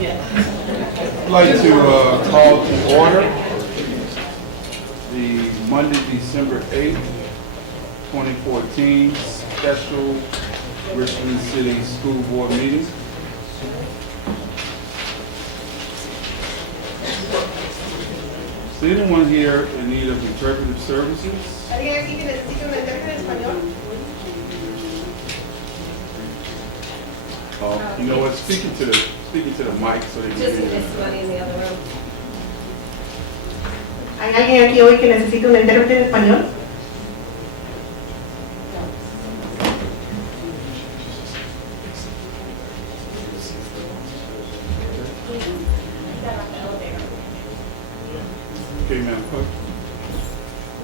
I'd like to call to order the Monday, December 8th, 2014 special Richmond City School Board meeting. Is anyone here in need of interpretive services? ¿Alguien aquí que necesite un intérprete en español? You know what? Speaking to the mic so they can Just in hear. case somebody in the other room. ¿Hay alguien aquí hoy que necesite un intérprete en español? Okay, ma'am.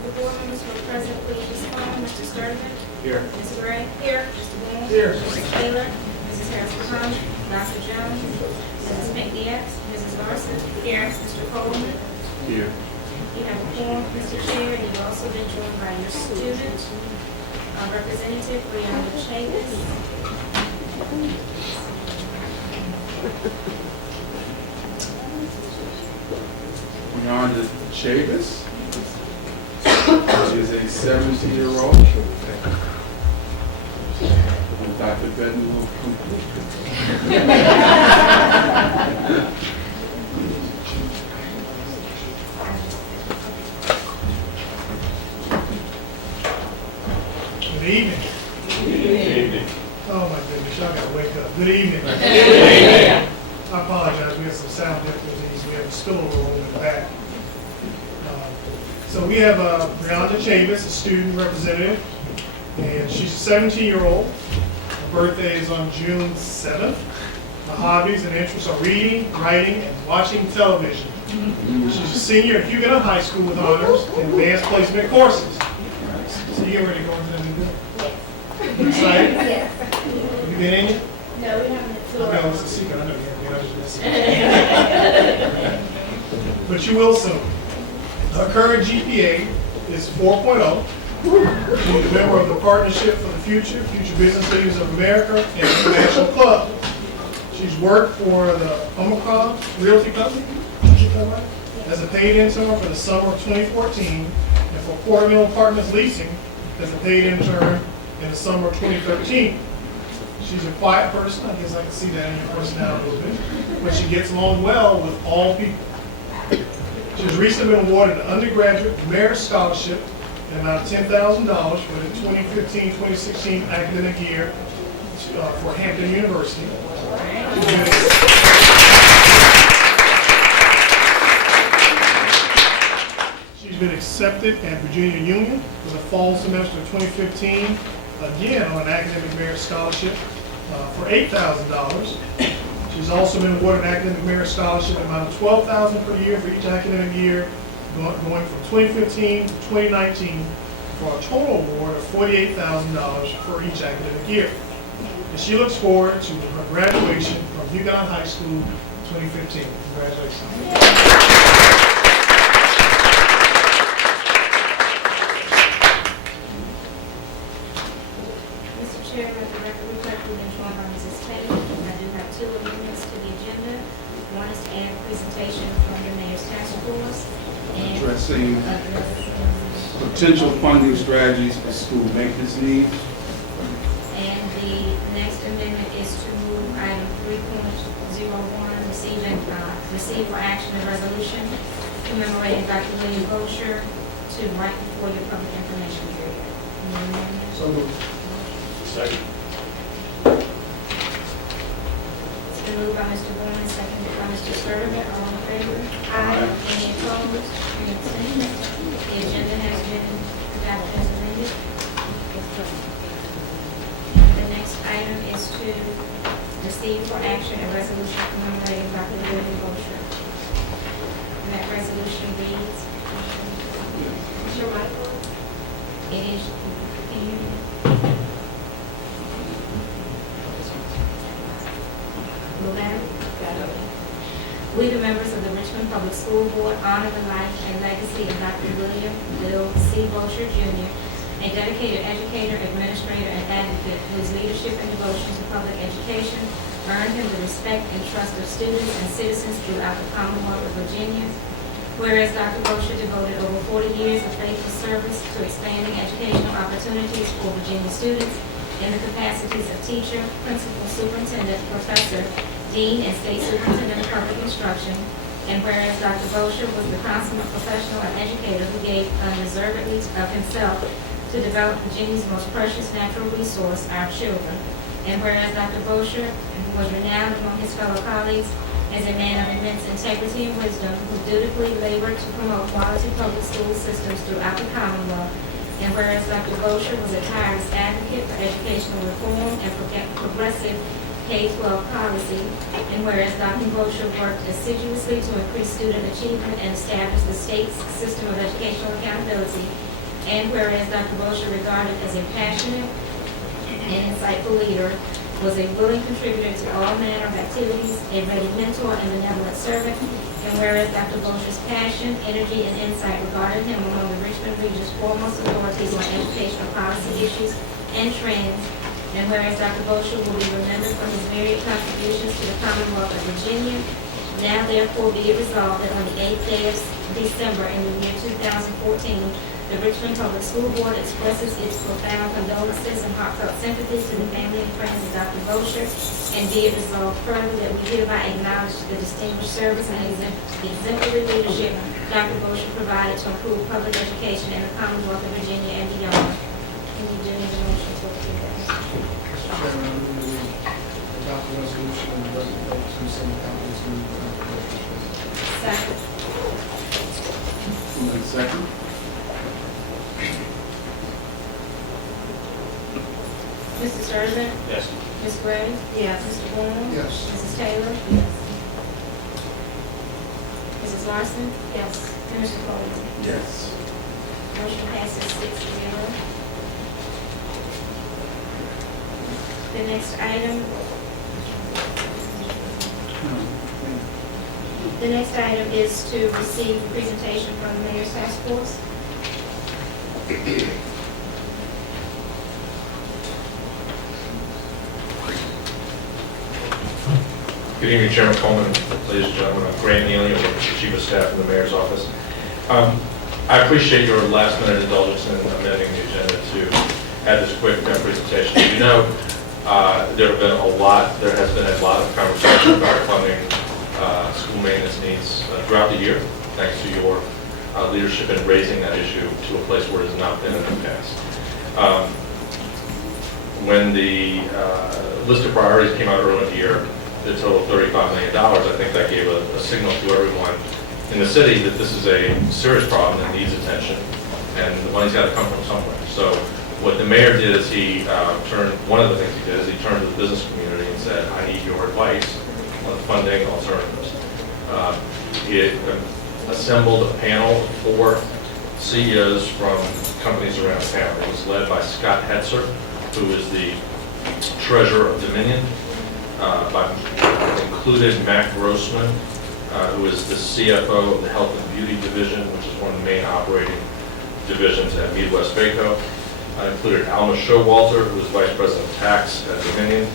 The board members who are present, please respond. Mr. Sturman? Here. Ms. Gray? Here. Mr. Boone? Here. Mr. Taylor? Mrs. Harris-Mohammed? Dr. Jones? Mrs. McDevitt? Mrs. Larson? Here. Mr. Coleman? Here. You have a form, Mr. Chair, and you've also been joined by your student representative, Brianna Chavis. Brianna Chavis. She is a 70-year-old. Dr. Benton will complete. Good evening. Oh my goodness, y'all gotta wake up. Good evening. I apologize, we have some sound difficulties. We have a stool room in the back. So we have Brianna Chavis, a student representative, and she's a 17-year-old. Her birthday is on June 7th. Her hobbies and interests are reading, writing, and watching television. She's a senior at Huguenot High School with honors in advanced placement courses. So you get ready to go into the new building? You excited? Yes. Have you been in it? No, we haven't. No, it's a secret. I know you haven't been. I was just messing. But you will soon. Her current GPA is 4.0. She's a member of the Partnership for the Future Business Leaders of America, and International Club. She's worked for the Omicron Realty Company, is that right? As a paid intern for the summer of 2014, and for Quarter Mill Apartments Leasing as a paid intern in the summer of 2013. She's a quiet person. I guess I can see that in your personality a little bit. But she gets along well with all people. She has recently been awarded an undergraduate merit scholarship in amount of $10,000 for the 2015-2016 academic year for Hampton University. She's been accepted at Virginia Union for the fall semester of 2015, again on an academic merit scholarship for $8,000. She's also been awarded an academic merit scholarship amount of $12,000 per year for each academic year, going from 2015 to 2019, for a total award of $48,000 for each academic year. And she looks forward to her graduation from Huguenot High School 2015. Congratulations. Mr. Chair, let the record reflect we've been joined by Mrs. Taylor. I do have two amendments to the agenda. One is to add presentation from the mayor's task force and Addressing address, potential funding strategies for school maintenance needs. and the next amendment is to move item 3.01, receive for action a resolution commemorating Dr. William Gosher to right before your public information period. Any amendments? So moved. Second. It's been moved by Mr. Boone and seconded by Mr. Sturman. All in favor? Aye. Any opposed? Any abstained? The agenda has been adopted as amended. The next item is to receive for action a resolution commemorating Dr. William Gosher. And that resolution reads, Is your mic on? it is, can you hear me? No matter? We, the members of the Richmond Public School Board, honor the life and legacy of Dr. William Bill C. Gosher, Jr., a dedicated educator, administrator, and advocate whose leadership and devotion to public education earned him the respect and trust of students and citizens throughout the Commonwealth of Virginia. Whereas Dr. Bosher devoted over 40 years of faithful service to expanding educational opportunities for Virginia students in the capacities of teacher, principal, superintendent, professor, dean, and state superintendent of public instruction. And whereas Dr. Bosher was the consummate professional and educator who gave unreservedly of himself to develop Virginia's most precious natural resource, our children. And whereas Dr. Bosher, who was renowned among his fellow colleagues as a man of immense integrity and wisdom, who dutifully labored to promote quality public school systems throughout the Commonwealth. And whereas Dr. Bosher was a tireless advocate for educational reform and progressive K-12 policy. And whereas Dr. Bosher worked assiduously to increase student achievement and establish the state's system of educational accountability. And whereas Dr. Bosher, regarded as a passionate and insightful leader, was a willing contributor to all manner of activities, a ready mentor and benevolent servant. And whereas Dr. Bosher's passion, energy, and insight regarded him among the Richmond region's foremost authorities on educational policy issues and trends. And whereas Dr. Bosher will be remembered for his myriad contributions to the Commonwealth of Virginia, now therefore be it resolved that on the 8th day of December in the year 2014, the Richmond Public School Board expresses its profound condolences and heartfelt sympathies to the family and friends of Dr. Bosher, and be it resolved further that we hereby acknowledge the distinguished service and exemplary leadership Dr. Bosher provided to improve public education in the Commonwealth of Virginia and beyond. Can you do the motion to approve that? Mr. Chairman, I move that we adopt the resolution and the resolution to send the copies to Dr. Bosher. Second. Move in second. Mr. Sturman? Yes. Ms. Gray? Yes. Mr. Boone? Yes. Mrs. Taylor? Yes. Mrs. Larson? Yes. And Mr. Foley? Yes. Motion passes 6-0. The next item is to receive a presentation from the Mayor's Task Force. Good evening, Chairman Coleman, ladies and gentlemen. I'm Grant Neely, I'm the Chief of Staff in the Mayor's Office. I appreciate your last-minute indulgence in amending the agenda to add this quick presentation. As you know, there has been a lot of conversation about funding school maintenance needs throughout the year, thanks to your leadership in raising that issue to a place where it has not been in the past. When the list of priorities came out earlier in the year, the total of $35 million, I think that gave a signal to everyone in the city that this is a serious problem that needs attention, and the money's got to come from somewhere. So what the mayor did is one of the things he did is he turned to the business community and said, I need your advice on funding alternatives. He assembled a panel of 4 CEOs from companies around town. It was led by Scott Hetzer, who is the treasurer of Dominion. Included Matt Grossman, who is the CFO of the Health and Beauty Division, which is one of the main operating divisions at Midwest Vaco. Included Alma Showalter, who is Vice President of Tax at Dominion.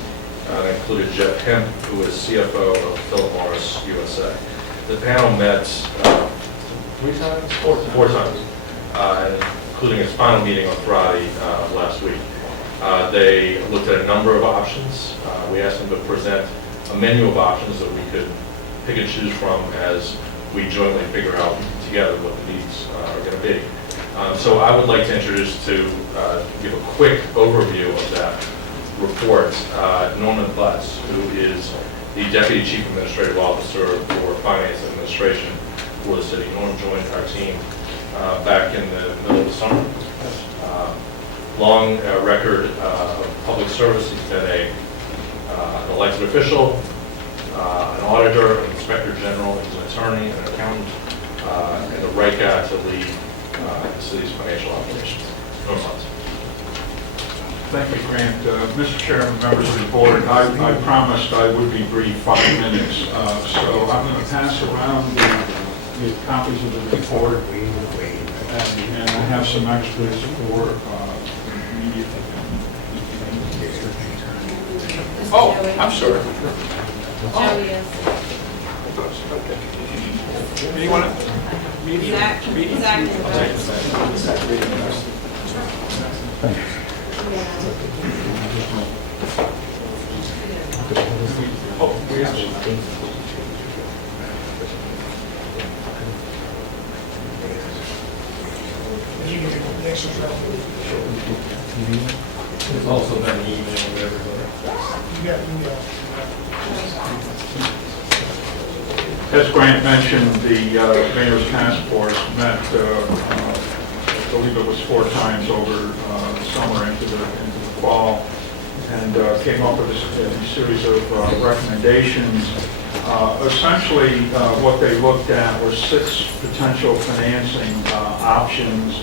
Included Jeff Hemp, who is CFO of Philip Morris USA. The panel met 4 times, including its final meeting on Friday of last week. They looked at a number of options. We asked them to present a menu of options that we could pick and choose from as we jointly figure out together what the needs are going to be. So I would like to give a quick overview of that report. Norman Butts, who is the Deputy Chief Administrative Officer for Finance Administration for the city. Norm joined our team back in the middle of the summer. Long record of public service. He's been an elected official, an auditor, an inspector general, he's an attorney, an accountant, and the right guy to lead the city's financial operations. No months. Thank you, Grant. Mr. Chairman, members of the board, I promised I would be brief, 5 minutes. So I'm going to pass around the copies of the report, and I have some extras for media. Oh, I'm sorry. Joey is. Anyone? You can get the extra travel. It's also been emailed to everybody. You got email. As Grant mentioned, the mayor's task force met, I believe it was 4 times over the summer into the fall, and came up with a series of recommendations. Essentially, what they looked at were 6 potential financing options,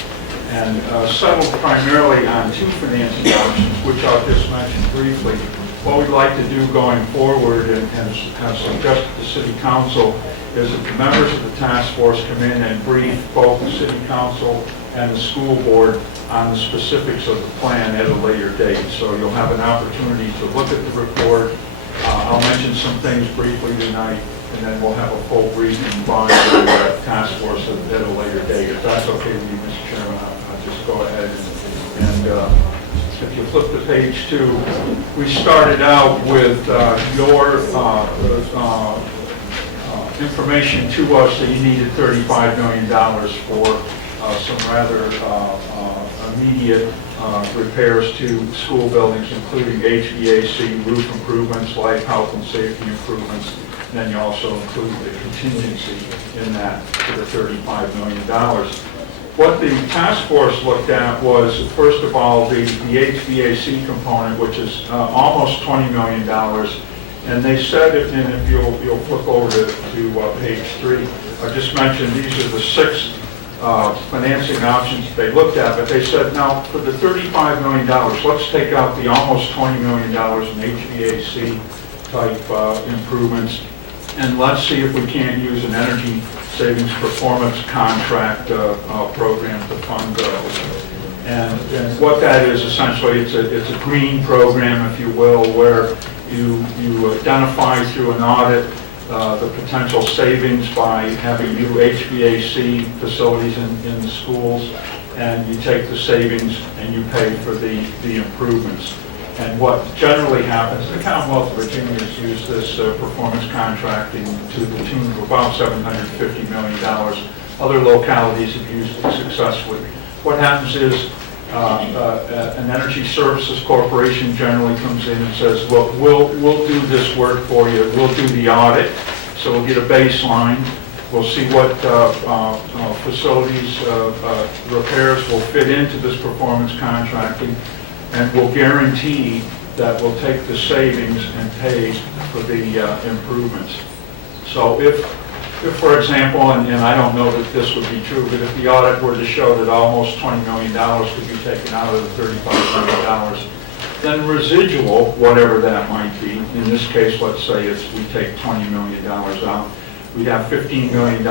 and settled primarily on 2 financing options, which I'll just mention briefly. What we'd like to do going forward, and have suggested to City Council, is that the members of the task force come in and brief both the City Council and the school board on the specifics of the plan at a later date. So you'll have an opportunity to look at the report. I'll mention some things briefly tonight, and then we'll have a full briefing by the task force at a later date. If that's okay with you, Mr. Chairman, I'll just go ahead and if you flip to page 2, we started out with your information to us that you needed $35 million for some rather immediate repairs to school buildings, including HVAC, roof improvements, life, health, and safety improvements. And then you also include the contingency in that for the $35 million. What the task force looked at was, first of all, the HVAC component, which is almost $20 million. And they said, and if you'll flip over to page 3, I just mentioned these are the 6 financing options they looked at, but they said, now, for the $35 million, let's take out the almost $20 million in HVAC type improvements, and let's see if we can't use an energy savings performance contract program to fund those. And what that is, essentially, it's a green program, if you will, where you identify through an audit the potential savings by having new HVAC facilities in the schools, and you take the savings and you pay for the improvements. And what generally happens, the Commonwealth of Virginia has used this performance contracting to the tune of about $750 million. Other localities have used it successfully. What happens is an energy services corporation generally comes in and says, look, we'll do this work for you. We'll do the audit, so we'll get a baseline. We'll see what facilities repairs will fit into this performance contracting, and we'll guarantee that we'll take the savings and pay for the improvements. So if, for example, and I don't know that this would be true, but if the audit were to show that almost $20 million could be taken out of the $35 million, then residual, whatever that might be, in this case, let's say we take $20 million out, we'd have $15 million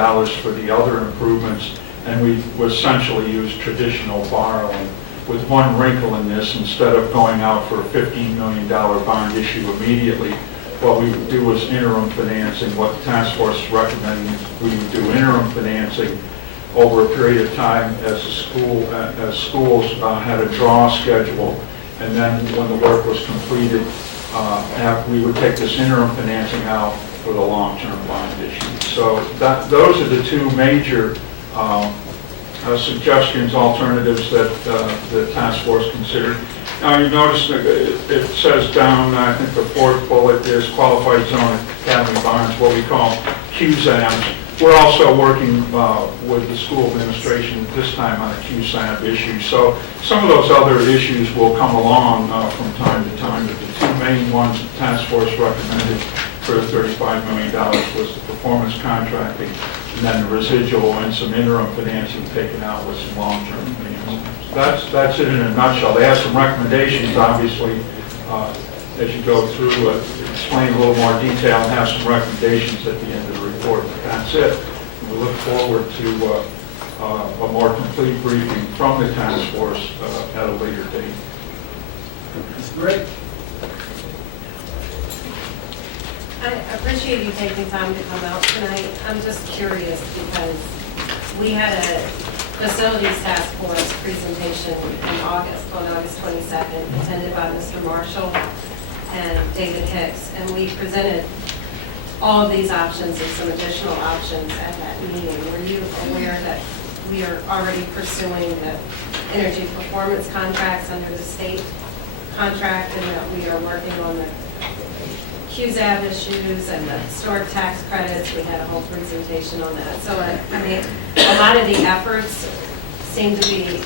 for the other improvements, and we would essentially use traditional borrowing. With one wrinkle in this, instead of going out for a $15 million bond issue immediately, what we would do is interim financing. What the task force is recommending is we would do interim financing over a period of time as schools had a draw schedule, and then when the work was completed, we would take this interim financing out for the long-term bond issue. So those are the 2 major suggestions, alternatives that the task force considered. Now, you notice that it says down, I think the 4th bullet is qualified zone academy bonds, what we call QZABs. We're also working with the school administration at this time on a QSAB issue. So some of those other issues will come along from time to time, but the 2 main ones the task force recommended for the $35 million was the performance contracting, and then the residual and some interim financing taken out with some long-term financing. That's it in a nutshell. They have some recommendations, obviously, as you go through, explain a little more detail and have some recommendations at the end of the report. But that's it. We look forward to a more complete briefing from the task force at a later date. That's great. I appreciate you taking time to come out tonight. I'm just curious because we had a facilities task force presentation in August, on August 22nd, attended by Mr. Marshall and David Hicks, and we presented all of these options and some additional options at that meeting. Were you aware that we are already pursuing the energy performance contracts under the state contract, and that we are working on the QZAB issues and the historic tax credits? We had a whole presentation on that. So, I mean, a lot of the efforts seem to be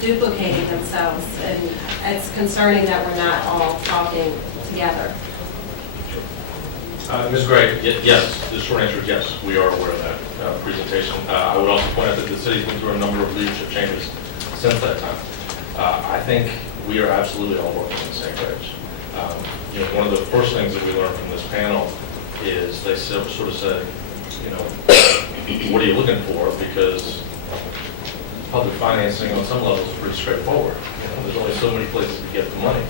duplicating themselves, and it's concerning that we're not all talking together. Ms. Gray, yes, the short answer is yes, we are aware of that presentation. I would also point out that the city's been through a number of leadership changes since that time. I think we are absolutely all working on the same page. You know, one of the first things that we learned from this panel is they sort of said, you know, what are you looking for? Because public financing on some levels is pretty straightforward. You know, there's only so many places to get the money.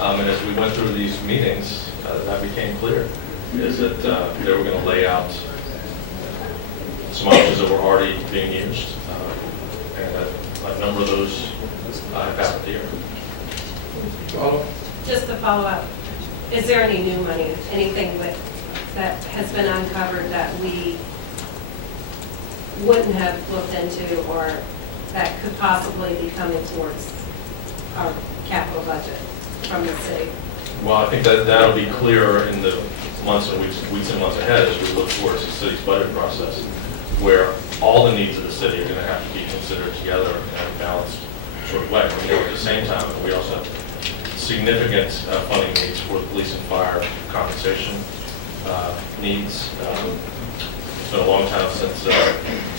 And as we went through these meetings, that became clear, is that they were going to lay out some options that were already being used, and a number of those have happened here. Just to follow up, is there any new money, anything that has been uncovered that we wouldn't have looked into, or that could possibly be coming towards our capital budget from the city? Well, I think that that'll be clearer in the months and weeks and months ahead as we look towards the city's budget process, where all the needs of the city are going to have to be considered together in a balanced sort of way. We know at the same time, we also have significant funding needs for the police and fire compensation needs. It's been a long time since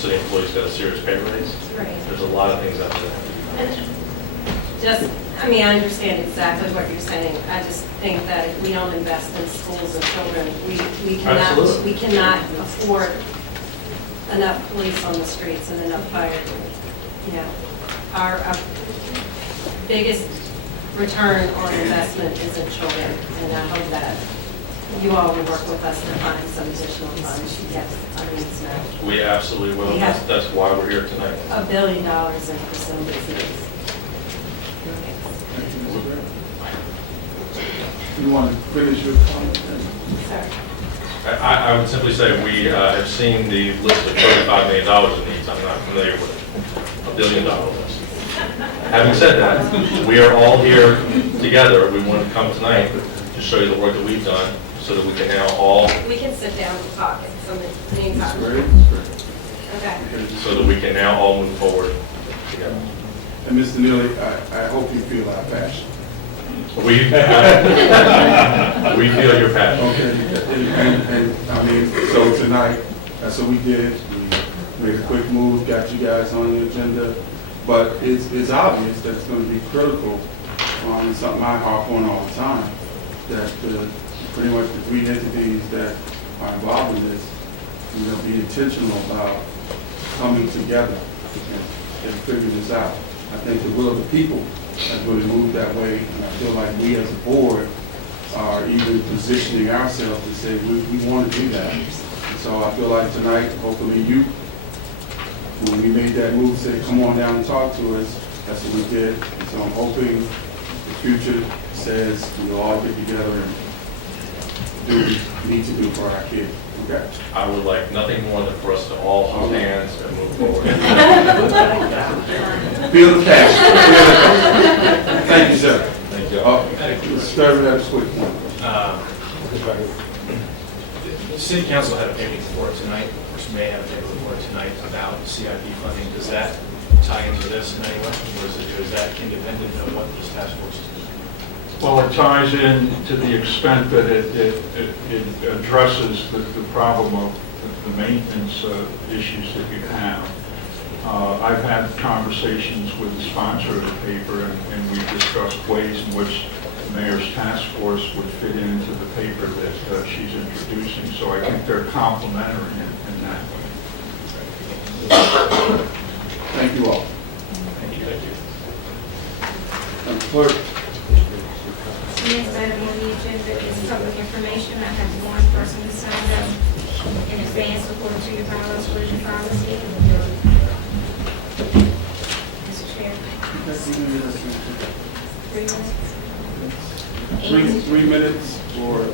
city employees got a serious pay raise. Right. There's a lot of things out there. And just, I mean, I understand exactly what you're saying. I just think that if we don't invest in schools and children, Absolutely. we cannot afford enough police on the streets and enough fire. You know, our biggest return on investment is in children, and I hope that you all will work with us to find some additional funds to get our needs met. We absolutely will. We have- That's why we're here tonight. $1 billion in facilities needs. You want to finish your comment? Sorry. I would simply say we have seen the list of $35 million in needs. I'm not familiar with it. $1 billion list. Having said that, we are all here together. We want to come tonight to show you the work that we've done so that we can now all, We can sit down and talk at some meantime. That's great. That's great. Okay. so that we can now all move forward together. And Mr. Neely, I hope you feel our passion. We feel your passion. Okay, and I mean, so tonight, that's what we did. We made a quick move, got you guys on the agenda, but it's obvious that it's going to be critical, and something I harp on all the time, that pretty much the three entities that are involved in this, you know, be intentional about coming together and figuring this out. I think the will of the people has really moved that way, and I feel like we as a board are even positioning ourselves to say we want to do that. And so I feel like tonight, hopefully you, when we made that move, said come on down and talk to us, that's what we did. And so I'm hoping the future says we'll all get together and do what we need to do for our kids. Okay? I would like nothing more than for us to all hold hands and move forward. Feel the passion. Thank you, sir. Thank you. Start with that quick one. The city council had a meeting for tonight, or may have a meeting for tonight about CIP funding. Does that tie into this in any way? Or is that independent of what this task force is doing? Well, it ties in to the extent that it addresses the problem of the maintenance issues that you have. I've had conversations with the sponsor of the paper, and we've discussed ways in which the mayor's task force would fit into the paper that she's introducing. So I think they're complementary in that way. Thank you all. Thank you. Clerk. Next item on the agenda agenda is public information. I have one person who signed up in advance according to your bylaws, what is your policy? Mr. Chair, 3 minutes. 3 minutes for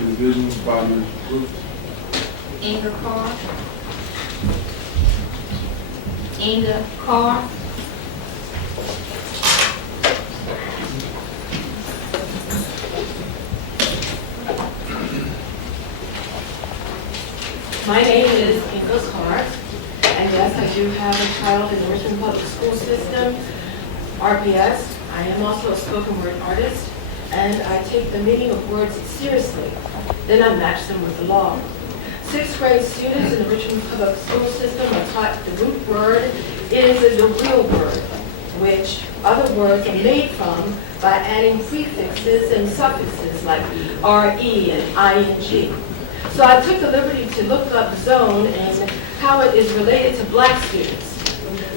individuals, body, groups. Inga Carr. Inga Carr. My name is Inga Carr, and yes, I do have a child in the Richmond Public School System, RPS. I am also a spoken word artist, and I take the meaning of words seriously. Then I match them with the law. 6th grade students in the Richmond Public School System are taught the root word is the real word, which other words are made from by adding prefixes and suffixes like RE and ING. So I took the liberty to look up zone and how it is related to black students.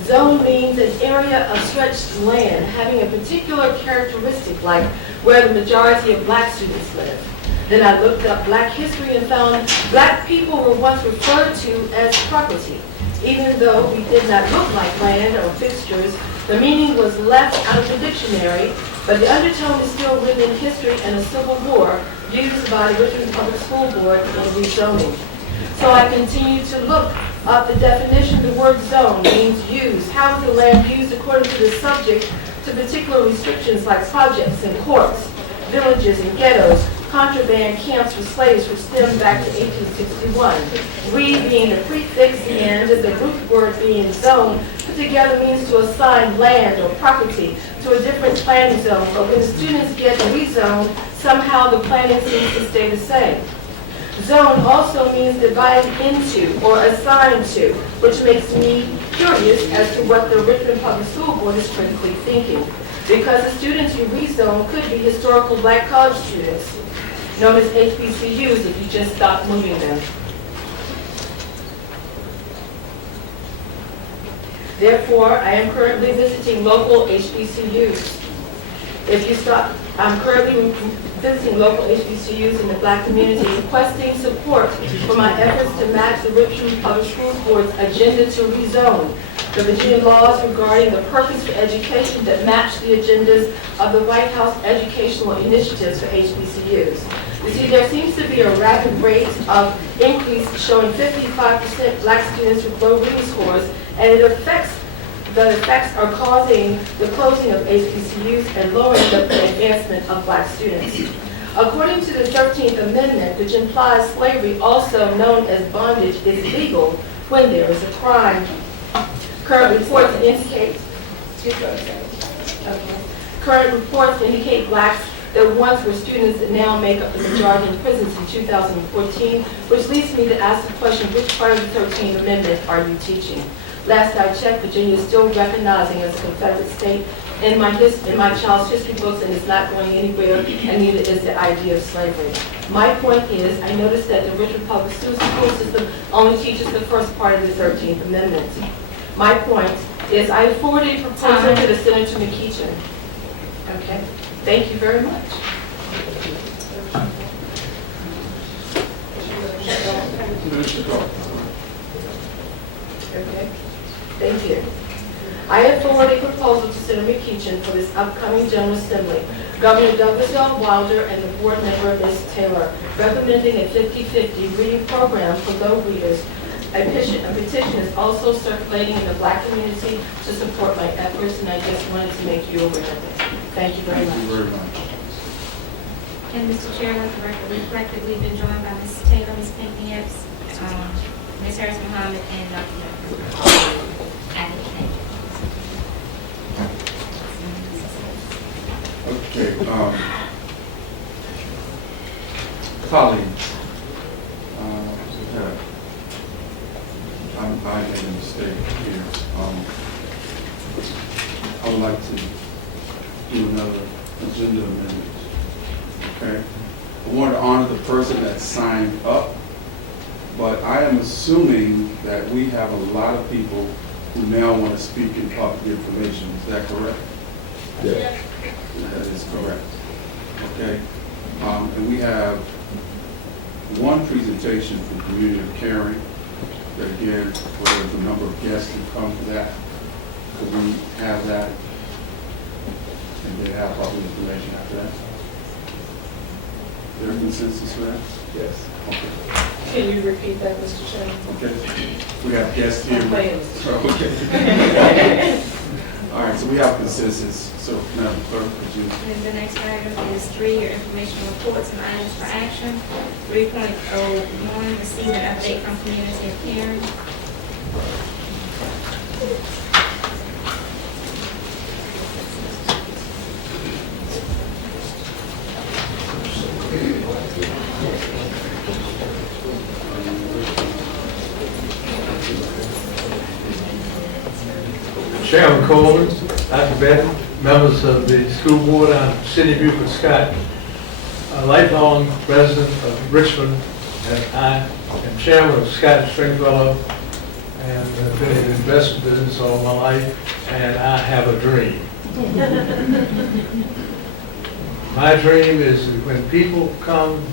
Zone means an area of stretched land having a particular characteristic, like where the majority of black students live. Then I looked up black history and found black people were once referred to as property. Even though we did not look like land or fixtures, the meaning was left out of the dictionary, but the undertone is still written in history and a civil war used by the Richmond Public School Board in rezoning. So I continued to look up the definition. The word zone means use. How is the land used according to the subject to particular restrictions like projects and courts, villages and ghettos, contraband camps for slaves which stem back to 1861. We being the prefix and the root word being zone, put together means to assign land or property to a different planning zone, but when the students get rezoned, somehow the planning seems to stay the same. Zone also means divided into or assigned to, which makes me curious as to what the Richmond Public School Board is critically thinking. Because the students you rezone could be historical black college students, known as HBCUs if you just stop moving them. Therefore, I am currently visiting local HBCUs. I'm currently visiting local HBCUs in the black community, requesting support for my efforts to match the Richmond Public Schools Board's agenda to rezone, the Virginia laws regarding the purpose for education that match the agendas of the White House educational initiatives for HBCUs. You see, there seems to be a rapid rate of increase showing 55% black students with low reading scores, and the effects are causing the closing of HBCUs and lowering the advancement of black students. According to the 13th Amendment, which implies slavery, also known as bondage, is legal when there is a crime. Current reports indicate blacks that once were students that now make up the majority in prisons in 2014, which leads me to ask the question, which part of the 13th Amendment are you teaching? Last I checked, Virginia is still recognizing as a Confederate state in my child's history books, and it's not going anywhere, and neither is the idea of slavery. My point is, I noticed that the Richmond Public School System only teaches the first part of the 13th Amendment. My point is, I forwarded a proposal to the Senator McEachin. Okay, thank you very much. Okay, thank you. I have forwarded a proposal to Senator McEachin for this upcoming General Assembly. Governor Douglas L. Wilder and the board member, Ms. Taylor, recommending a 50-50 reading program for low readers. A petition is also circulating in the black community to support my efforts, and I just wanted to make you aware of it. Thank you very much. Thank you very much. And Mr. Chair, let the record reflect that we've been joined by Ms. Taylor, Ms. Pinckney Epps, Ms. Harris Muhammad, and Dr. Jeffrey. Okay, colleagues, I made a mistake here. I would like to do another agenda amendment. Okay? I want to honor the person that signed up, but I am assuming that we have a lot of people who now want to speak in public information. Is that correct? Yeah. That is correct. Okay? And we have one presentation from Community of Caring. That again, there's a number of guests who come to that. So we have that, and they have all the information after that. Is there a consensus for that? Yes. Okay. Can you repeat that, Mr. Chairman? Okay. We have guests here. Please. Okay. All right, so we have consensus. So, Madam Clerk, could you? And the next item is 3-year information reports and items for action. 3.01, receive an update from Community of Caring. Chairman Coleman, Dr. Benton, members of the school board, I'm Sidney Buford Scott, a lifelong resident of Richmond, and I am chairman of Scott Stringfellow, and have been in the investment business all my life, and I have a dream. My dream is that when people come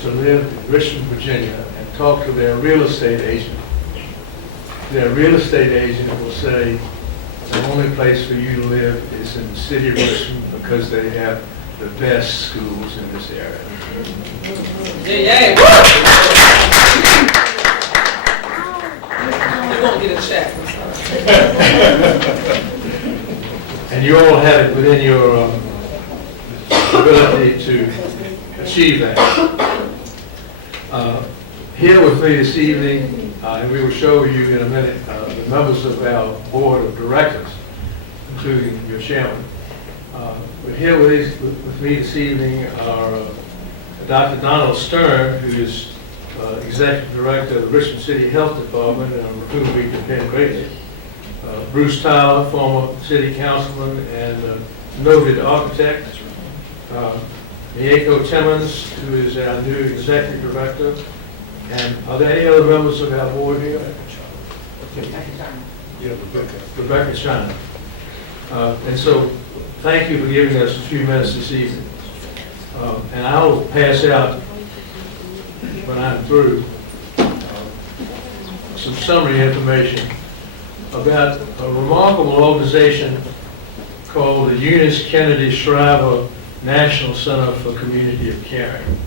to live in Richmond, Virginia, and talk to their real estate agent will say, the only place for you to live is in the city of Richmond because they have the best schools in this area. Yeah. You're gonna get a check, I'm sorry. And you all have it within your ability to achieve that. Here with me this evening, and we will show you in a minute, the members of our board of directors, including your chairman. But here with me this evening are Dr. Donald Stern, who is Executive Director of the Richmond City Health Department, and on whom we depend greatly. Bruce Tyler, former city councilman and noted architect. Mieko Timmons, who is our new Executive Director. And are there any other members of our board here? Rebecca China. And so, thank you for giving us a few minutes this evening. And I will pass out, when I'm through, some summary information about a remarkable organization called the Eunice Kennedy Shriver National Center for Community of Caring.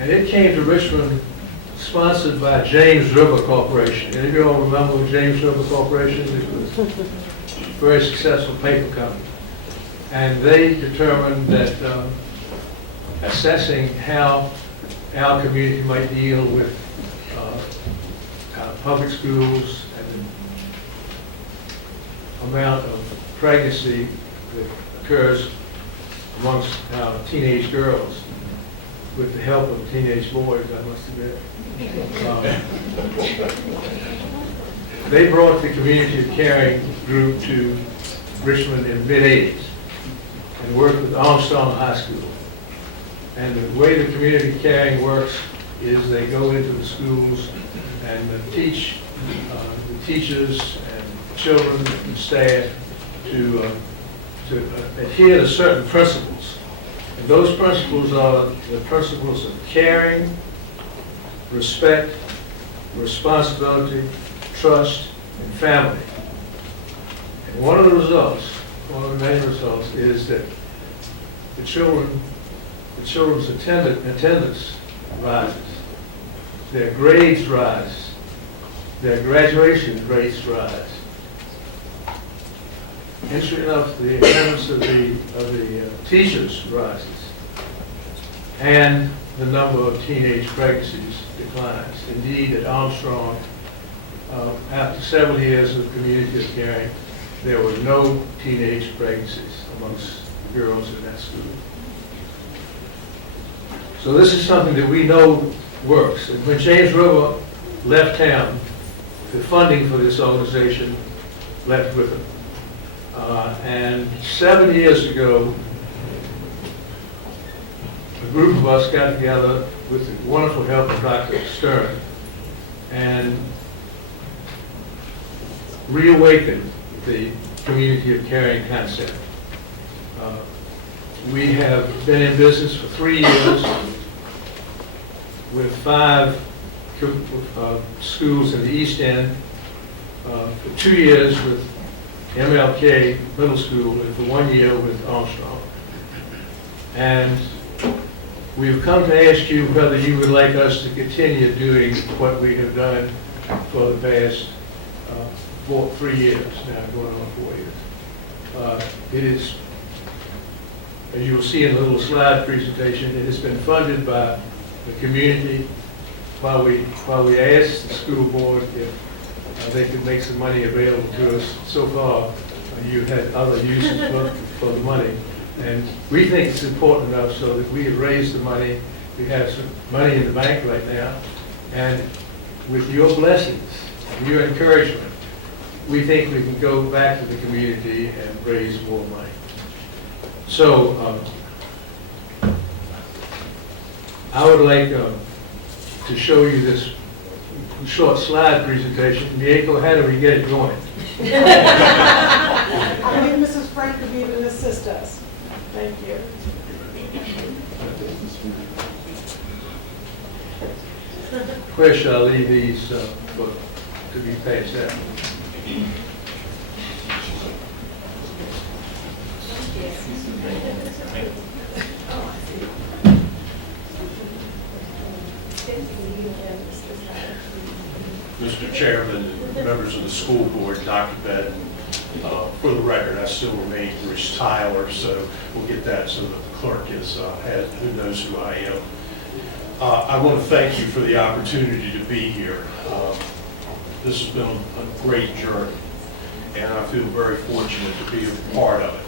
And it came to Richmond sponsored by James River Corporation. Any of you all remember James River Corporation? It was a very successful paper company. And they determined that assessing how our community might deal with public schools and the amount of pregnancy that occurs amongst our teenage girls, with the help of teenage boys, I must admit. They brought the Community of Caring group to Richmond in the mid-'80s and worked with Armstrong High School. And the way the Community of Caring works is they go into the schools and teach the teachers and children and staff to adhere to certain principles. And those principles are the principles of caring, respect, responsibility, trust, and family. And one of the main results is that the children's attendance rises, their grades rise, their graduation rates rise. Interesting enough, the attendance of the teachers rises, and the number of teenage pregnancies declines. Indeed, at Armstrong, after several years of Community of Caring, there were no teenage pregnancies amongst the girls in that school. So this is something that we know works. And when James River left town, the funding for this organization left with him. And 7 years ago, a group of us got together with the wonderful help of Dr. Stern and reawakened the Community of Caring concept. We have been in business for 3 years with 5 schools in the East End, for 2 years with MLK Middle School, and for 1 year with Armstrong. And we've come to ask you whether you would like us to continue doing what we have done for the past 3 years, now going on 4 years. It is, as you will see in the little slide presentation, it has been funded by the community. While we asked the school board if they could make some money available to us, so far you had other uses for the money. And we think it's important enough so that we have raised the money. We have some money in the bank right now. And with your blessings, your encouragement, we think we can go back to the community and raise more money. So I would like to show you this short slide presentation. Mieko, how do we get it going? I think Mrs. Frank could even assist us. Thank you. Where shall I leave these to be passed out? Mr. Chairman and members of the school board, Dr. Benton, for the record, I still remain Bruce Tyler, so we'll get that so the clerk who knows who I am. I want to thank you for the opportunity to be here. This has been a great journey, and I feel very fortunate to be a part of it.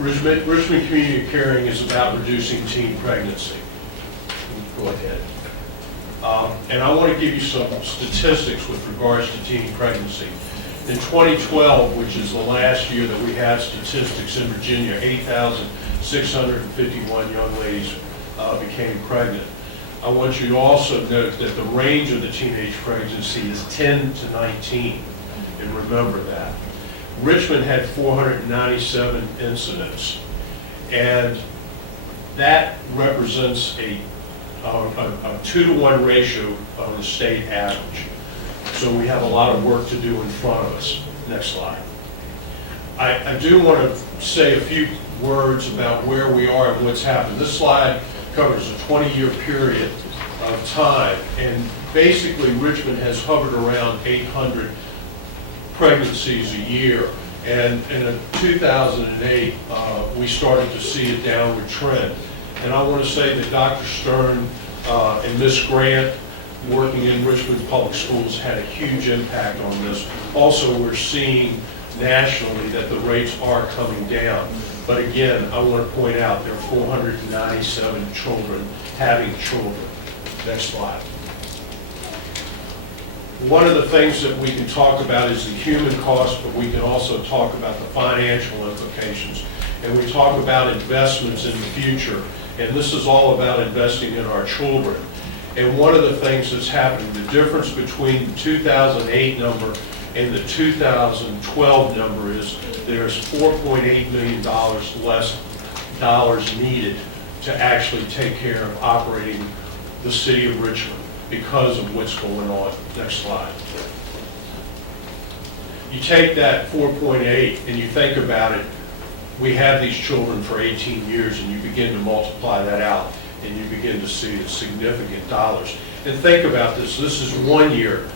Richmond Community Caring is about reducing teen pregnancy. Go ahead. And I want to give you some statistics with regards to teen pregnancy. In 2012, which is the last year that we have statistics in Virginia, 8,651 young ladies became pregnant. I want you to also note that the range of the teenage pregnancy is 10 to 19, and remember that. Richmond had 497 incidents, and that represents a 2-to-1 ratio of the state average. So we have a lot of work to do in front of us. Next slide. I do want to say a few words about where we are and what's happened. This slide covers a 20-year period of time, and basically Richmond has hovered around 800 pregnancies a year. And in 2008, we started to see a downward trend. And I want to say that Dr. Stern and Ms. Grant, working in Richmond Public Schools, had a huge impact on this. Also, we're seeing nationally that the rates are coming down. But again, I want to point out there are 497 children having children. Next slide. One of the things that we can talk about is the human cost, but we can also talk about the financial implications. And we talk about investments in the future. And this is all about investing in our children. And one of the things that's happening, the difference between the 2008 number and the 2012 number is there's $4.8 million less dollars needed to actually take care of operating the city of Richmond because of what's going on. Next slide. You take that 4.8 and you think about it, we have these children for 18 years, and you begin to multiply that out, and you begin to see the significant dollars. And think about this. This is 1 year,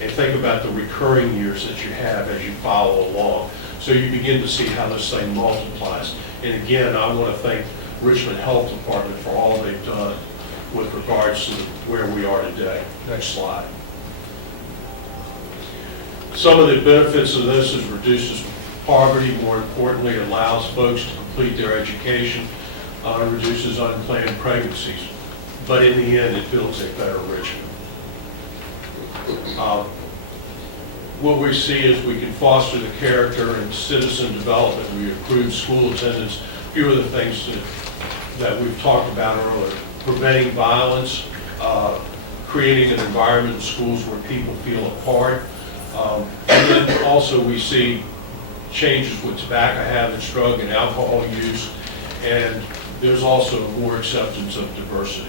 and think about the recurring years that you have as you follow along. So you begin to see how this thing multiplies. And again, I want to thank Richmond Health Department for all they've done with regards to where we are today. Next slide. Some of the benefits of this is reduces poverty. More importantly, it allows folks to complete their education, reduces unplanned pregnancies. But in the end, it builds a better Richmond. What we see is we can foster the character and citizen development. We improve school attendance. A few of the things that we've talked about earlier. Preventing violence, creating an environment in schools where people feel a part. And then also we see changes with tobacco habits, drug and alcohol use, and there's also more acceptance of diversity.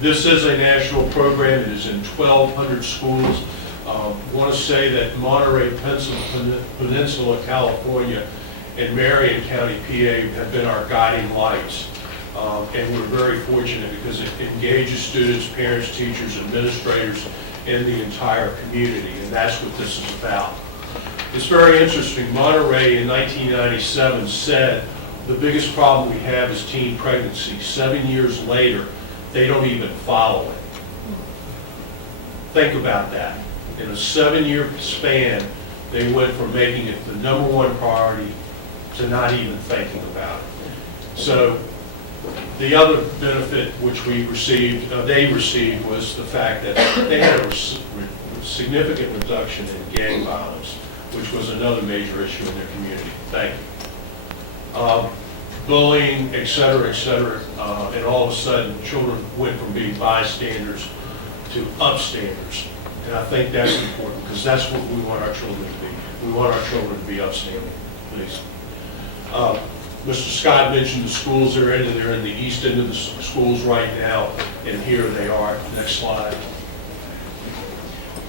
This is a national program. It is in 1,200 schools. Want to say that Monterey Peninsula, California, and Marion County, PA have been our guiding lights. And we're very fortunate because it engages students, parents, teachers, administrators, and the entire community, and that's what this is about. It's very interesting. Monterey in 1997 said the biggest problem we have is teen pregnancy. 7 years later, they don't even follow it. Think about that. In a 7-year span, they went from making it the #1 priority to not even thinking about it. So the other benefit which we received, they received, was the fact that they had a significant reduction in gang violence, which was another major issue in their community. Thank you. Bullying, et cetera, and all of a sudden, children went from being bystanders to upstanders. And I think that's important, because that's what we want our children to be. We want our children to be upstanding, please. Mr. Scott mentioned the schools they're in, and they're in the east end of the schools right now, and here they are. Next slide.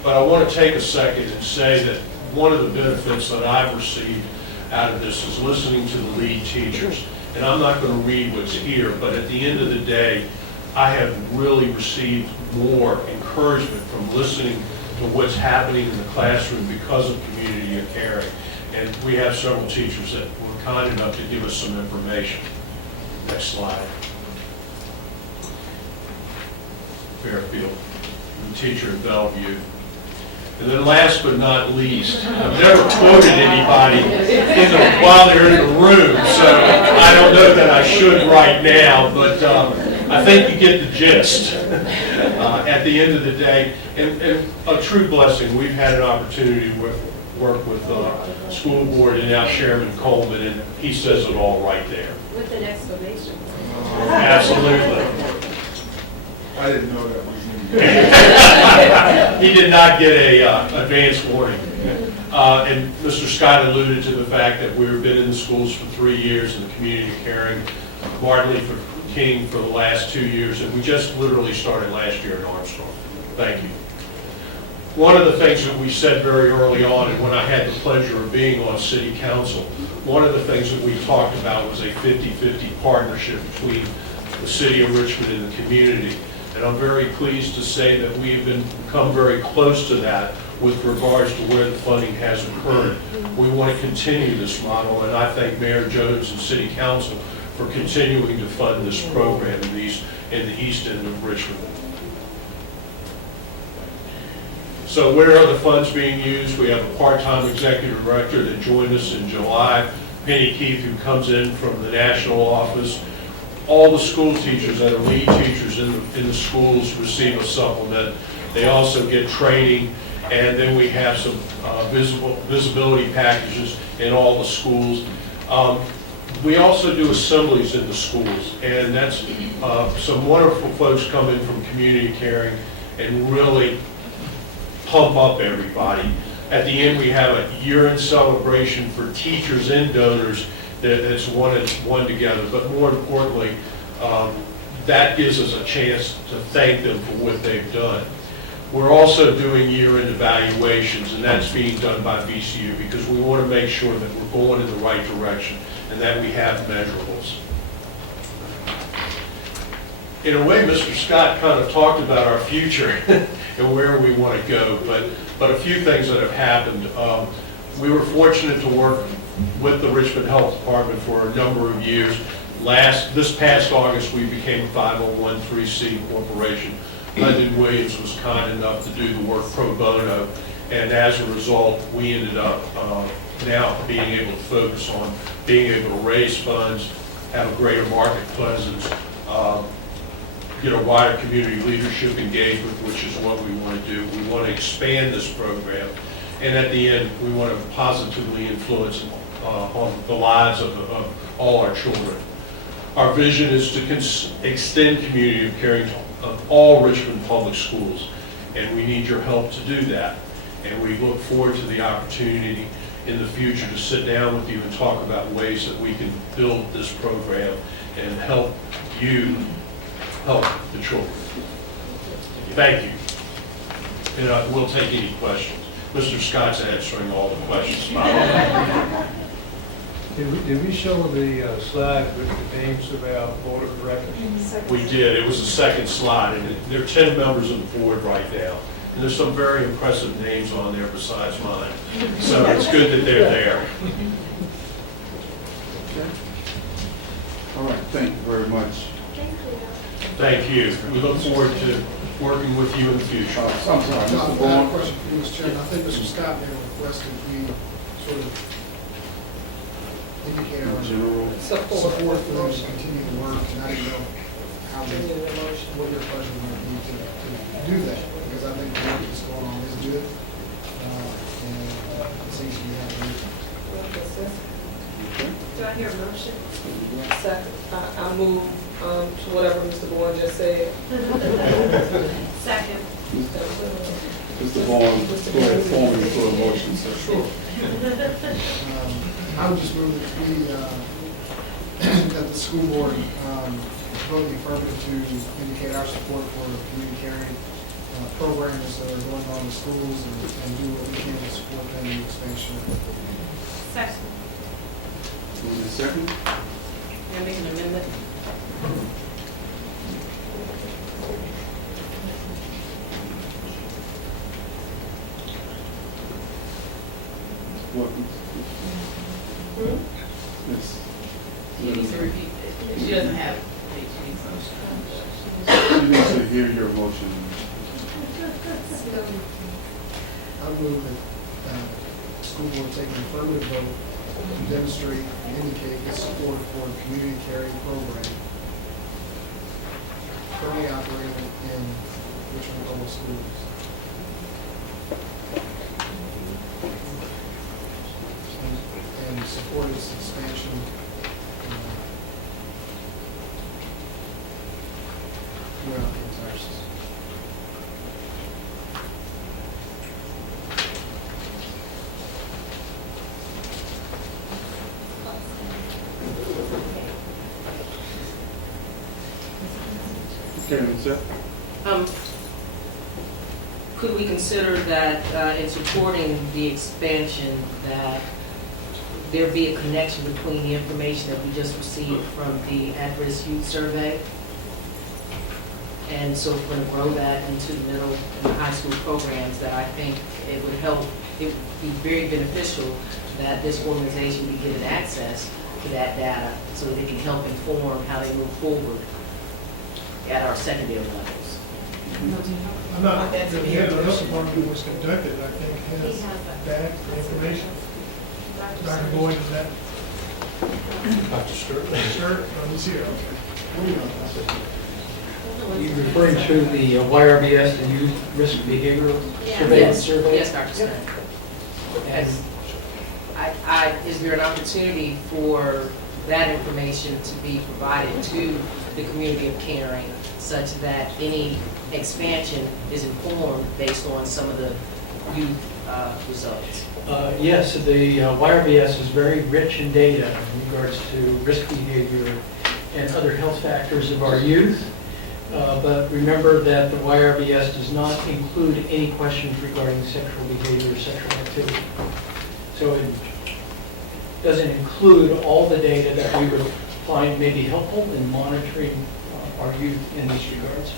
But I want to take a second and say that one of the benefits that I've received out of this is listening to the lead teachers. And I'm not going to read what's here, but at the end of the day, I have really received more encouragement from listening to what's happening in the classroom because of Community of Caring. And we have several teachers that were kind enough to give us some information. Next slide. Fairfield, the teacher in Bellevue. And then last but not least, I've never quoted anybody while they're in the room, so I don't know that I should right now, but I think you get the gist at the end of the day. And a true blessing, we've had an opportunity to work with school board and now Chairman Coleman, and he says it all right there. With an exclamation point. Absolutely. I didn't know that was He did not get a advance warning. And Mr. Scott alluded to the fact that we've been in the schools for 3 years in the Community of Caring, Martin Luther King for the last 2 years, and we just literally started last year in Armstrong. Thank you. One of the things that we said very early on, and when I had the pleasure of being on City Council, one of the things that we talked about was a 50-50 partnership between the City of Richmond and the community. And I'm very pleased to say that we have come very close to that with regards to where the funding has occurred. We want to continue this model, and I thank Mayor Jones and City Council for continuing to fund this program in the east end of Richmond. So where are the funds being used? We have a part-time executive director that joined us in July, Penny Keith, who comes in from the national office. All the school teachers that are lead teachers in the schools receive a supplement. They also get training, and then we have some visibility packages in all the schools. We also do assemblies in the schools, and that's some wonderful folks come in from Community Caring and really pump up everybody. At the end, we have a year-end celebration for teachers and donors that's one together, but more importantly, that gives us a chance to thank them for what they've done. We're also doing year-end evaluations, and that's being done by VCU because we want to make sure that we're going in the right direction and that we have measurables. In a way, Mr. Scott kind of talked about our future and where we want to go, but a few things that have happened. We were fortunate to work with the Richmond Health Department for a number of years. This past August, we became a 501(c) corporation. Lyndon Williams was kind enough to do the work pro bono, and as a result, we ended up now being able to focus on being able to raise funds, have a greater market presence, get a wider community leadership engagement, which is what we want to do. We want to expand this program, and at the end, we want to positively influence on the lives of all our children. Our vision is to extend Community of Caring to all Richmond public schools, and we need your help to do that. And we look forward to the opportunity in the future to sit down with you and talk about ways that we can build this program and help you help the children. Thank you. And we'll take any questions. Mr. Scott's answering all the questions. Did we show the slide with the names of our board of directors? We did. It was the second slide, and there are 10 members of the board right now. And there's some very impressive names on there besides mine. So it's good that they're there. Okay. All right, thank you very much. Thank you. We look forward to working with you in the future. I'm sorry, I Mr. have a Vaughn. question for you, Mr. Chairman. I think Mr. Scott may have requested we sort of indicate our General. support for them to continue to work, and I didn't know how, what your pleasure might be to do that, because I think the work that's going on is good, and it seems to be happening. Do I hear a motion? Second, I move to whatever Mr. Bourne just said. Second. Mr. Vaughn, go ahead, formally for a motion, sir. Sure. I would just move that we, that the school board vote the affirmative to indicate our support for community caring programs that are going on in schools and do what we can to support them in the expansion of the program. Second. Move in second. Can I make an amendment? What? Yes. She needs to repeat it. She doesn't have it. She needs to hear your motion. I move that the school board take an affirmative vote to demonstrate and indicate its support for the community caring program currently operating in Richmond Public Schools. And support its expansion throughout the entire system. Okay, sir. Could we consider that in supporting the expansion, that there be a connection between the information that we just received from the at-risk youth survey? And so if we're going to grow that into the middle and high school programs, that I think it would help, it would be very beneficial that this organization be given access to that data so that it can help inform how they move forward at our secondary levels. I'm not, the health department was conducted, I think, has that information. Dr. Boyd, is that? Dr. Stewart? Sure, he's here, okay. You referring to the YRBS, the Youth Risk Behavioral Surveillance Survey? Yes, Dr. Stern. Is there an opportunity for that information to be provided to the community of caring such that any expansion is informed based on some of the youth results? Yes, the YRBS is very rich in data in regards to risk behavior and other health factors of our youth. But remember that the YRBS does not include any questions regarding sexual behavior or sexual activity. So it doesn't include all the data that we would find may be helpful in monitoring our youth in these regards.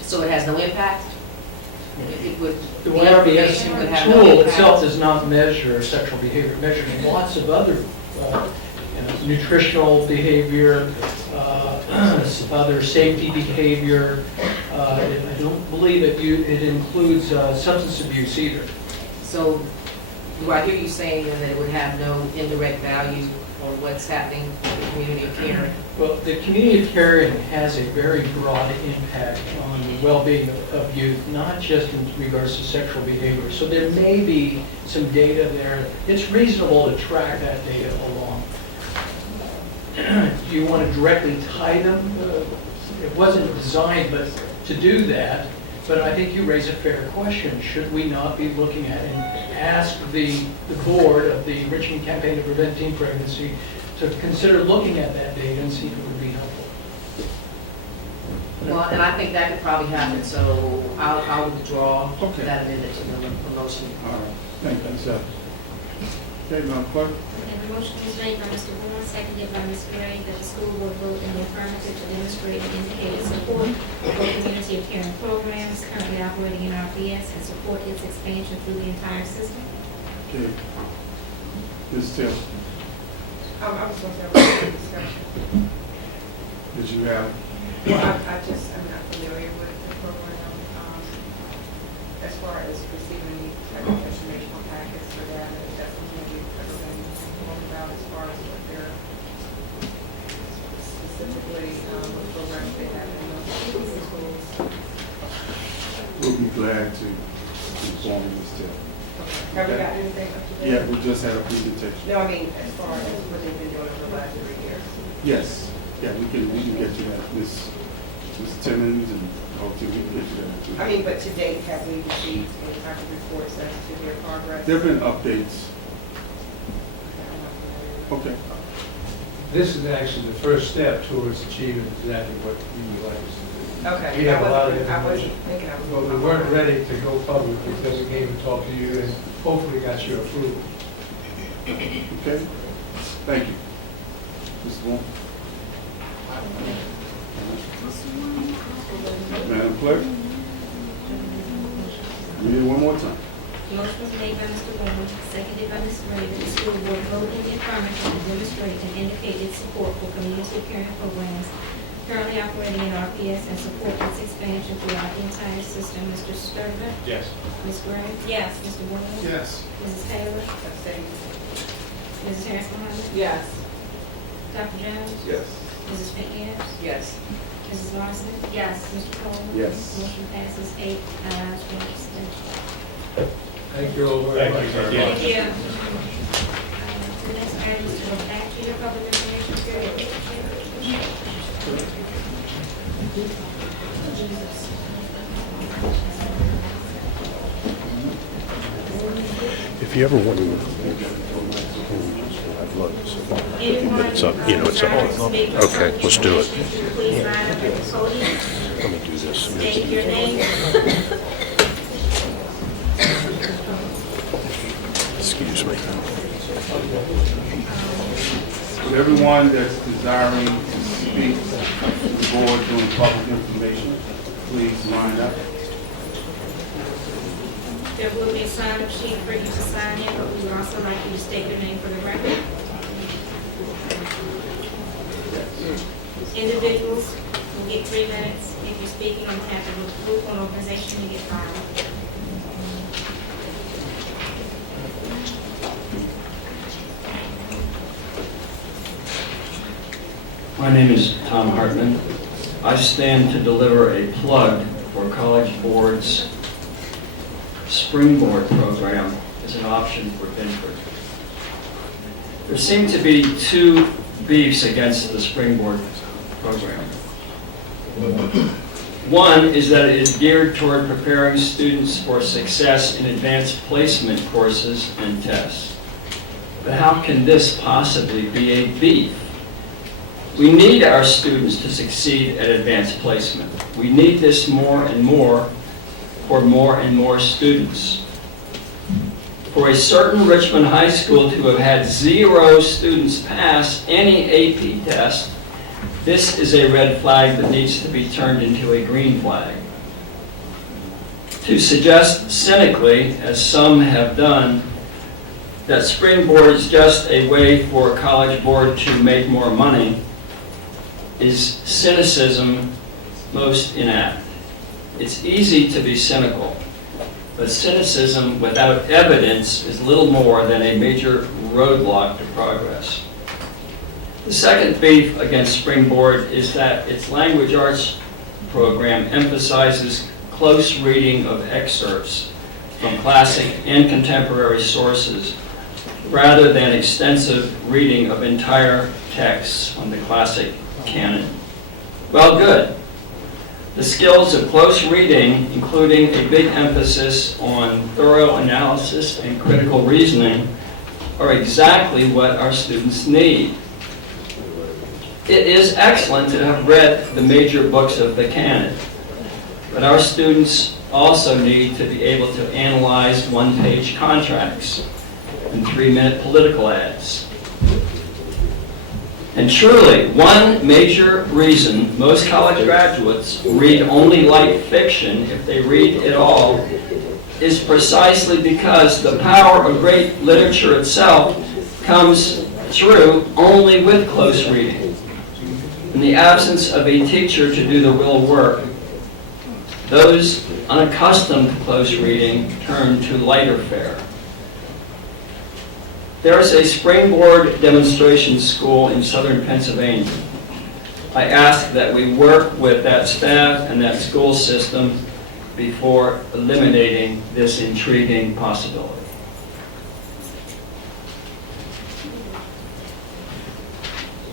So it has no impact? It would, The information would YRBS have no tool impact? itself does not measure sexual behavior. It measures lots of other nutritional behavior, other safety behavior. I don't believe it includes substance abuse either. So do I hear you saying then that it would have no indirect value on what's happening in the community of caring? Well, the community of caring has a very broad impact on the well-being of youth, not just in regards to sexual behavior. So there may be some data there. It's reasonable to track that data along. Do you want to directly tie them? It wasn't designed but to do that, But I think you raise a fair question. Should we not be looking at and ask the board of the Richmond Campaign to Prevent Teen Pregnancy to consider looking at that data and see if it would be helpful? Well, and I think that could probably happen, so I'll withdraw Okay. that amendment to the motion. All right, thank you, sir. Okay, Madam Clerk? And the motion was made by Mr. Warren, seconded by Ms. Gray, that the school board vote in the affirmative to demonstrate and indicate its support for community of caring programs currently operating in RPS and support its expansion through the entire system. Okay. Ms. Taylor, I was going to have a discussion. did you have, Well, I'm not familiar with the program, as far as receiving type of informational packets for that, is that something you've ever been informed about as far as what they're specifically, what programs they have in those schools? we'll be glad to inform you, Ms. Taylor. Have we got anything up to date? Yeah, we just had a presentation. No, I mean, as far as what they've been doing for the last 3 years. Yes, yeah, we can get you that, Ms. Timmons and, hopefully we can get you that. I mean, but to date, have we received any type of reports as to their progress? There've been updates. Okay. This is actually the first step towards achieving exactly what we would like us to do. Okay. We have a lot of I wasn't information. thinking I was. But we weren't ready to go public because we came and talked to you and hopefully got your approval. Okay, thank you. Mr. Warren? Madam Clerk? Read it one more time. Motion was made by Mr. Warren, seconded by Ms. Gray, that the school board vote in the affirmative to demonstrate and indicate its support for community of caring programs currently operating in RPS and support its expansion throughout the entire system. Mr. Sturtevant? Yes. Ms. Gray? Yes. Mr. Warren? Yes. Mrs. Taylor? Abstain. Mrs. Harris Mohammed? Yes. Dr. Jones? Yes. Mrs. McNabb? Yes. Mrs. Larson? Yes. Mr. Coleman? Yes. Motion passes 8 ayes, 1 abstention. Thank you all very much. Thank you. Thank you. The next item is to go back to your public information period. If you ever want to, I'd love to. Anyone It's up, you know, it's up. desiring to speak on Okay, let's do it. information, please line up at the podium, Let me do this. state your name. Excuse me. Everyone that's desiring to speak to the board doing public information, please line up. There will be a sign-up sheet for you to sign in, but we would also like you to state your name for the record. Individuals will get 3 minutes. If you're speaking on behalf of a group or organization, you get 5. My name is Tom Hartman. I stand to deliver a plug for College Board's Springboard program as an option for Binford. There seem to be 2 beefs against the Springboard program. One is that it is geared toward preparing students for success in advanced placement courses and tests. But how can this possibly be a beef? We need our students to succeed at advanced placement. We need this more and more for more and more students. For a certain Richmond high school to have had 0 students pass any AP test, this is a red flag that needs to be turned into a green flag. To suggest cynically, as some have done, that Springboard is just a way for a college board to make more money is cynicism most inapt. It's easy to be cynical, but cynicism without evidence is little more than a major roadblock to progress. The second beef against Springboard is that its language arts program emphasizes close reading of excerpts from classic and contemporary sources rather than extensive reading of entire texts on the classic canon. Well, good. The skills of close reading, including a big emphasis on thorough analysis and critical reasoning, are exactly what our students need. It is excellent to have read the major books of the canon, but our students also need to be able to analyze one-page contracts and 3-minute political ads. And truly, one major reason most college graduates read only light fiction, if they read at all, is precisely because the power of great literature itself comes through only with close reading. In the absence of a teacher to do the real work, those unaccustomed to close reading turn to lighter fare. There is a springboard demonstration school in southern Pennsylvania. I ask that we work with that staff and that school system before eliminating this intriguing possibility.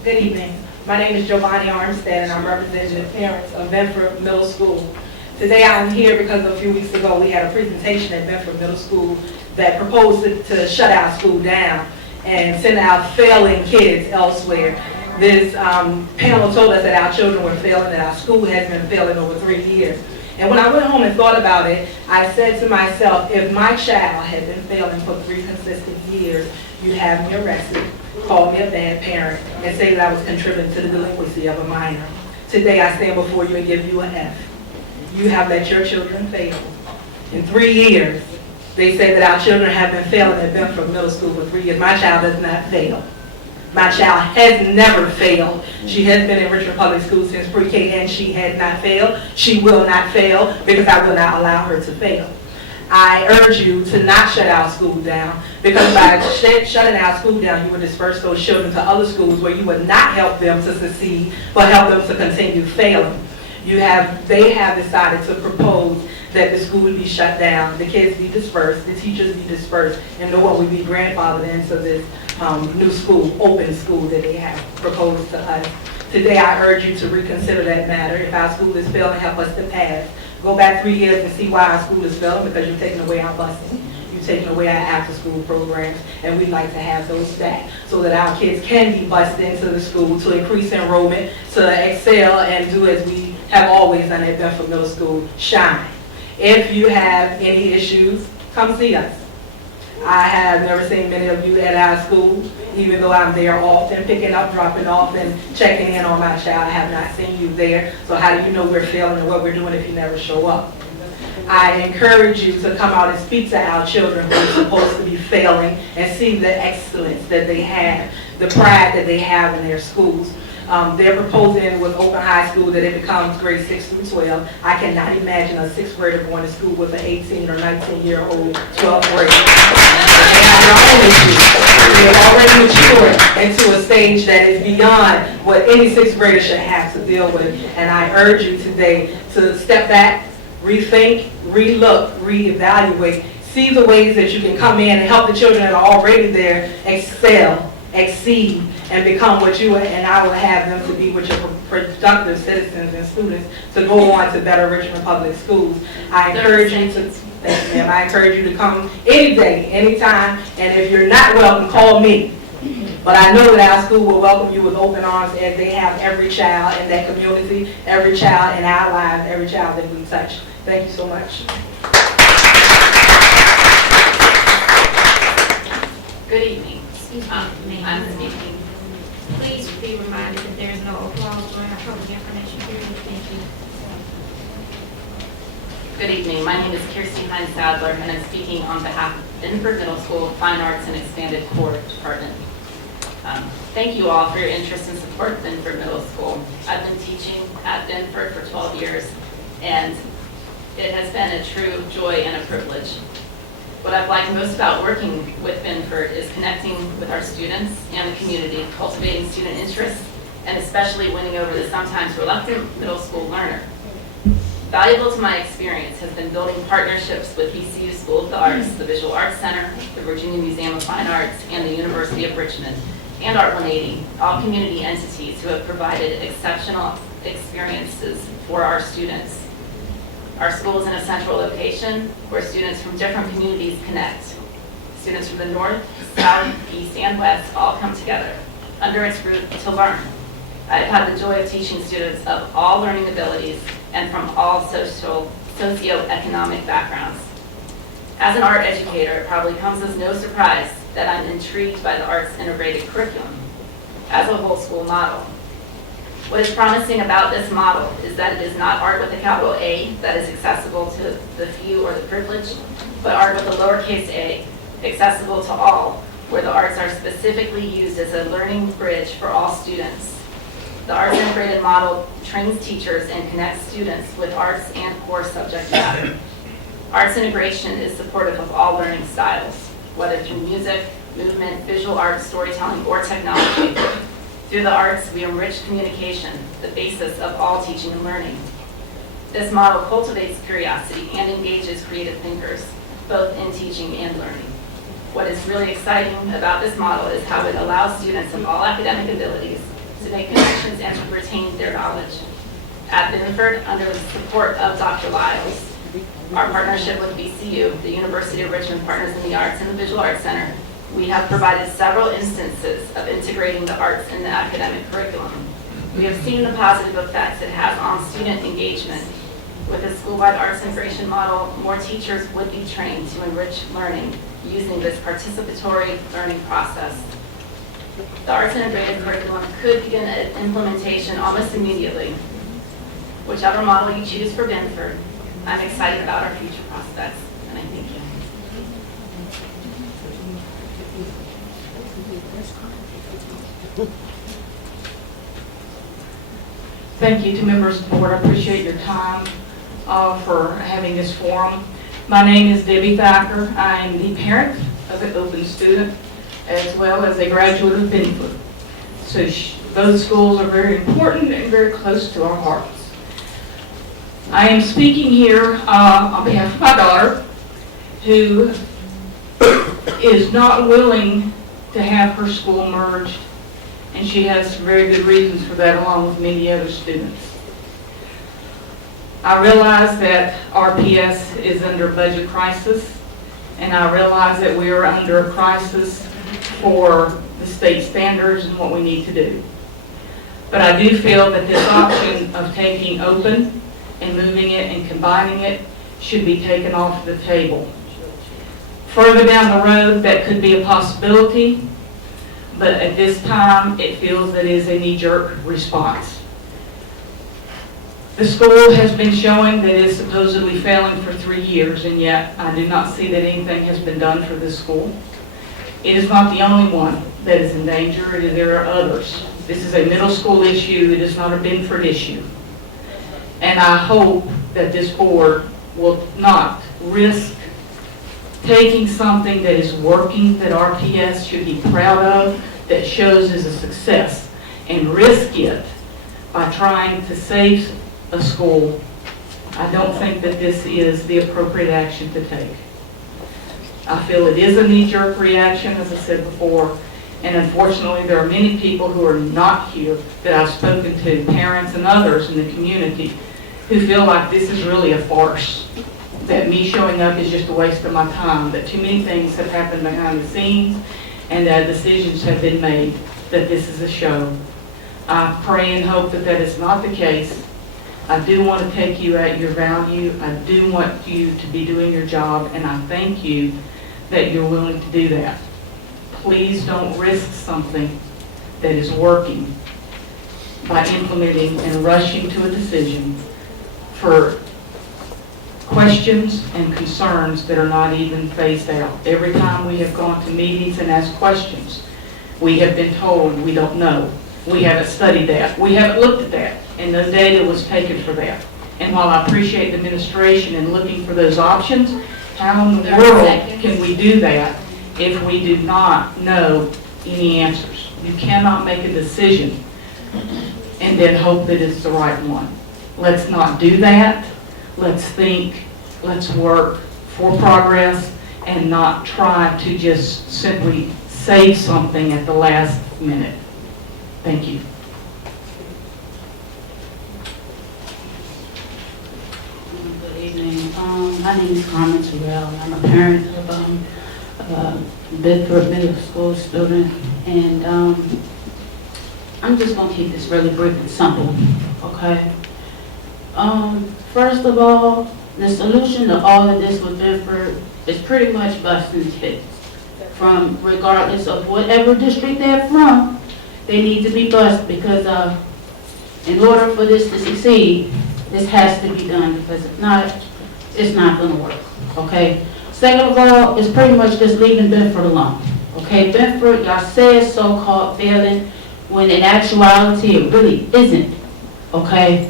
Good evening. My name is Giovanni Armstead, and I'm representing the parents of Benford Middle School. Today I'm here because a few weeks ago we had a presentation at Benford Middle School that proposed to shut our school down and send out failing kids elsewhere. This panel told us that our children were failing, that our school has been failing over 3 years. And when I went home and thought about it, I said to myself, if my child had been failing for 3 consistent years, you'd have me arrested, call me a bad parent, and say that I was contributing to the delinquency of a minor. Today I stand before you and give you an F. You have let your children fail. In 3 years, they say that our children have been failing at Benford Middle School for 3 years. My child does not fail. My child has never failed. She has been in Richmond Public Schools since pre-K, and she has not failed. She will not fail because I will not allow her to fail. I urge you to not shut our school down, because by shutting our school down, you would disperse those children to other schools where you would not help them to succeed, but help them to continue failing. They have decided to propose that the school would be shut down, the kids be dispersed, the teachers be dispersed, and no one would be grandfathered into this new school, open school that they have proposed to us. Today, I urge you to reconsider that matter. If our school is failing, help us to pass. Go back 3 years and see why our school is failing, because you're taking away our busing. You're taking away our after-school programs, and we'd like to have those back so that our kids can be bused into the school to increase enrollment, to excel and do as we have always done at Benford Middle School, shine. If you have any issues, come see us. I have never seen many of you at our school, even though I'm there often, picking up, dropping off, and checking in on my child. I have not seen you there, so how do you know we're failing and what we're doing if you never show up? I encourage you to come out and speak to our children who are supposed to be failing and see the excellence that they have, the pride that they have in their schools. They're proposing with Open High School that it becomes grades 6 through 12. I cannot imagine a 6th grader going to school with an 18 or 19-year-old 12th grader. They have their own issues. They've already matured into a stage that is beyond what any 6th grader should have to deal with. And I urge you today to step back, rethink, relook, reevaluate, see the ways that you can come in and help the children that are already there excel, exceed, and become what you and I will have them to be, which are productive citizens and students to go on to better Richmond Public Schools. I encourage you to, thank you, ma'am, I encourage you to come any day, anytime, and if you're not welcome, call me. But I know that our school will welcome you with open arms, as they have every child in that community, every child in our lives, every child that we touch. Thank you so much. Good evening. I'm speaking. Please be reminded that there is no applause during our public information period. Thank you. Good evening. My name is Kirsty Hines Sadler, and I'm speaking on behalf of Benford Middle School Fine Arts and Expanded Core Department. Thank you all for your interest and support of Benford Middle School. I've been teaching at Benford for 12 years, and it has been a true joy and a privilege. What I've liked most about working with Benford is connecting with our students and the community, cultivating student interest, and especially winning over the sometimes reluctant middle school learner. Valuable to my experience has been building partnerships with VCU School of the Arts, the Visual Arts Center, the Virginia Museum of Fine Arts, and the University of Richmond, and Art 180, all community entities who have provided exceptional experiences for our students. Our school is in a central location where students from different communities connect. Students from the north, south, east, and west all come together under its roof to learn. I've had the joy of teaching students of all learning abilities and from all socioeconomic backgrounds. As an art educator, it probably comes as no surprise that I'm intrigued by the arts integrated curriculum as a whole school model. What is promising about this model is that it is not art with a capital A that is accessible to the few or the privileged, but art with a lowercase a, accessible to all, where the arts are specifically used as a learning bridge for all students. The arts integrated model trains teachers and connects students with arts and core subject matter. Arts integration is supportive of all learning styles, whether through music, movement, visual arts, storytelling, or technology. Through the arts, we enrich communication, the basis of all teaching and learning. This model cultivates curiosity and engages creative thinkers, both in teaching and learning. What is really exciting about this model is how it allows students of all academic abilities to make connections and to retain their knowledge. At Binford, under the support of Dr. Lyles, our partnership with VCU, the University of Richmond Partners in the Arts and the Visual Arts Center, we have provided several instances of integrating the arts in the academic curriculum. We have seen the positive effects it has on student engagement. With a school-wide arts integration model, more teachers would be trained to enrich learning using this participatory learning process. The arts integrated curriculum could begin implementation almost immediately. Whichever model you choose for Binford, I'm excited about our future prospects, and I thank you. Thank you to members of the board. I appreciate your time for having this forum. My name is Debbie Thacker. I am the parent of an open student as well as a graduate of Binford. So those schools are very important and very close to our hearts. I am speaking here on behalf of my daughter, who is not willing to have her school merged, and she has some very good reasons for that, along with many other students. I realize that RPS is under budget crisis, and I realize that we are under a crisis for the state standards and what we need to do. But I do feel that this option of taking open and moving it and combining it should be taken off the table. Further down the road, that could be a possibility, but at this time, it feels that it is a knee-jerk response. The school has been showing that it is supposedly failing for 3 years, and yet I do not see that anything has been done for this school. It is not the only one that is in danger. There are others. This is a middle school issue. It is not a Binford issue. And I hope that this board will not risk taking something that is working, that RPS should be proud of, that shows as a success, and risk it by trying to save a school. I don't think that this is the appropriate action to take. I feel it is a knee-jerk reaction, as I said before, and unfortunately there are many people who are not here that I've spoken to, parents and others in the community, who feel like this is really a farce, that me showing up is just a waste of my time, that too many things have happened behind the scenes, and that decisions have been made, that this is a show. I pray and hope that that is not the case. I do want to take you at your value. I do want you to be doing your job, and I thank you that you're willing to do that. Please don't risk something that is working by implementing and rushing to a decision for questions and concerns that are not even phased out. Every time we have gone to meetings and asked questions, we have been told we don't know. We haven't studied that. We haven't looked at that. And no data was taken for that. And while I appreciate the administration in looking for those options, how in the world can we do that if we do not know any answers? You cannot make a decision and then hope that it's the right one. Let's not do that. Let's think, let's work for progress and not try to just simply save something at the last minute. Thank you. Good evening. My name is Carmen Terrell. I'm a parent of Bedford Middle School student, and I'm just gonna keep this really brief and simple, okay? First of all, the solution to all of this with Bedford is pretty much busting kids. From regardless of whatever district they're from, they need to be bused because in order for this to succeed, this has to be done because if not, it's not gonna work, okay? Second of all, it's pretty much just leaving Bedford alone, okay? Bedford, y'all say it's so-called failing, when in actuality, it really isn't, okay?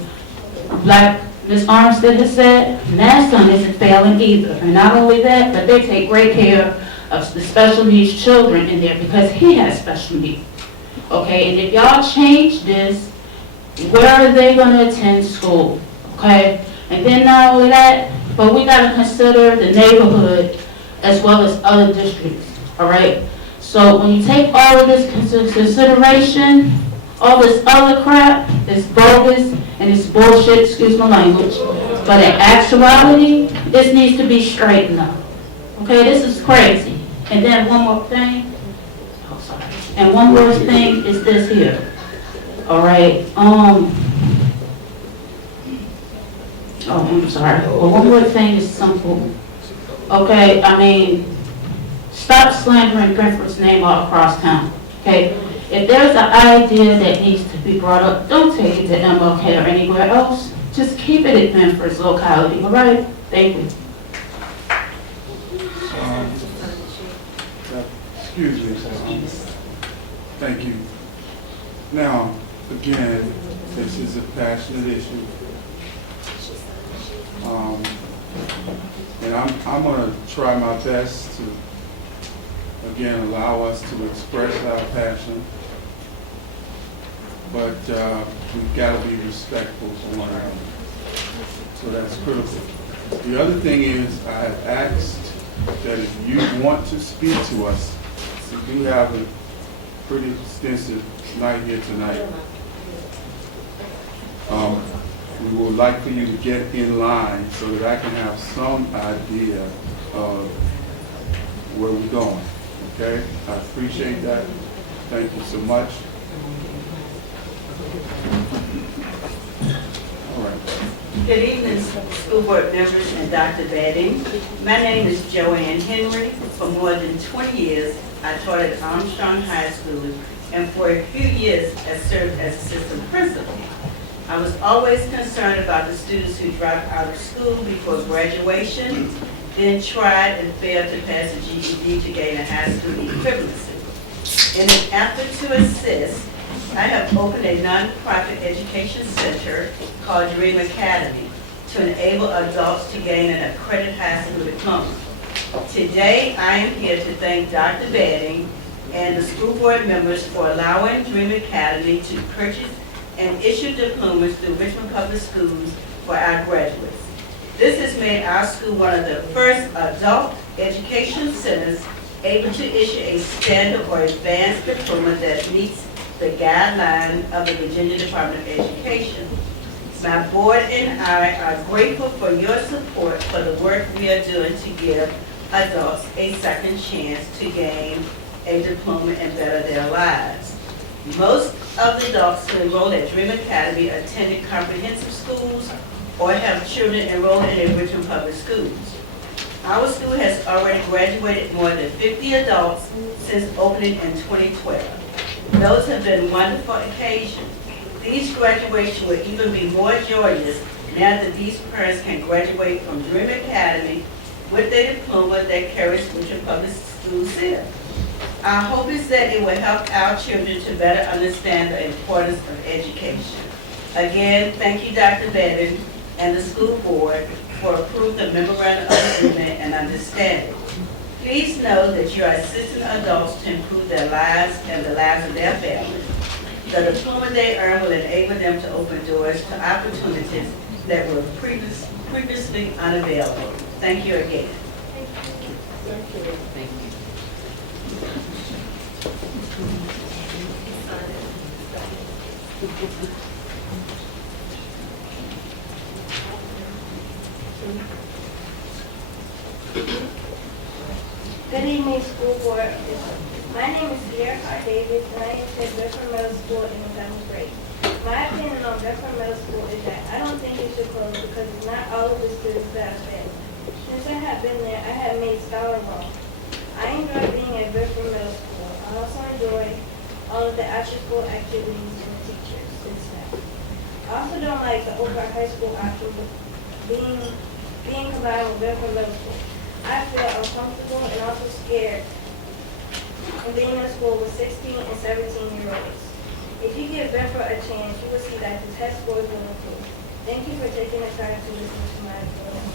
Like Ms. Armstead has said, Nassau isn't failing either. And not only that, but they take great care of the special needs children in there because he has special needs, okay? And if y'all change this, where are they gonna attend school, okay? And then not only that, but we gotta consider the neighborhood as well as other districts, all right? So when you take all of this into consideration, all this other crap is bogus and it's bullshit, excuse my language, but in actuality, this needs to be straightened up, okay? This is crazy. And then one more thing, oh sorry, and one more thing is this here, all right? Oh, I'm sorry. Well, one more thing is simple. Okay, I mean, stop slandering Bedford's name all across town, okay? If there's an idea that needs to be brought up, don't take it to MLK or anywhere else. Just keep it at Bedford's locality, all right? Thank you. Excuse me. Thank you. Now, again, this is a passionate issue. And I'm going to try my best to, again, allow us to express our passion. But we've got to be respectful to one another. So that's critical. The other thing is, I have asked that if you want to speak to us, we do have a pretty extensive night here tonight. We would like for you to get in line so that I can have some idea of where we're going, okay? I appreciate that. Thank you so much. All right. Good evening, school board members and Dr. Badding. My name is Joanne Henry. For more than 20 years, I taught at Armstrong High School, and for a few years, I served as assistant principal. I was always concerned about the students who dropped out of school before graduation, then tried and failed to pass a GED to gain a high school equivalency. In an effort to assist, I have opened a nonprofit education center called Dream Academy to enable adults to gain an accredited high school diploma. Today, I am here to thank Dr. Badding and the school board members for allowing Dream Academy to purchase and issue diplomas through Richmond Public Schools for our graduates. This has made our school one of the first adult education centers able to issue a standard or advanced diploma that meets the guideline of the Virginia Department of Education. My board and I are grateful for your support for the work we are doing to give adults a second chance to gain a diploma and better their lives. Most of the adults who enroll at Dream Academy attended comprehensive schools or have children enrolled in Richmond Public Schools. Our school has already graduated more than 50 adults since opening in 2012. Those have been wonderful occasions. These graduations will even be more joyous now that these parents can graduate from Dream Academy with a diploma that carries Richmond Public Schools seal. Our hope is that it will help our children to better understand the importance of education. Again, thank you, Dr. Badding and the school board for approving the memorandum of agreement and understanding. Please know that you are assisting adults to improve their lives and the lives of their families. The diploma they earn will enable them to open doors to opportunities that were previously unavailable. Thank you again. Thank you. Good evening, school board. My name is Sierra Carr Davis, and I attend Bedford Middle School in the 7th grade. My opinion on Bedford Middle School is that I don't think it should close because it's not all of the students that have been. Since I have been there, I have made scholar roll. I enjoy being at Bedford Middle School. I also enjoy all of the after-school activities and the teachers and staff. I also don't like the over high school option being combined with Bedford Middle School. I feel uncomfortable and also scared of being in a school with 16 and 17-year-olds. If you give Bedford a chance, you will see that the test scores will improve. Thank you for taking the time to listen to my opinion.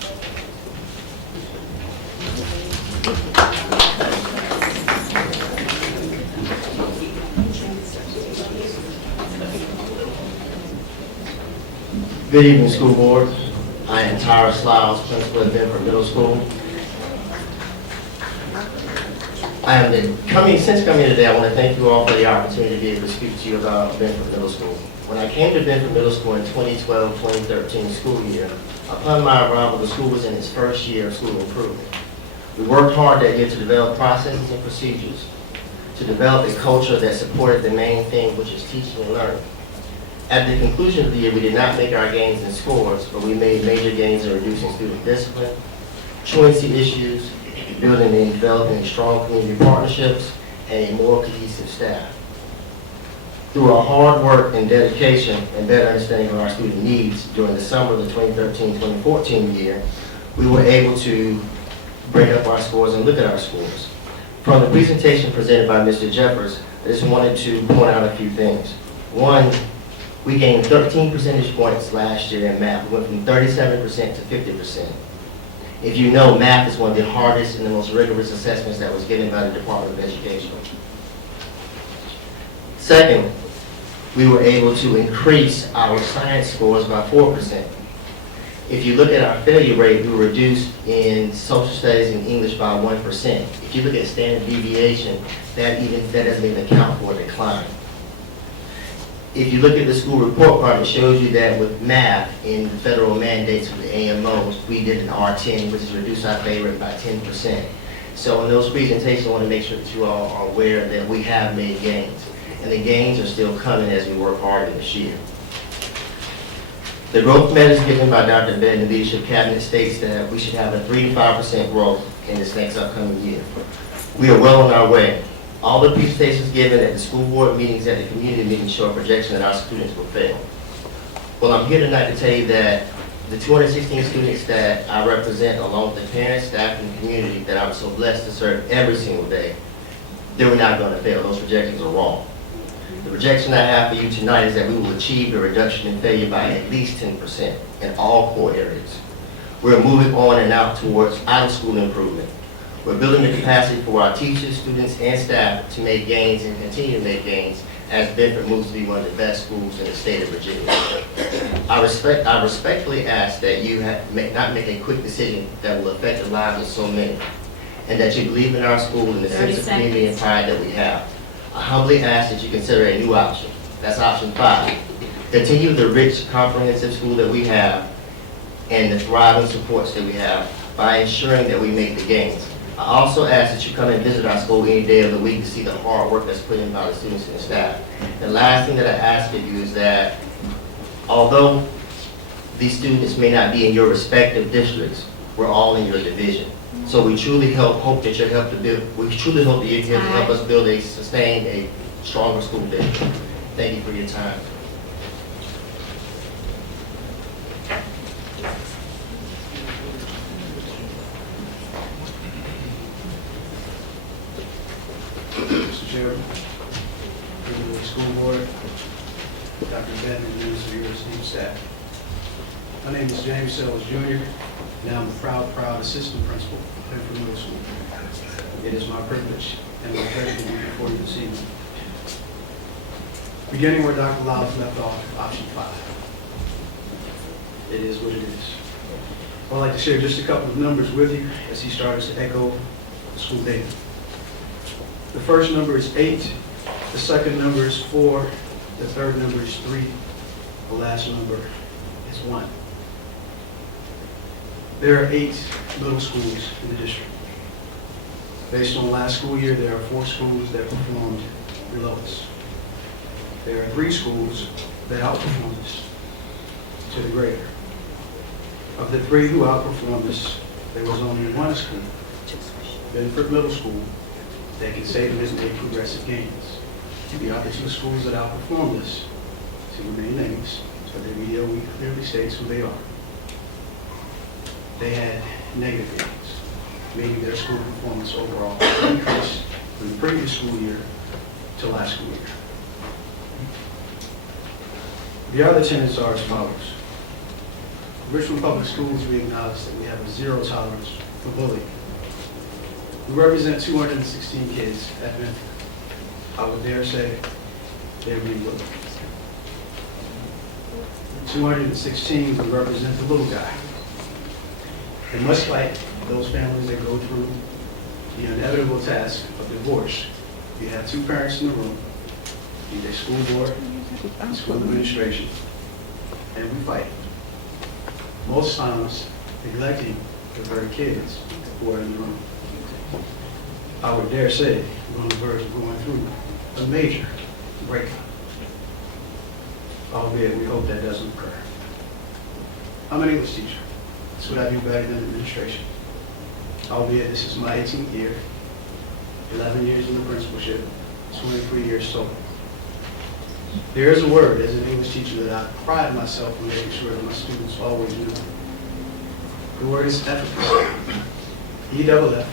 Good evening, school board. I am Tyra Sliles, principal at Bedford Middle School. Since coming today, I want to thank you all for the opportunity to be able to speak to you about Bedford Middle School. When I came to Bedford Middle School in 2012-2013 school year, upon my arrival, the school was in its first year of school improvement. We worked hard that year to develop processes and procedures, to develop a culture that supported the main thing, which is teaching and learning. At the conclusion of the year, we did not make our gains in scores, but we made major gains in reducing student discipline, truancy issues, building and developing strong community partnerships, and a more cohesive staff. Through our hard work and dedication and better understanding of our student needs during the summer of the 2013-2014 year, we were able to bring up our scores and look at our scores. From the presentation presented by Mr. Jeffers, I just wanted to point out a few things. One, we gained 13 percentage points last year in math. We went from 37% to 50%. If you know, math is one of the hardest and the most rigorous assessments that was given by the Department of Education. Second, we were able to increase our science scores by 4%. If you look at our failure rate, we were reduced in social studies and English by 1%. If you look at standard deviation, that doesn't even account for a decline. If you look at the school report card, it shows you that with math in the federal mandates for the AMOs, we did an R10, which has reduced our failure rate by 10%. So in those presentations, I want to make sure that you all are aware that we have made gains. And the gains are still coming as we work harder this year. The growth measures given by Dr. Bed and the Leadership Cabinet states that we should have a 3 to 5% growth in this next upcoming year. We are well on our way. All the presentations given at the school board meetings, at the community meetings, show a projection that our students will fail. Well, I'm here tonight to tell you that the 216 students that I represent, along with the parents, staff, and community that I'm so blessed to serve every single day, they were not going to fail. Those projections are wrong. The projection I have for you tonight is that we will achieve a reduction in failure by at least 10% in all core areas. We're moving on and out towards out-of-school improvement. We're building the capacity for our teachers, students, and staff to make gains and continue to make gains as Bedford moves to be one of the best schools in the state of Virginia. I respectfully ask that you not make a quick decision that will affect the lives of so many, and that you believe in our school and the sense of community and pride that we have. I humbly ask that you consider a new option. That's option 5. Continue the rich, comprehensive school that we have and the thriving supports that we have by ensuring that we make the gains. I also ask that you come and visit our school any day of the week to see the hard work that's put in by the students and the staff. The last thing that I ask of you is that although these students may not be in your respective districts, we're all in your division. So we truly hope that you're help to build. We truly hope that you're here to help us build a stronger school district. Thank you for your time. Mr. Chairman, members of the school board, Dr. Bed and members of your esteemed staff. My name is James Sellers Jr., and I'm a proud assistant principal at Bedford Middle School. It is my privilege and my pleasure to be before you this evening. Beginning where Dr. Lyles left off, option 5. It is what it is. I'd like to share just a couple of numbers with you as he starts to echo the school data. The first number is 8, the second number is 4, the third number is 3, the last number is 1. There are 8 middle schools in the district. Based on last school year, there are 4 schools that performed the lowest. There are 3 schools that outperformed us to the greater. Of the 3 who outperformed us, there was only 1 school, Benford Middle School, that can say that has made progressive gains. The other 2 schools that outperformed us, to remain names, so the media clearly states who they are. They had negative gains, meaning their school performance overall increased from the previous school year to last school year. The other tenets are as follows. Richmond Public Schools, we acknowledge that we have a 0 tolerance for bullying. We represent 216 kids at Benford. I would dare say they're being bullied. 216, we represent the little guy. And much like those families that go through the inevitable task of divorce, you have 2 parents in the room, either school board, school administration, and we fight. Most times neglecting the very kids who are in the room. I would dare say we're on the verge of going through a major breakup. Albeit we hope that doesn't occur. I'm an English teacher. That's what I do better than administration. Albeit this is my 18th year, 11 years in the principalship, 23 years total. There is a word as an English teacher that I pride myself in making sure that my students always know. The word is efficacy. E-F-F-I-C-A-C-Y.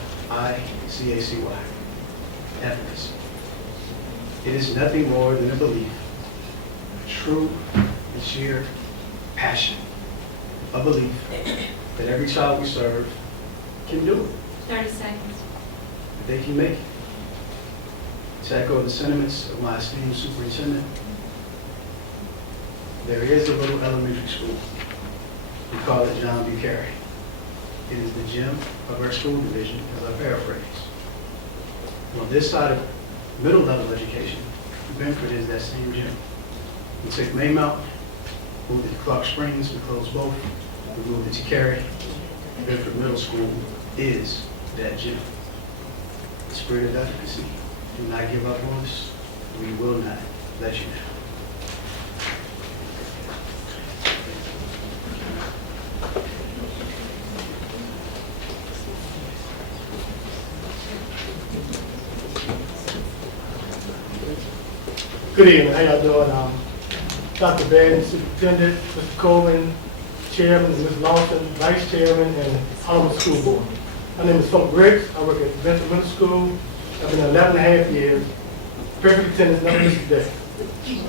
Efficacy. It is nothing more than a belief, a true and sheer passion, a belief that every child we serve can do it. 30 seconds. That they can make it. To echo the sentiments of my esteemed superintendent, there is a little elementary school. We call it John B. Carey. It is the gym of our school division, as I paraphrase. On this side of middle level education, Benford is that same gym. We took Maymount, moved it to Clark Springs, we closed both, we moved it to Carey. Benford Middle School is that gym. The spirit of efficacy. Do not give up on us. We will not let you down. Good evening, how y'all doing? Dr. Baden, Superintendent, Mr. Coleman, Chairman, Ms. Lawson, Vice Chairman, and Honorable School Board. My name is Philip Briggs. I work at Benford Middle School. I've been 11 and a half years. Perfect attendance, never missed a day.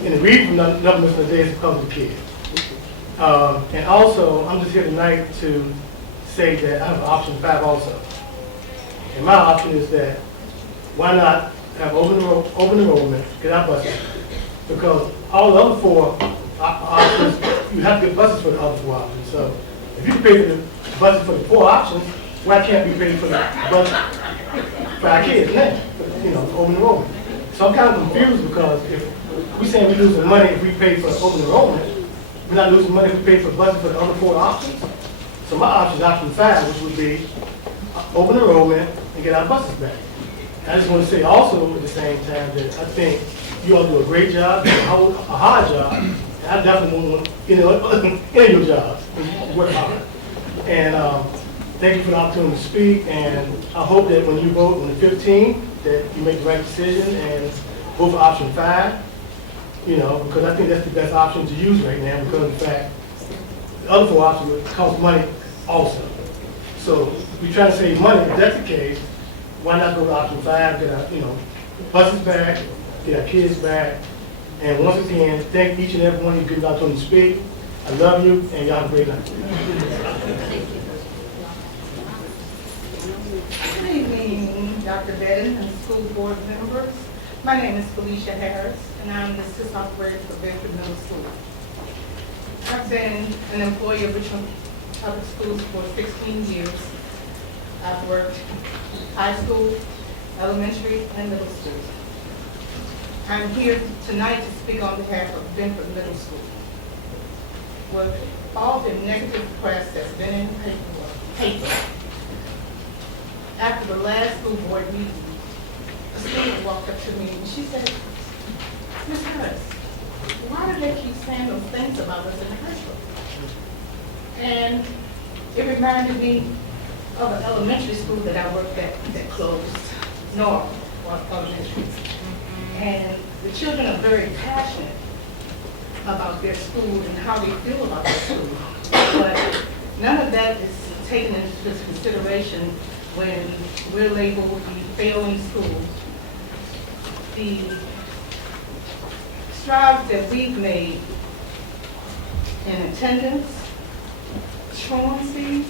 And the reason for never missing a day is because of the kids. And also, I'm just here tonight to say that I have option 5 also. And my option is that why not have open enrollment, get our buses, because all the other 4 options, you have to get buses for the other 4 options. So if you pay for the buses for the 4 options, why can't we pay for the bus for our kids now? You know, open enrollment. So I'm kind of confused because if we're saying we're losing money if we pay for open enrollment, we're not losing money if we pay for buses for the other 4 options. So my option is option 5, which would be open enrollment and get our buses back. I just want to say also at the same time that I think you all do a great job, a hard job, and I definitely want any of your jobs. You work hard. And thank you for the opportunity to speak, and I hope that when you vote on the 15th, that you make the right decision and vote for option 5, you know, because I think that's the best option to use right now, because in fact, the other 4 options would cost money also. So we're trying to save money. If that's the case, why not go to option 5, get our, buses back, get our kids back, and once again, thank each and every one of you who got to speak. I love you, and y'all have a great night. Good evening, Dr. Baden and school board members. My name is Felicia Harris, and I'm the assistant operator for Benford Middle School. I've been an employee of Richmond Public Schools for 16 years. I've worked high school, elementary, and middle school. I'm here tonight to speak on behalf of Benford Middle School. With all the negative press that's been in the after the last school board meeting, a student walked up to me and she said, Ms. Harris, why do they keep saying those things about us in high school? And it reminded me of an elementary school that I worked at that closed, North Elementary. And the children are very passionate about their school and how they feel about their school. But none of that is taken into consideration when we're labeled the failing schools. The strides that we've made in attendance, truancy,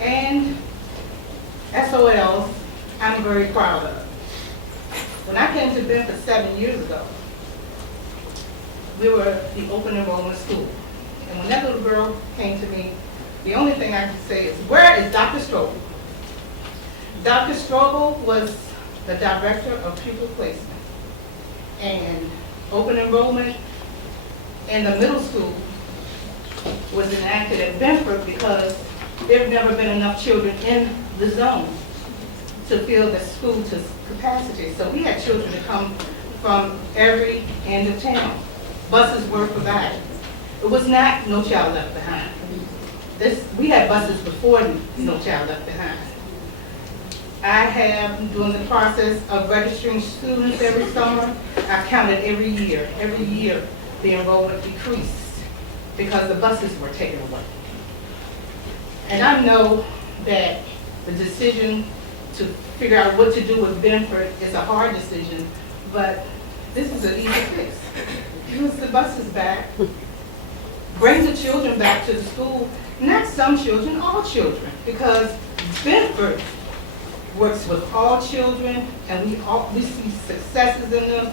and SOLs, I'm very proud of. When I came to Benford 7 years ago, we were the open enrollment school. And when that little girl came to me, the only thing I could say is, where is Dr. Strobel? Dr. Strobel was the director of pupil placement. And open enrollment in the middle school was enacted at Benford because there have never been enough children in the zone to fill the school to capacity. So we had children that come from every end of town. Buses were provided. It was not No Child Left Behind. We had buses before No Child Left Behind. I have, during the process of registering students every summer, I counted every year. Every year, the enrollment decreased because the buses were taken away. And I know that the decision to figure out what to do with Benford is a hard decision, but this is an easy fix. Use the buses back, bring the children back to the school, not some children, all children, because Benford works with all children, and we see successes in them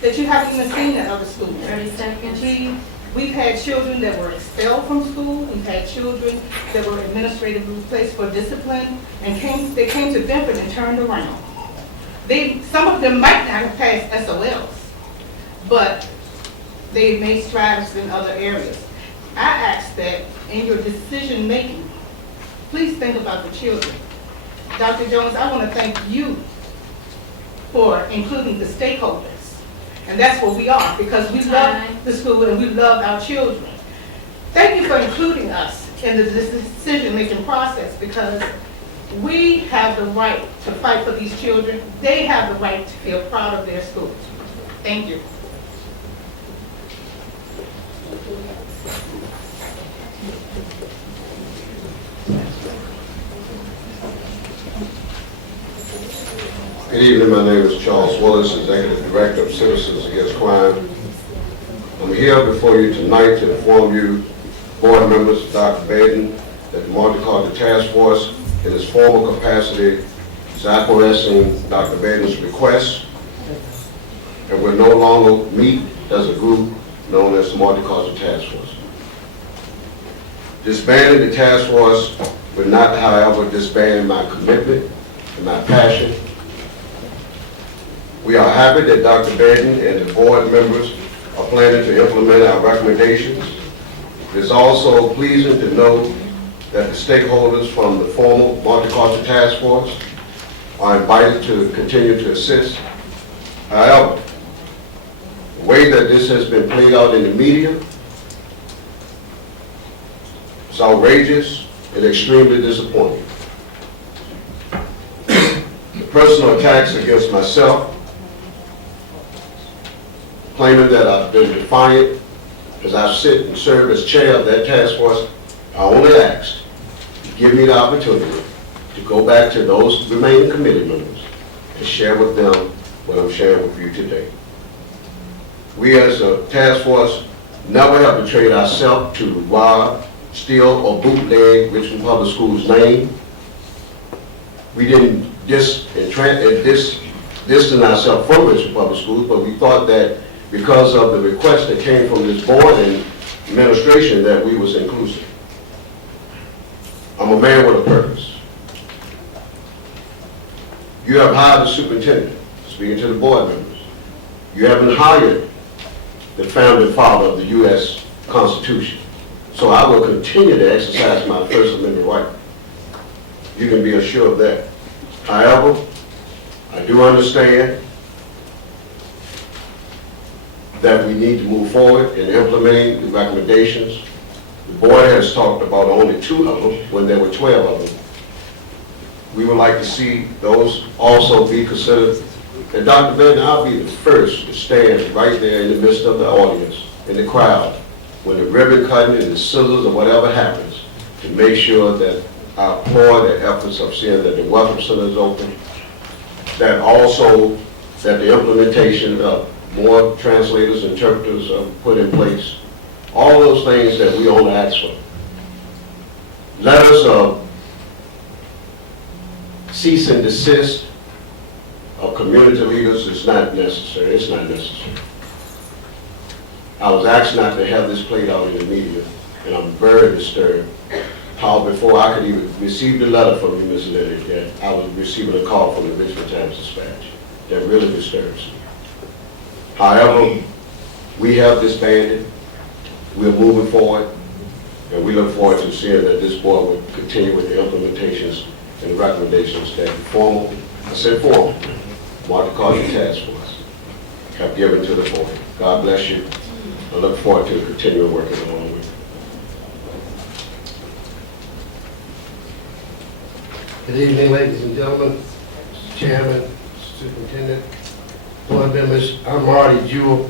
that you haven't even seen at other schools. 30 seconds. We've had children that were expelled from school. We've had children that were administratively placed for discipline, and they came to Benford and turned around. Some of them might not have passed SOLs, but they made strides in other areas. I ask that in your decision making, please think about the children. Dr. Jones, I want to thank you for including the stakeholders. And that's what we are, because we love the school and we love our children. Thank you for including us in the decision-making process, because we have the right to fight for these children. They have the right to feel proud of their schools. Thank you. Good evening, my name is Charles Willis, Executive Director of Citizens Against Crime. I'm here before you tonight to inform you, board members, Dr. Baden, that the Multicultural Task Force, in its formal capacity, is acquiescing Dr. Baden's request, and will no longer meet as a group known as the Multicultural Task Force. Disbanding the task force will not, however, disband my commitment and my passion. We are happy that Dr. Baden and the board members are planning to implement our recommendations. It is also pleasing to know that the stakeholders from the formal Multicultural Task Force are invited to continue to assist. However, the way that this has been played out in the media is outrageous and extremely disappointing. The personal attacks against myself, claiming that I've been defiant as I sit and serve as chair of that task force, I only asked to give me the opportunity to go back to those remaining committee members and share with them what I'm sharing with you today. We as a task force never have betrayed ourselves to rob, steal, or bootleg Richmond Public Schools' name. We didn't distance ourselves from Richmond Public Schools, but we thought that because of the request that came from this board and administration that we was inclusive. I'm a man with a purpose. You have hired a superintendent, speaking to the board members. You haven't hired the founding father of the U.S. Constitution. So I will continue to exercise my First Amendment right. You can be assured of that. However, I do understand that we need to move forward in implementing the recommendations. The board has talked about only 2 of them when there were 12 of them. We would like to see those also be considered. And Dr. Benton, I'll be the first to stand right there in the midst of the audience, in the crowd, when the ribbon cutting and the scissors or whatever happens, to make sure that I applaud the efforts of seeing that the Welcome Center is open, that also that the implementation of more translators, interpreters are put in place. All those things that we only ask for. Letters of cease and desist of community leaders is not necessary. It's not necessary. I was asked not to have this played out in the media, and I'm very disturbed how before I could even receive the letter from you, Ms. Liddy, that I was receiving a call from the Richmond Times-Dispatch. That really disturbs me. However, we have disbanded. We're moving forward, and we look forward to seeing that this board will continue with the implementations and the recommendations that formal, Martin Carter Task Force have given to the board. God bless you. I look forward to continuing working along with you. Good evening, ladies and gentlemen, Mr. Chairman, Superintendent, board members. I'm Marty Jewell.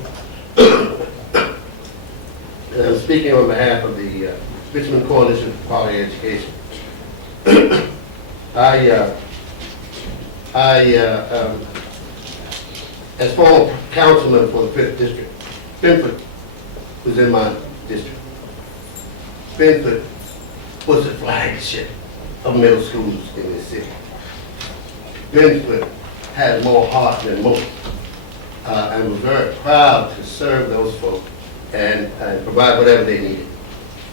And I'm speaking on behalf of the Richmond Coalition for Quality Education. As former councilman for the 5th District, Benford was in my district. Benford was the flagship of middle schools in this city. Benford had more heart than most, and was very proud to serve those folks and provide whatever they needed.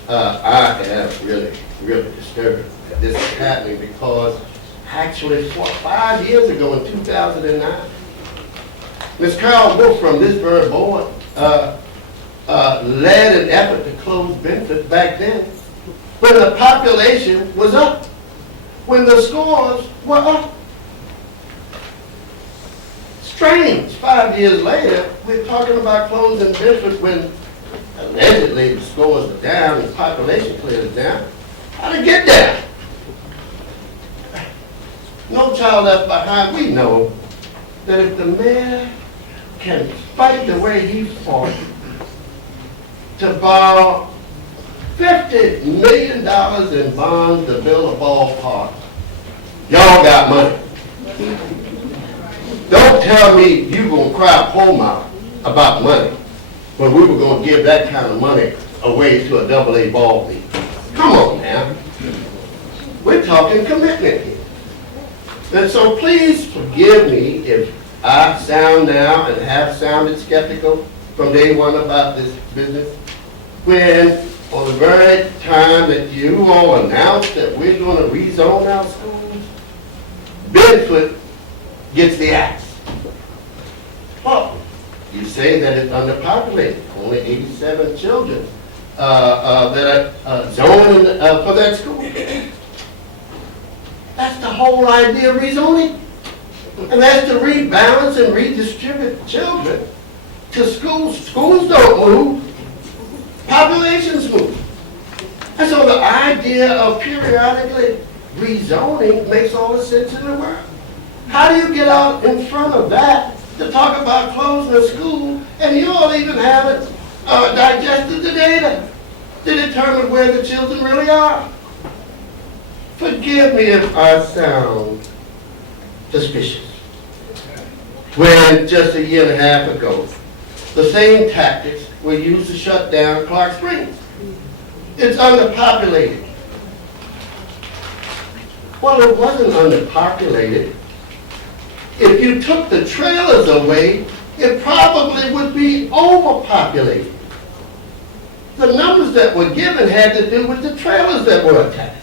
I am really, really disturbed that this is happening because actually 5 years ago in 2009, Ms. Carol Wolf from this very board led an effort to close Benford back then when the population was up, when the scores were up. Strange, 5 years later, we're talking about closing Benford when allegedly the scores are down and the population clearly down. How did it get there? No Child Left Behind. We know that if the mayor can fight the way he fought to borrow $50 million in bonds to build a ballpark, y'all got money. Don't tell me you gonna cry poor mouth about money when we were gonna give that kind of money away to a AA ball league. Come on now. We're talking commitment here. And so please forgive me if I sound now and have sounded skeptical from day one about this business, when on the very time that you all announced that we're going to rezone our schools, Benford gets the axe. Well, you say that it's underpopulated, only 87 children that are zoned for that school. That's the whole idea of rezoning. And that's to rebalance and redistribute children to schools. Schools don't move, populations move. And so the idea of periodically rezoning makes all the sense in the world. How do you get out in front of that to talk about closing a school and you all even haven't digested the data to determine where the children really are? Forgive me if I sound suspicious. When just a year and a half ago, the same tactics were used to shut down Clark Springs. It's underpopulated. Well, it wasn't underpopulated. If you took the trailers away, it probably would be overpopulated. The numbers that were given had to do with the trailers that were attached.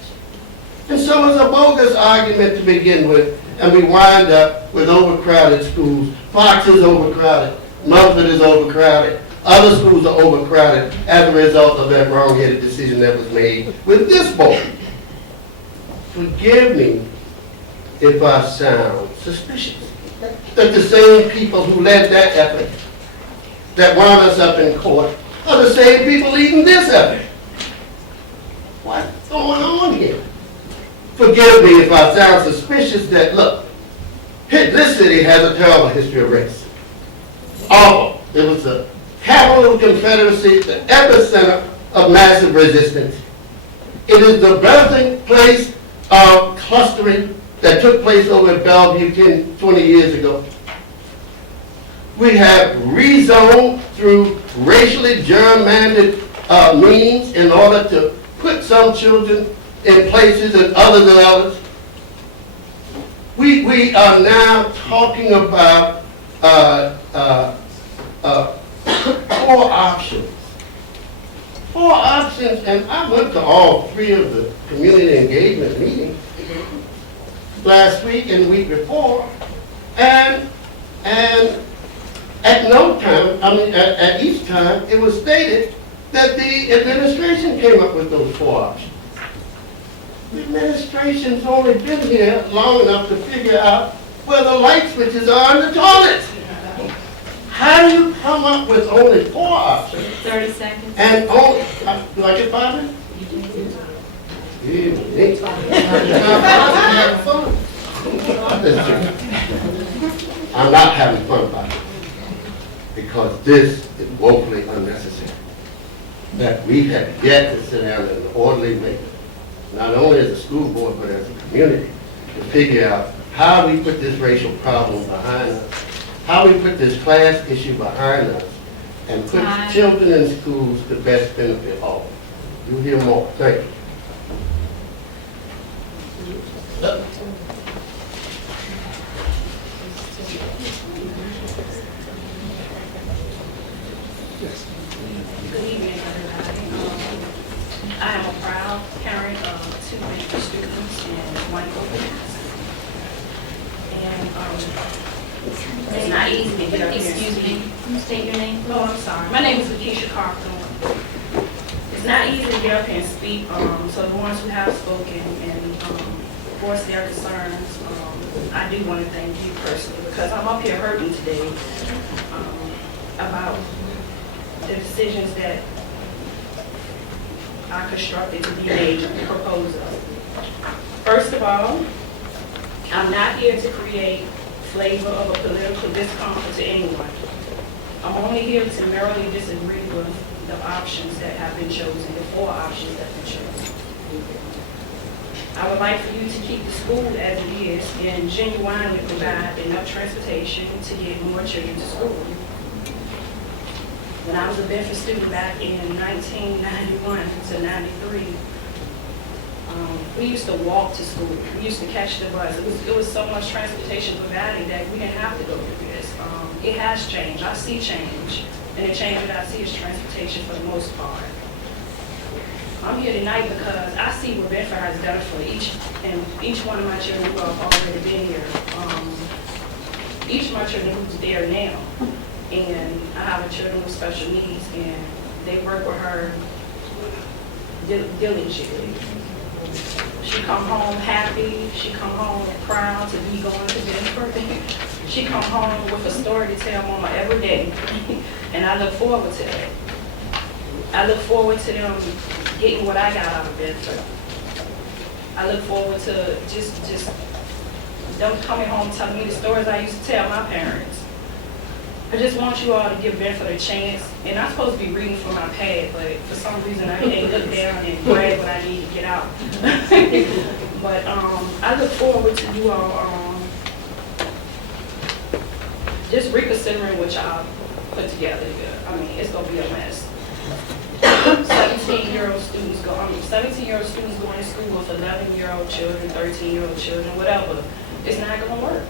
And so it's a bogus argument to begin with, and we wind up with overcrowded schools. Fox is overcrowded, Mumford is overcrowded, other schools are overcrowded as a result of that wrong-headed decision that was made with this board. forgive me if I sound suspicious, that the same people who led that effort, that wound us up in court, are the same people leading this effort. What's going on here? Forgive me if I sound suspicious that, look, this city has a terrible history of race. Awful. It was the capital of the Confederacy, the epicenter of massive resistance. It is the birthing place of clustering that took place over at Bellevue 20 years ago. We have rezoned through racially gerrymandered means in order to put some children in places and others than others. We are now talking about 4 options. 4 options, and I went to all 3 of the community engagement meetings last week and the week before, and at no time, at each time, it was stated that the administration came up with those 4 options. The administration's only been here long enough to figure out where the light switches are in the toilet. How do you come up with only 4 options? 30 seconds. And only, do I get 5 minutes? I'm not having fun about it, because this is woefully unnecessary. That we have yet to sit down in an orderly way, not only as a school board, but as a community, to figure out how we put this racial problem behind us, how we put this class issue behind us, and put children in schools to best benefit all. You'll hear more. Thank you. Good evening, everybody. I am a proud parent of 2 major students and 1 open house. And it's not easy to get up here. Excuse me, can you state your name? Oh, I'm sorry. My name is Lakeisha Carpenter. It's not easy to get up here and speak, so the ones who have spoken and voiced their concerns, I do want to thank you personally, because I'm up here hurting today about the decisions that are constructed to be made and proposed of. First of all, I'm not here to create flavor of a political discomfort to anyone. I'm only here to merely disagree with the options that have been chosen, the 4 options that have been chosen. I would like for you to keep the school as it is and genuinely provide enough transportation to get more children to school. When I was a Bedford student back in 1991 to 93, we used to walk to school. We used to catch the bus. It was so much transportation provided that we didn't have to go through this. It has changed. I see change. And the change that I see is transportation for the most part. I'm here tonight because I see what Bedford has done for each one of my children who have already been here. Each of my children who's there now. And I have a children with special needs, and they work with her diligently. She come home happy. She come home proud to be going to Bedford. She come home with a story to tell Mama every day, and I look forward to that. I look forward to them getting what I got out of Bedford. I look forward to just them coming home telling me the stories I used to tell my parents. I just want you all to give Bedford a chance. And I'm supposed to be reading from my pad, but for some reason I can't look down and grab what I need to get out. But I look forward to you all just reconsidering what y'all put together here. I mean, it's gonna be a mess. 17-year-old students going to school with 11-year-old children, 13-year-old children, whatever. It's not gonna work.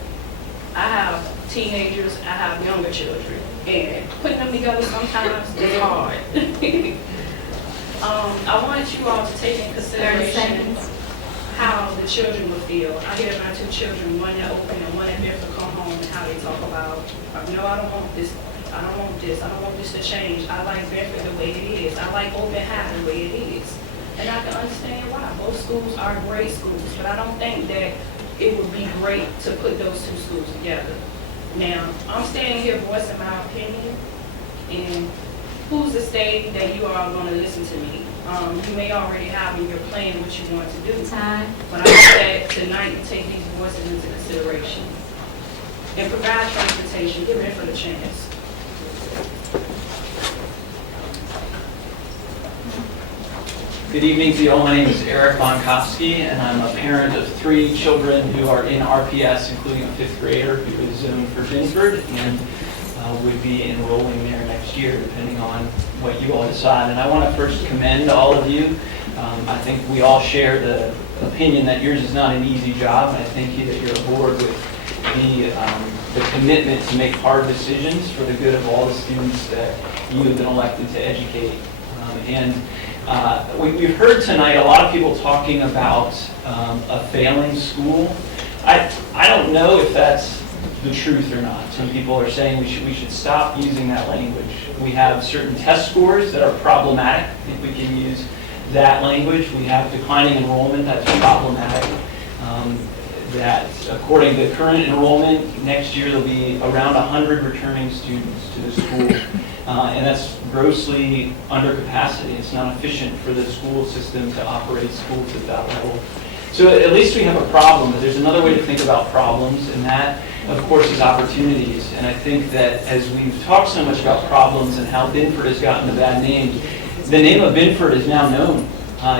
I have teenagers, I have younger children, and putting them together sometimes is hard. I wanted you all to take in consideration how the children will feel. I hear my 2 children, one at Open and one at Bedford, come home and how they talk about, no, I don't want this, I don't want this to change. I like Bedford the way it is. I like Open High the way it is. And I can understand why. Both schools are great schools, but I don't think that it would be great to put those two schools together. Now, I'm standing here voicing my opinion, and who's to say that you are going to listen to me? You may already have in your plan what you want to do. But I hope that tonight you take these voices into consideration and provide transportation, give Benford a chance. Good evening to you all. My name is Eric Bonkowski, and I'm a parent of 3 children who are in RPS, including a 5th grader who is zoned for Binford and would be enrolling there next year, depending on what you all decide. And I want to first commend all of you. I think we all share the opinion that yours is not an easy job, and I thank you that you're aboard with the commitment to make hard decisions for the good of all the students that you have been elected to educate. We've heard tonight a lot of people talking about a failing school. I don't know if that's the truth or not. Some people are saying we should stop using that language. We have certain test scores that are problematic. I think we can use that language. We have declining enrollment that's problematic. That according to current enrollment, next year there'll be around 100 returning students to the school. And that's grossly under capacity. It's not efficient for the school system to operate schools at that level. So at least we have a problem, but there's another way to think about problems, and that, of course, is opportunities. And I think that as we've talked so much about problems and how Binford has gotten a bad name, the name of Binford is now known.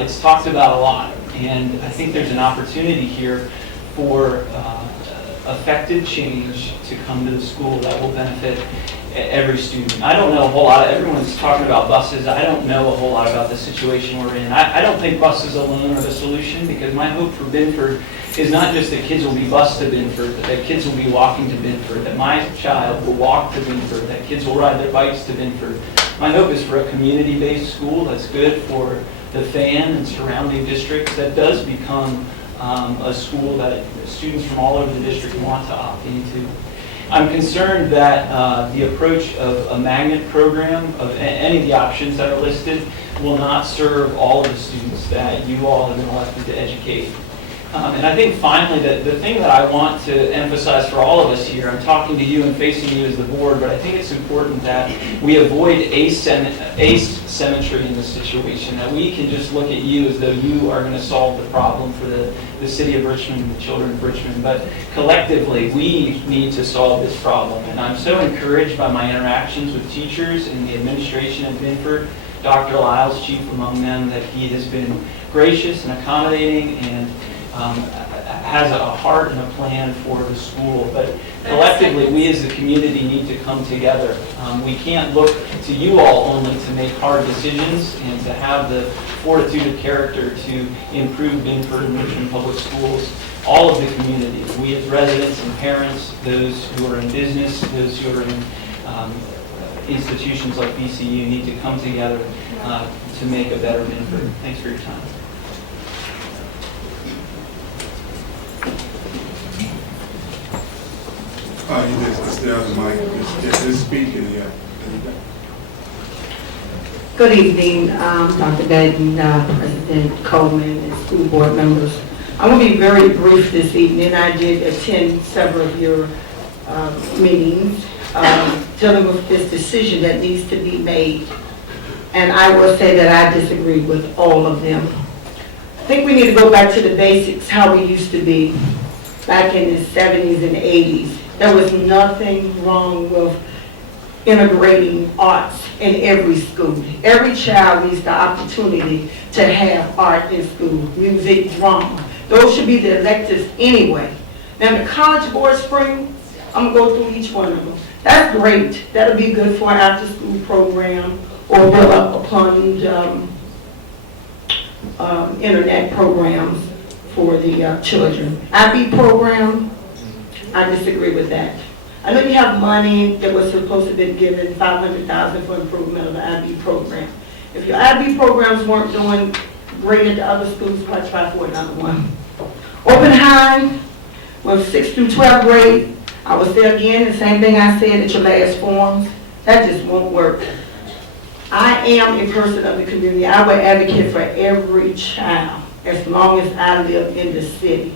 It's talked about a lot, and I think there's an opportunity here for effective change to come to the school that will benefit every student. I don't know a whole lot. Everyone's talking about buses. I don't know a whole lot about the situation we're in. I don't think buses alone are the solution, because my hope for Binford is not just that kids will be bused to Binford, but that kids will be walking to Binford, that my child will walk to Binford, that kids will ride their bikes to Binford. My hope is for a community-based school that's good for the Fan and surrounding districts, that does become a school that students from all over the district want to opt into. I'm concerned that the approach of a magnet program, of any of the options that are listed, will not serve all of the students that you all have been elected to educate. And I think finally that the thing that I want to emphasize for all of us here, I'm talking to you and facing you as the board, but I think it's important that we avoid asymmetry in this situation, that we can just look at you as though you are going to solve the problem for the city of Richmond and the children of Richmond, but collectively we need to solve this problem. And I'm so encouraged by my interactions with teachers and the administration at Binford, Dr. Lyles, chief among them, that he has been gracious and accommodating and has a heart and a plan for the school. But collectively, we as a community need to come together. We can't look to you all only to make hard decisions and to have the fortitude of character to improve Binford and Richmond Public Schools. All of the community, we as residents and parents, those who are in business, those who are in institutions like BCU, need to come together to make a better Binford. Thanks for your time. You just stay on the mic, just speaking, yeah. Good evening, Dr. Gadden, President Coleman, and school board members. I will be very brief this evening. I did attend several of your meetings dealing with this decision that needs to be made. And I will say that I disagree with all of them. I think we need to go back to the basics, how we used to be back in the 70s and 80s. There was nothing wrong with integrating arts in every school. Every child needs the opportunity to have art in school, music, drama. Those should be the electives anyway. Now the College Board Spring, I'm gonna go through each one of them. That's great. That'll be good for an after-school program or build up upon internet programs for the children. IB program, I disagree with that. I know you have money that was supposed to be given, $500,000 for improvement of the IB program. If your IB programs weren't doing great at the other schools, why try for another one? Open High, with 6th through 12th grade, I will say again the same thing I said at your last forums. That just won't work. I am a person of the community. I will advocate for every child as long as I live in the city.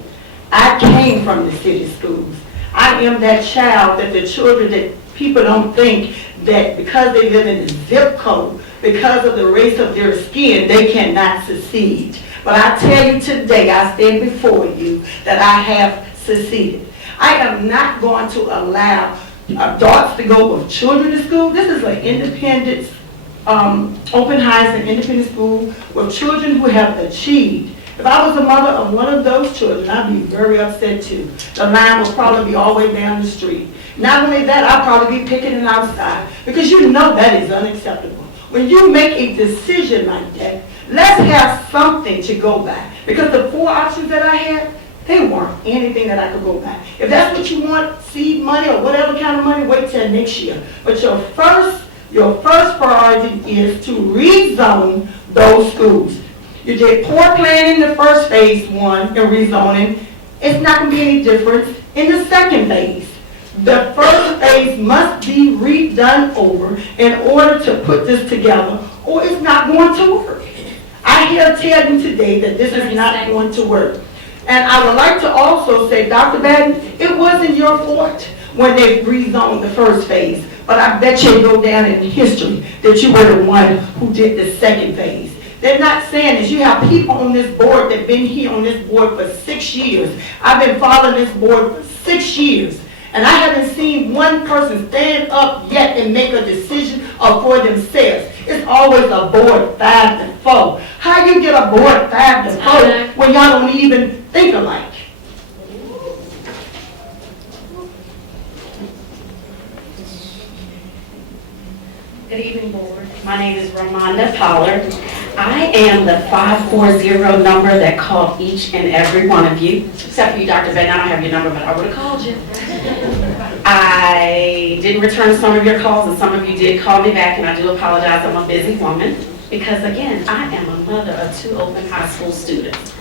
I came from the city schools. I am that child that the children that people don't think that because they live in the zip code, because of the race of their skin, they cannot succeed. But I tell you today, I stand before you that I have succeeded. I am not going to allow adults to go with children to school. This is an independent, open house and independent school with children who have achieved. If I was a mother of one of those children, I'd be very upset too. The line would probably be all the way down the street. Not only that, I'd probably be picking it outside because you know that is unacceptable. When you make a decision like that, let's have something to go by. Because the 4 options that I had, they weren't anything that I could go by. If that's what you want, seed money or whatever kind of money, wait till next year. But your first priority is to rezone those schools. You did poor planning in the first phase 1 and rezoning. It's not going to be any difference in the second phase. The first phase must be redone over in order to put this together, or it's not going to work. I hear tell you today that this is not going to work. And I would like to also say, Dr. Batten, it wasn't your fault when they rezoned the first phase, but I bet you go down in history that you were the one who did the second phase. They're not saying this. You have people on this board that have been here on this board for 6 years. I've been following this board for 6 years. And I haven't seen one person stand up yet and make a decision for themselves. It's always a board 5-4. How you get a board 5-4 when y'all don't even think alike? Good evening, board. My name is Ramonda Pollard. I am the 540 number that called each and every one of you, except for you, Dr. Batten. I don't have your number, but I would have called you. I didn't return some of your calls, and some of you did call me back, and I do apologize. I'm a busy woman because, again, I am a mother of 2 open high school students.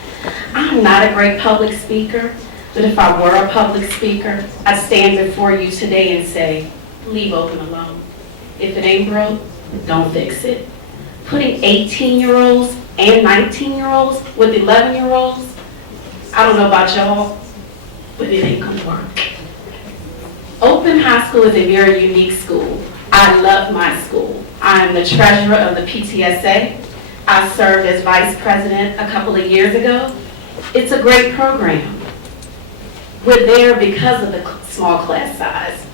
I'm not a great public speaker, but if I were a public speaker, I'd stand before you today and say, leave open alone. If it ain't broke, don't fix it. Putting 18-year-olds and 19-year-olds with 11-year-olds, I don't know about y'all, but it ain't gonna work. Open High School is a very unique school. I love my school. I am the treasurer of the PTSA. I served as vice president a couple of years ago. It's a great program. We're there because of the small class size.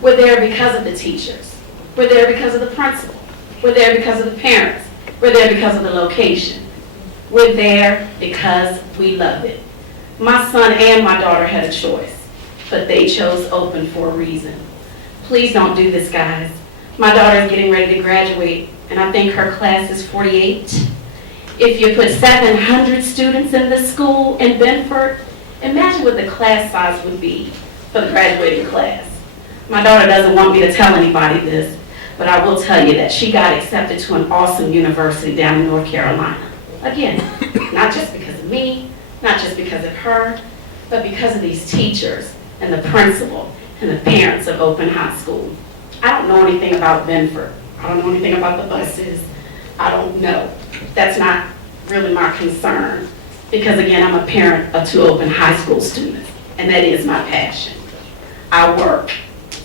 We're there because of the teachers. We're there because of the principal. We're there because of the parents. We're there because of the location. We're there because we love it. My son and my daughter had a choice, but they chose Open for a reason. Please don't do this, guys. My daughter is getting ready to graduate, and I think her class is 48. If you put 700 students in this school in Benford, imagine what the class size would be for the graduating class. My daughter doesn't want me to tell anybody this, but I will tell you that she got accepted to an awesome university down in North Carolina. Again, not just because of me, not just because of her, but because of these teachers and the principal and the parents of Open High School. I don't know anything about Benford. I don't know anything about the buses. I don't know. That's not really my concern because, again, I'm a parent of 2 Open High School students, and that is my passion. I work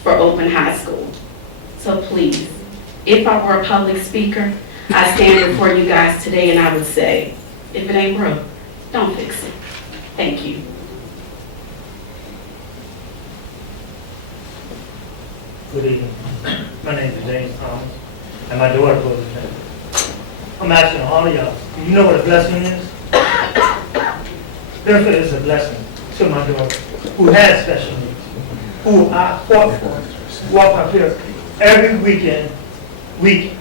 for Open High School. So please, if I were a public speaker, I stand before you guys today and I would say, if it ain't broke, don't fix it. Thank you. Good evening. My name is James Thomas, and my daughter goes to me. I'm asking all of y'all, do you know what a blessing is? Benford is a blessing to my daughter, who has special needs, who I fought for, walk up here every week,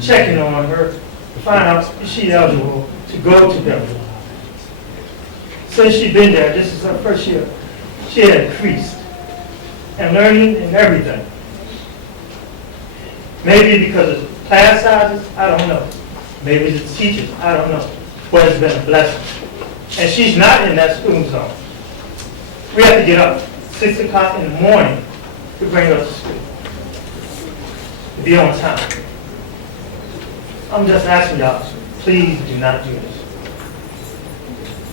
checking on her to find out if she's eligible to go to Benford. Since she's been there, this is her first year, she had increased and learning and everything. Maybe because of class sizes, I don't know. Maybe it's the teachers, I don't know. But it's been a blessing. And she's not in that school zone. We have to get up 6 o'clock in the morning to bring her to school, to be on time. I'm just asking y'all, please do not do this.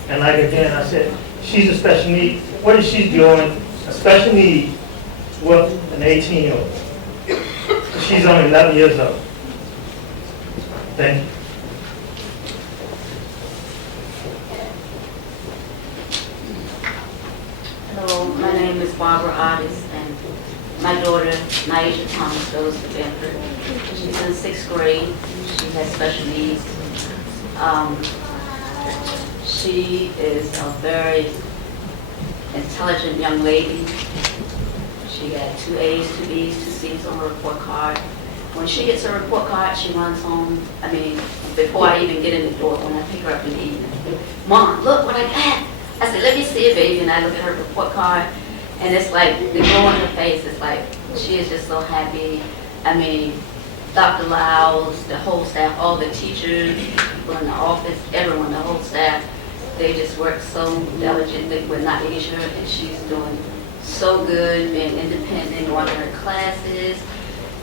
And like again, I said, she's a special need. What is she doing, a special need with an 18-year-old? She's only 11 years old. Thank you. Hello, my name is Barbara Otis, and my daughter, Naisha Thomas, goes to Bedford. She's in 6th grade. She has special needs. She is a very intelligent young lady. She got 2 A's, 2 B's, 2 C's on her report card. When she gets her report card, she runs home. I mean, before I even get in the door, when I pick her up in the evening, Mom, look what I got. I said, let me see it, baby. And I look at her report card, and it's like the glow on her face. It's like she is just so happy. I mean, Dr. Lyles, the whole staff, all the teachers, people in the office, everyone, the whole staff, they just work so diligently with Naisha, and she's doing so good, being independent, going to her classes.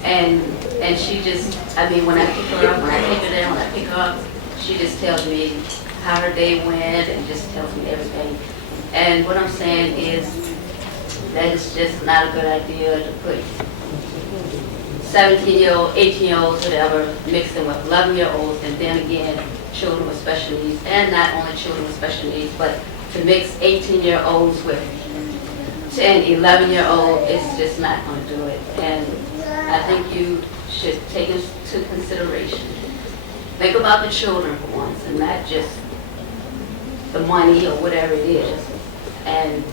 And she just, I mean, when I pick her up, when I take her there, when I pick her up, she just tells me how her day went and just tells me everything. And what I'm saying is that it's just not a good idea to put 17-year-old, 18-year-olds, whatever, mixing with 11-year-olds, and then again, children with special needs, and not only children with special needs, but to mix 18-year-olds with 10, 11-year-old, it's just not going to do it. And I think you should take into consideration. Think about the children for once, and not just the money or whatever it is. And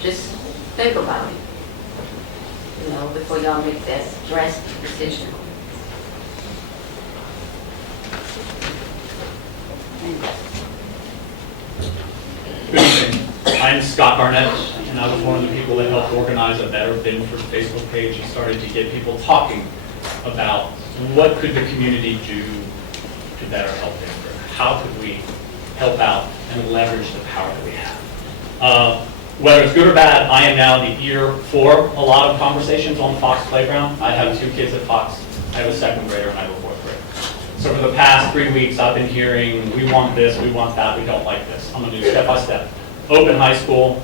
just think about it, you know, before y'all make that drastic decision. Good evening. I'm Scott Barnett, and I was one of the people that helped organize a Better Binford Facebook page and started to get people talking about what could the community do to better help Binford. How could we help out and leverage the power that we have? Whether it's good or bad, I am now the ear for a lot of conversations on Fox Playground. I have 2 kids at Fox. I have a 2nd grader and I have a 4th grader. So for the past 3 weeks, I've been hearing, we want this, we want that, we don't like this. I'm going to do step by step. Open high school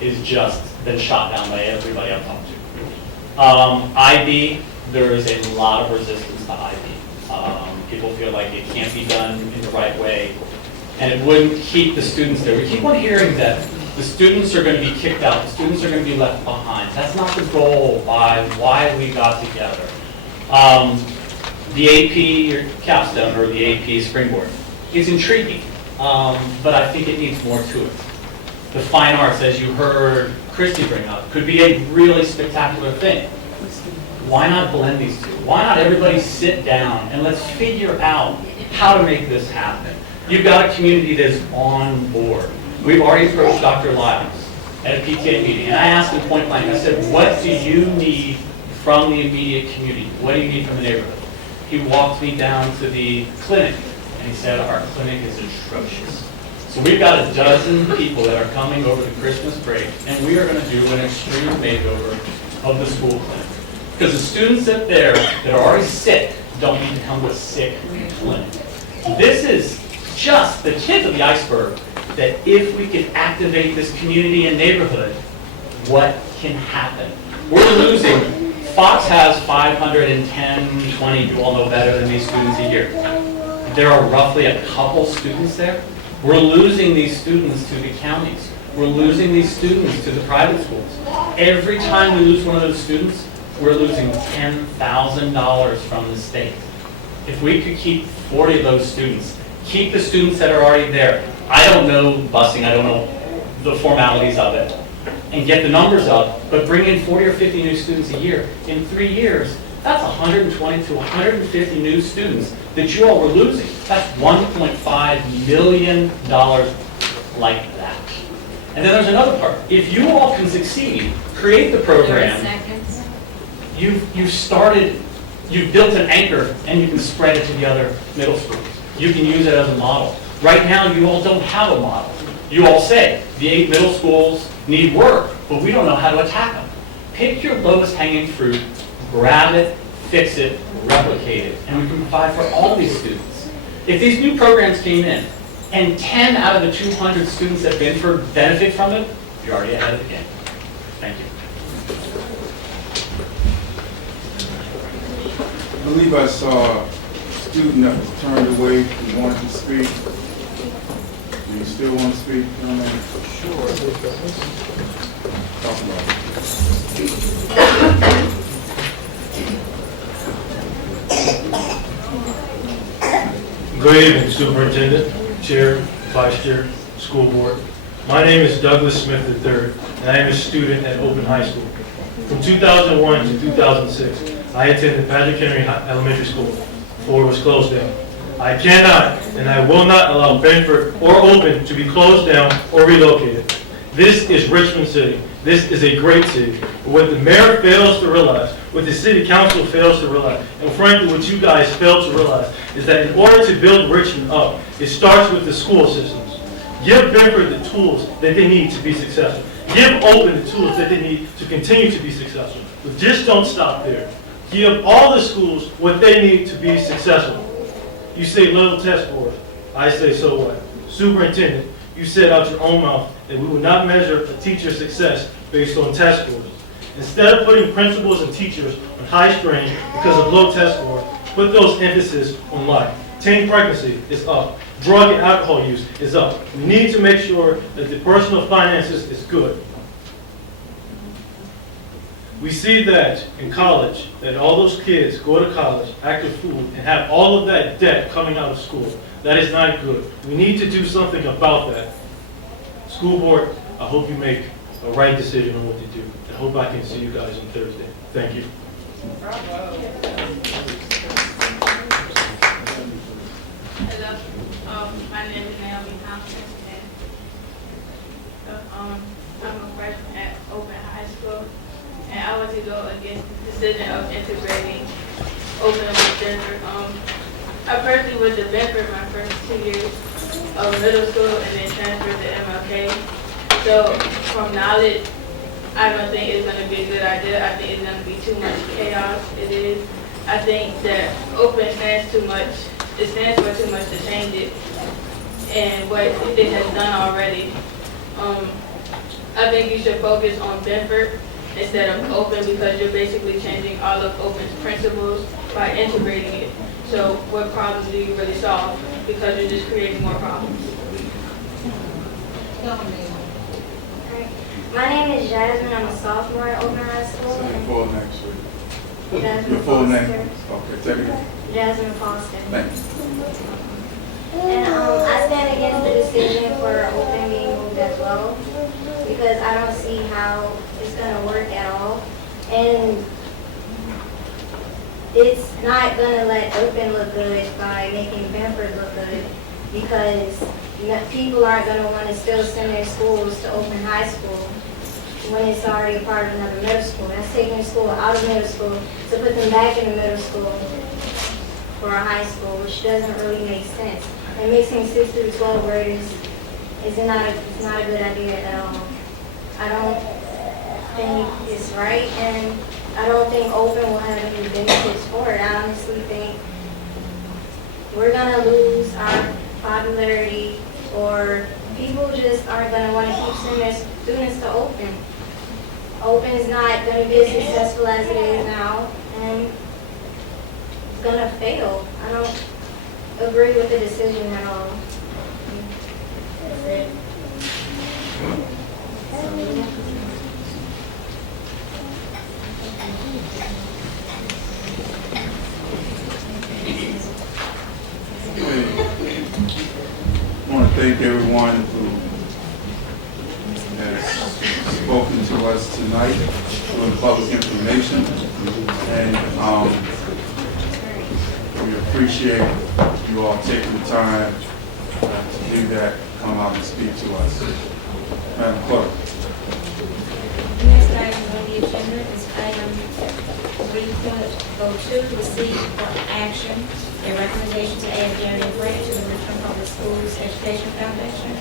is just been shot down by everybody I've talked to. IB, there is a lot of resistance to IB. People feel like it can't be done in the right way, and it wouldn't keep the students there. We keep on hearing that the students are going to be kicked out, the students are going to be left behind. That's not the goal by why we got together. The AP or capstone or the AP springboard, it's intriguing, but I think it needs more to it. The fine arts, as you heard Christy bring up, could be a really spectacular thing. Why not blend these two? Why not everybody sit down and let's figure out how to make this happen? You've got a community that's on board. We've already approached Dr. Lyles at a PTA meeting, and I asked him point blank, I said, what do you need from the immediate community? What do you need from the neighborhood? He walked me down to the clinic, and he said, our clinic is atrocious. So we've got a dozen people that are coming over the Christmas break, and we are going to do an extreme makeover of the school clinic. Because the students up there that are already sick don't need to come to a sick clinic. This is just the tip of the iceberg, that if we can activate this community and neighborhood, what can happen? We're losing, Fox has 510, 20, you all know better than these students a year. There are roughly a couple students there. We're losing these students to the counties. We're losing these students to the private schools. Every time we lose one of those students, we're losing $10,000 from the state. If we could keep 40 of those students, keep the students that are already there. I don't know busing, I don't know the formalities of it, and get the numbers up, but bring in 40 or 50 new students a year. In 3 years, that's 120 to 150 new students that you all were losing. That's $1.5 million like that. And then there's another part. If you all can succeed, create the program. 30 seconds. You've started, you've built an anchor, and you can spread it to the other middle schools. You can use it as a model. Right now, you all don't have a model. You all say, the 8 middle schools need work, but we don't know how to attack them. Pick your lowest hanging fruit, grab it, fix it, replicate it, and we can provide for all these students. If these new programs came in, and 10 out of the 200 students at Binford benefit from it, you're already ahead of the game. Thank you. I believe I saw a student that was turned away who wanted to speak. Do you still want to speak? Sure. Talk about it. Good evening, Superintendent, Chair, Vice Chair, School Board. My name is Douglas Smith III, and I am a student at Open High School. From 2001 to 2006, I attended Patrick Henry Elementary School before it was closed down. I cannot and I will not allow Benford or Open to be closed down or relocated. This is Richmond City. This is a great city. But what the mayor fails to realize, what the city council fails to realize, and frankly what you guys fail to realize, is that in order to build Richmond up, it starts with the school systems. Give Benford the tools that they need to be successful. Give Open the tools that they need to continue to be successful. But just don't stop there. Give all the schools what they need to be successful. You say little test scores. I say so what? Superintendent, you said out your own mouth that we would not measure a teacher's success based on test scores. Instead of putting principals and teachers on high strain because of low test scores, put those emphasis on life. Teen pregnancy is up. Drug and alcohol use is up. We need to make sure that the personal finances is good. We see that in college, that all those kids go to college, act a fool, and have all of that debt coming out of school. That is not good. We need to do something about that. School board, I hope you make a right decision on what to do. I hope I can see you guys on Thursday. Thank you. Hello, my name is Naomi Thompson, and I'm a freshman at Open High School, and I want to go against the decision of integrating Open with Denver. I personally went to Bedford my first 2 years of middle school and then transferred to MLK. So from knowledge, I don't think it's going to be a good idea. I think it's going to be too much chaos. It is. I think that Open stands too much. It stands for too much to change it, and what it has done already. I think you should focus on Bedford instead of Open, because you're basically changing all of Open's principles by integrating it. So what problems do you really solve? Because you're just creating more problems. My name is Jasmine. I'm a sophomore at Open High School. So your full name, sir. Jasmine Your full Foster. name? Okay, take it again. Jasmine Foster. Thank you. And I stand against the decision for Open being moved as well, because I don't see how it's going to work at all. And it's not going to let Open look good by making Benford look good, because people aren't going to want to still send their schools to Open High School when it's already a part of another middle school. That's taking school out of middle school to put them back in the middle school for a high school, which doesn't really make sense. And mixing 6 through 12 where it is not a good idea at all. I don't think it's right, and I don't think Open will have any benefits for it. I honestly think we're gonna lose our popularity, or people just aren't gonna want to keep sending their students to Open. Open is not gonna be as successful as it is now, and it's gonna fail. I don't agree with the decision at all. That's it. I want to thank everyone who has spoken to us tonight on public information, and we appreciate you all taking the time to do that, come out and speak to us. Madam Clerk. The next item on the agenda is item 3.02, receive for action a recommendation to add Daniel Gray to the Richmond Public Schools Education Foundation.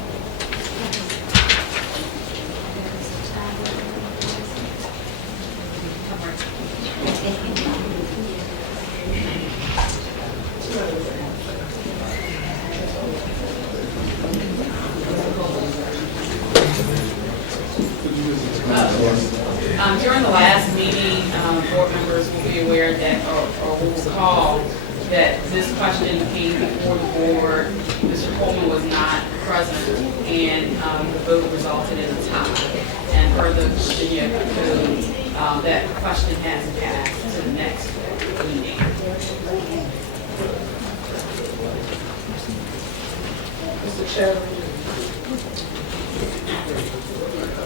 During the last meeting, board members will be aware that, or will recall, that this question came before the board. Mr. Coleman was not present, and the vote resulted in a tie. And per the Virginia code, that question has passed to the next meeting. Mr. Chairman,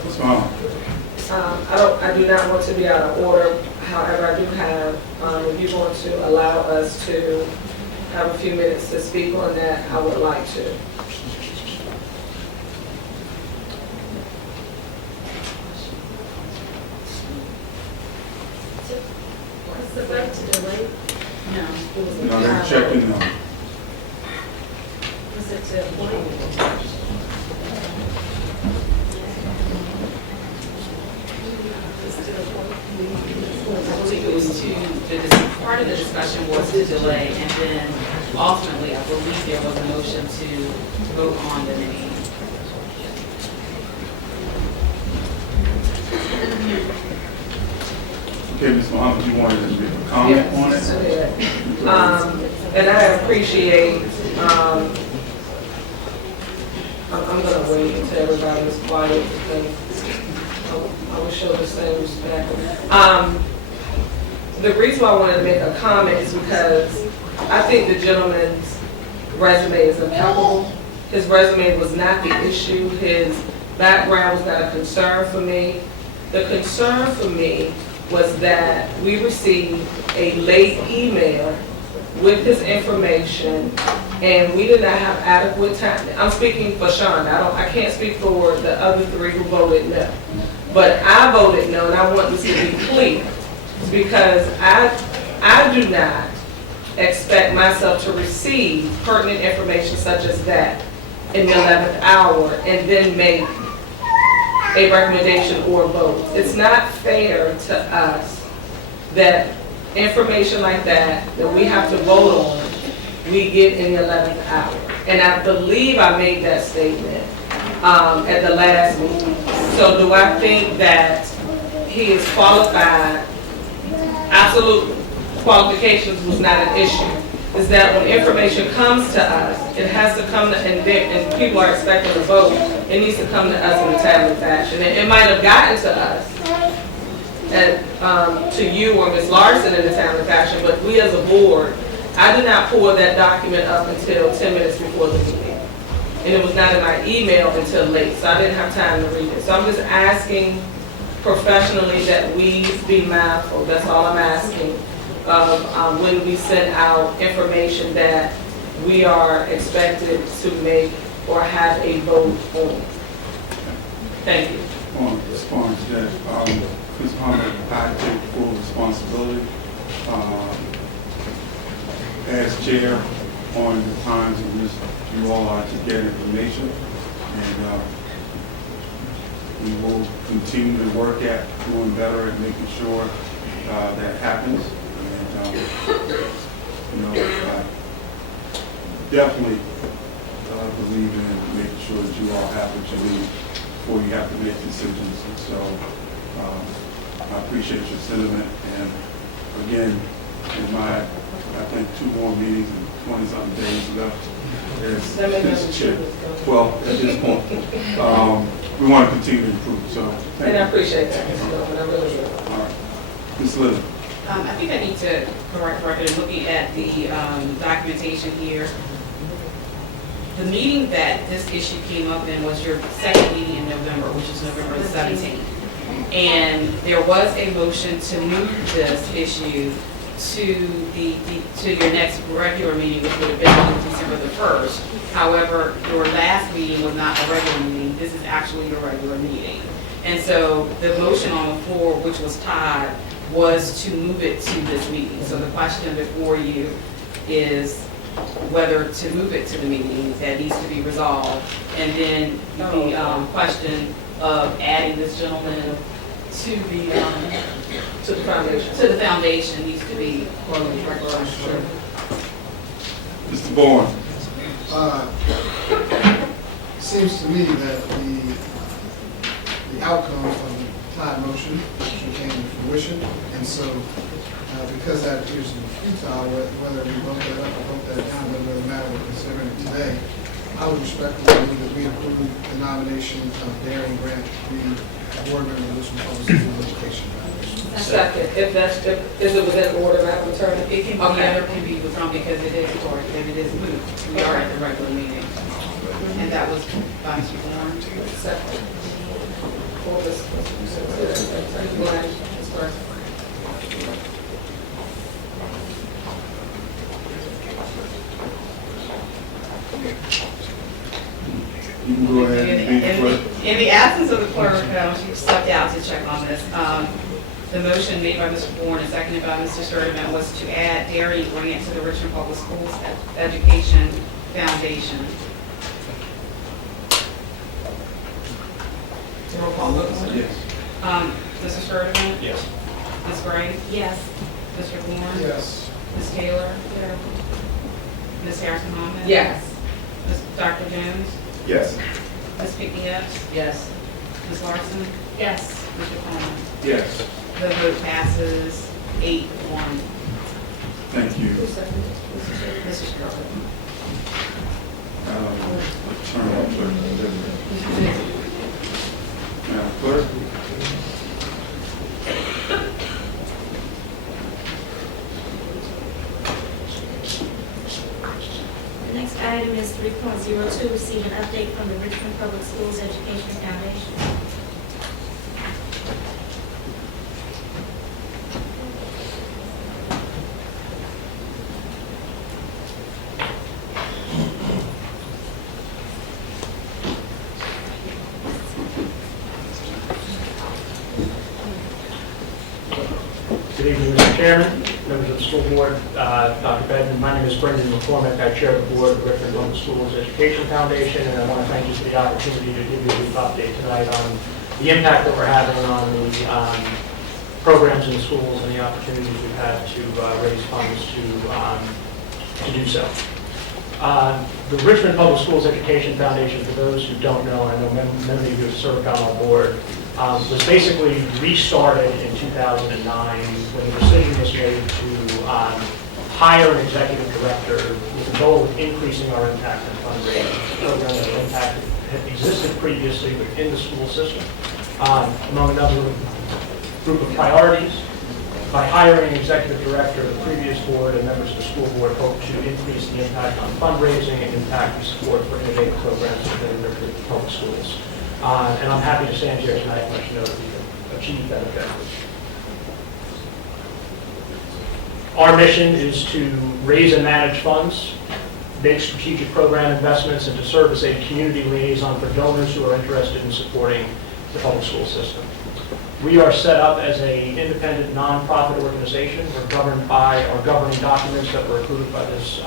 Ms. Vaughn. I do not want to be out of order. However, I do have, if you want to allow us to have a few minutes to speak on that, I would like to. Was the vote to delay? No. No, they're checking them. Was it to appoint? I believe it was part of the discussion was to delay, and then ultimately, I believe there was a motion to vote on the name. Okay, Ms. Muhammad, you wanted to make a comment on it? And I appreciate, I'm gonna wait until everybody is quiet because I will show the same respect. The reason why I wanted to make a comment is because I think the gentleman's resume is impeccable. His resume was not the issue. His background was not a concern for me. The concern for me was that we received a late email with his information, and we did not have adequate time. I'm speaking for Sean. I can't speak for the other three who voted no. But I voted no, and I want this to be clear, because I do not expect myself to receive pertinent information such as that in the 11th hour and then make a recommendation or vote. It's not fair to us that information like that we have to vote on, we get in the 11th hour. And I believe I made that statement at the last meeting. So do I think that he is qualified? Absolute qualifications was not an issue. Is that when information comes to us, it has to come to, and people are expecting a vote, it needs to come to us in a timely fashion. It might have gotten to us, and to you or Ms. Larson in a timely fashion, but we as a board, I did not pull that document up until 10 minutes before the meeting. And it was not in my email until late, so I didn't have time to read it. So I'm just asking professionally that we be mindful, that's all I'm asking, of when we send out information that we are expected to make or have a vote on. Thank you. On response to that, Ms. Muhammad, I take full responsibility as chair on the times in which you all are to get information, and we will continue to work at doing better and making sure that happens. And I definitely believe in making sure that you all have what you need before you have to make decisions. And so I appreciate your sentiment. And again, in my, I think 2 more meetings and 20-something days left as chair. Well, at this point, we want to continue to improve. So, and I appreciate that, Mr. Norman, I really do. All right, Ms. Little. I think I need to correct the record in looking at the documentation here. The meeting that this issue came up in was your second meeting in November, which is November the 17th. And there was a motion to move this issue to your next regular meeting, which would have been on December the 1st. However, your last meeting was not a regular meeting. This is actually your regular meeting. And so the motion on the floor, which was tied, was to move it to this meeting. So the question before you is whether to move it to the meeting that needs to be resolved. And then the question of adding this gentleman to the foundation needs to be regularized. Mr. Bourne. Seems to me that the outcome of the Clyde motion, which came to fruition. And so, because that appears to be futile, whether we vote that up or vote that down, doesn't really matter, we're considering it today. I would respectfully move that we approve the nomination of Darren Grant to be board member of the Richmond Public Schools Education Foundation. Second, is it within order, Madam Attorney? It can be, Okay. it can be withdrawn because it is ordered, and it is moved. We are at the regular meeting. And that was Vice Warren. Second. For this, Attorney Blanche is first. You can go ahead and be the clerk. In the absence of the clerk, she stepped out to check on this. The motion made by Mr. Bourne and seconded by Mr. Sturdivant was to add Darren Grant to the Richmond Public Schools Education Foundation. Roll call vote. Yes. Mr. Sturdivant? Yes. Ms. Gray? Yes. Mr. Bourne? Yes. Ms. Taylor? Ms. Harrison Holman? Yes. Dr. Jones? Yes. Ms. Pinkney Epps? Yes. Ms. Larson? Yes. Mr. Coleman? Yes. The vote passes 8-1. Thank you. Mr. Sturdivant? Turn on clerk. Madam Clerk. The next item is 3.02, receive an update from the Richmond Public Schools Education Foundation. Good evening, Mr. Chairman, members of the school board, Dr. Bedman. My name is Brendan McCormick. I chair the board of the Richmond Public Schools Education Foundation, and I want to thank you for the opportunity to give you a brief update tonight on the impact that we're having on the programs in the schools and the opportunities we've had to raise funds to do so. The Richmond Public Schools Education Foundation, for those who don't know, I know many of you have served on our board, was basically restarted in 2009 when the decision was made to hire an executive director with the goal of increasing our impact on fundraising. A program that had existed previously within the school system, among another group of priorities. By hiring an executive director, the previous board and members of the school board hoped to increase the impact on fundraising and impact the support for innovative programs within their public schools. And I'm happy to stand here tonight and let you know that we've achieved that objective. Our mission is to raise and manage funds, make strategic program investments, and to serve as a community liaison for donors who are interested in supporting the public school system. We are set up as an independent nonprofit organization. We're governed by our governing documents that were approved by this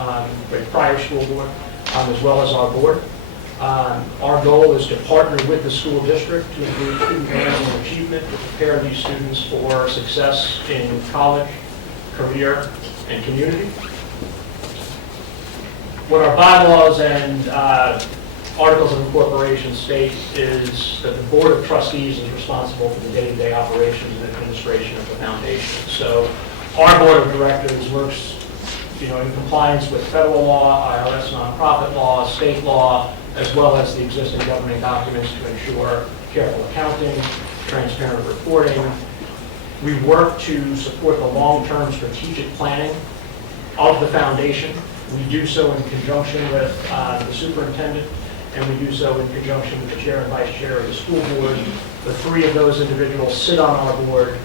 prior school board, as well as our board. Our goal is to partner with the school district to improve student learning and achievement, to prepare these students for success in college, career, and community. What our bylaws and articles of incorporation state is that the board of trustees is responsible for the day-to-day operations and administration of the foundation. So our board of directors works, in compliance with federal law, IRS nonprofit law, state law, as well as the existing governing documents to ensure careful accounting, transparent reporting. We work to support the long-term strategic planning of the foundation. We do so in conjunction with the superintendent, and we do so in conjunction with the chair and vice chair of the school board. The three of those individuals sit on our board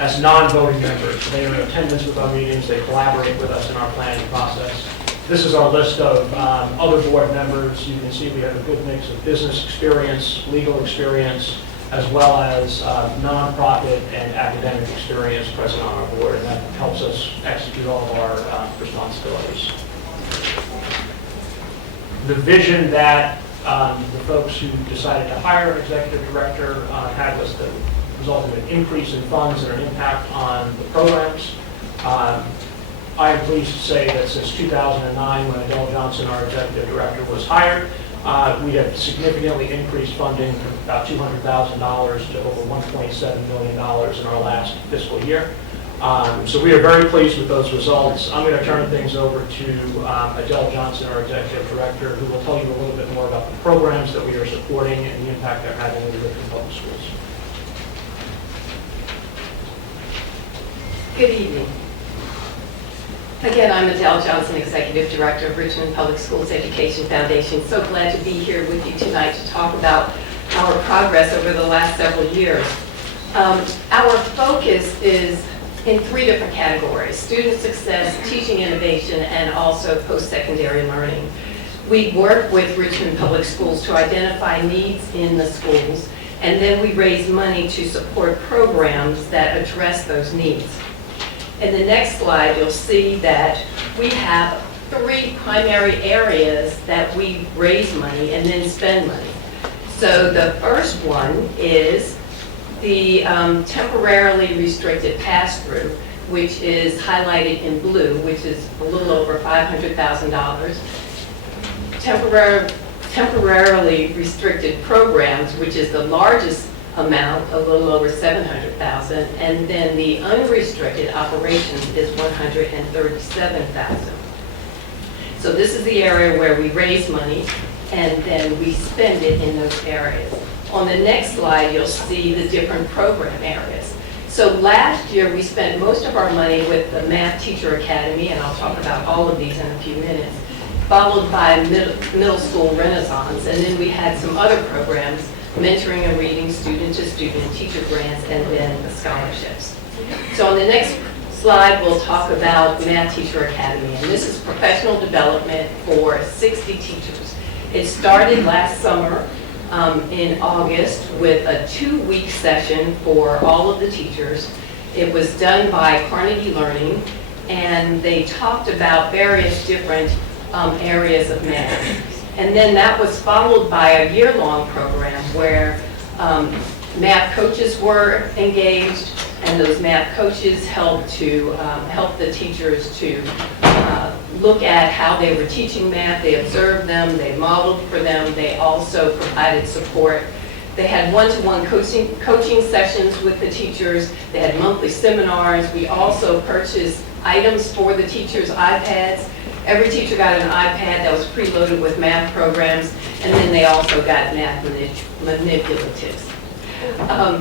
as non-voting members. They are in attendance with our meetings. They collaborate with us in our planning process. This is our list of other board members. You can see we have a good mix of business experience, legal experience, as well as nonprofit and academic experience present on our board, and that helps us execute all of our responsibilities. The vision that the folks who decided to hire an executive director had was to result in an increase in funds and an impact on the programs. I am pleased to say that since 2009, when Adele Johnson, our executive director, was hired, We have significantly increased funding from about $200,000 to over $1.7 million in our last fiscal year. So we are very pleased with those results. I'm going to turn things over to Adele Johnson, our Executive Director, who will tell you a little bit more about the programs that we are supporting and the impact they're having in the Richmond Public Schools. Good evening. Again, I'm Adele Johnson, Executive Director of Richmond Public Schools Education Foundation. So glad to be here with you tonight to talk about our progress over the last several years. Our focus is in 3 different categories: student success, teaching innovation, and also post-secondary learning. We work with Richmond Public Schools to identify needs in the schools, and then we raise money to support programs that address those needs. In the next slide, you'll see that we have 3 primary areas that we raise money and then spend money. So the first one is the temporarily restricted pass-through, which is highlighted in blue, which is a little over $500,000. Temporarily restricted programs, which is the largest amount, a little over $700,000, and then the unrestricted operations is $137,000. So this is the area where we raise money and then we spend it in those areas. On the next slide, you'll see the different program areas. So last year, we spent most of our money with the Math Teacher Academy, and I'll talk about all of these in a few minutes, followed by Middle School Renaissance, and then we had some other programs, mentoring and reading, student-to-student, teacher grants, and then the scholarships. So on the next slide, we'll talk about Math Teacher Academy, and this is professional development for 60 teachers. It started last summer in August with a 2-week session for all of the teachers. It was done by Carnegie Learning, and they talked about various different areas of math. And then that was followed by a year-long program where math coaches were engaged, and those math coaches helped to help the teachers to look at how they were teaching math. They observed them, they modeled for them, they also provided support. They had one-to-one coaching sessions with the teachers. They had monthly seminars. We also purchased items for the teachers' iPads. Every teacher got an iPad that was preloaded with math programs, and then they also got math manipulatives.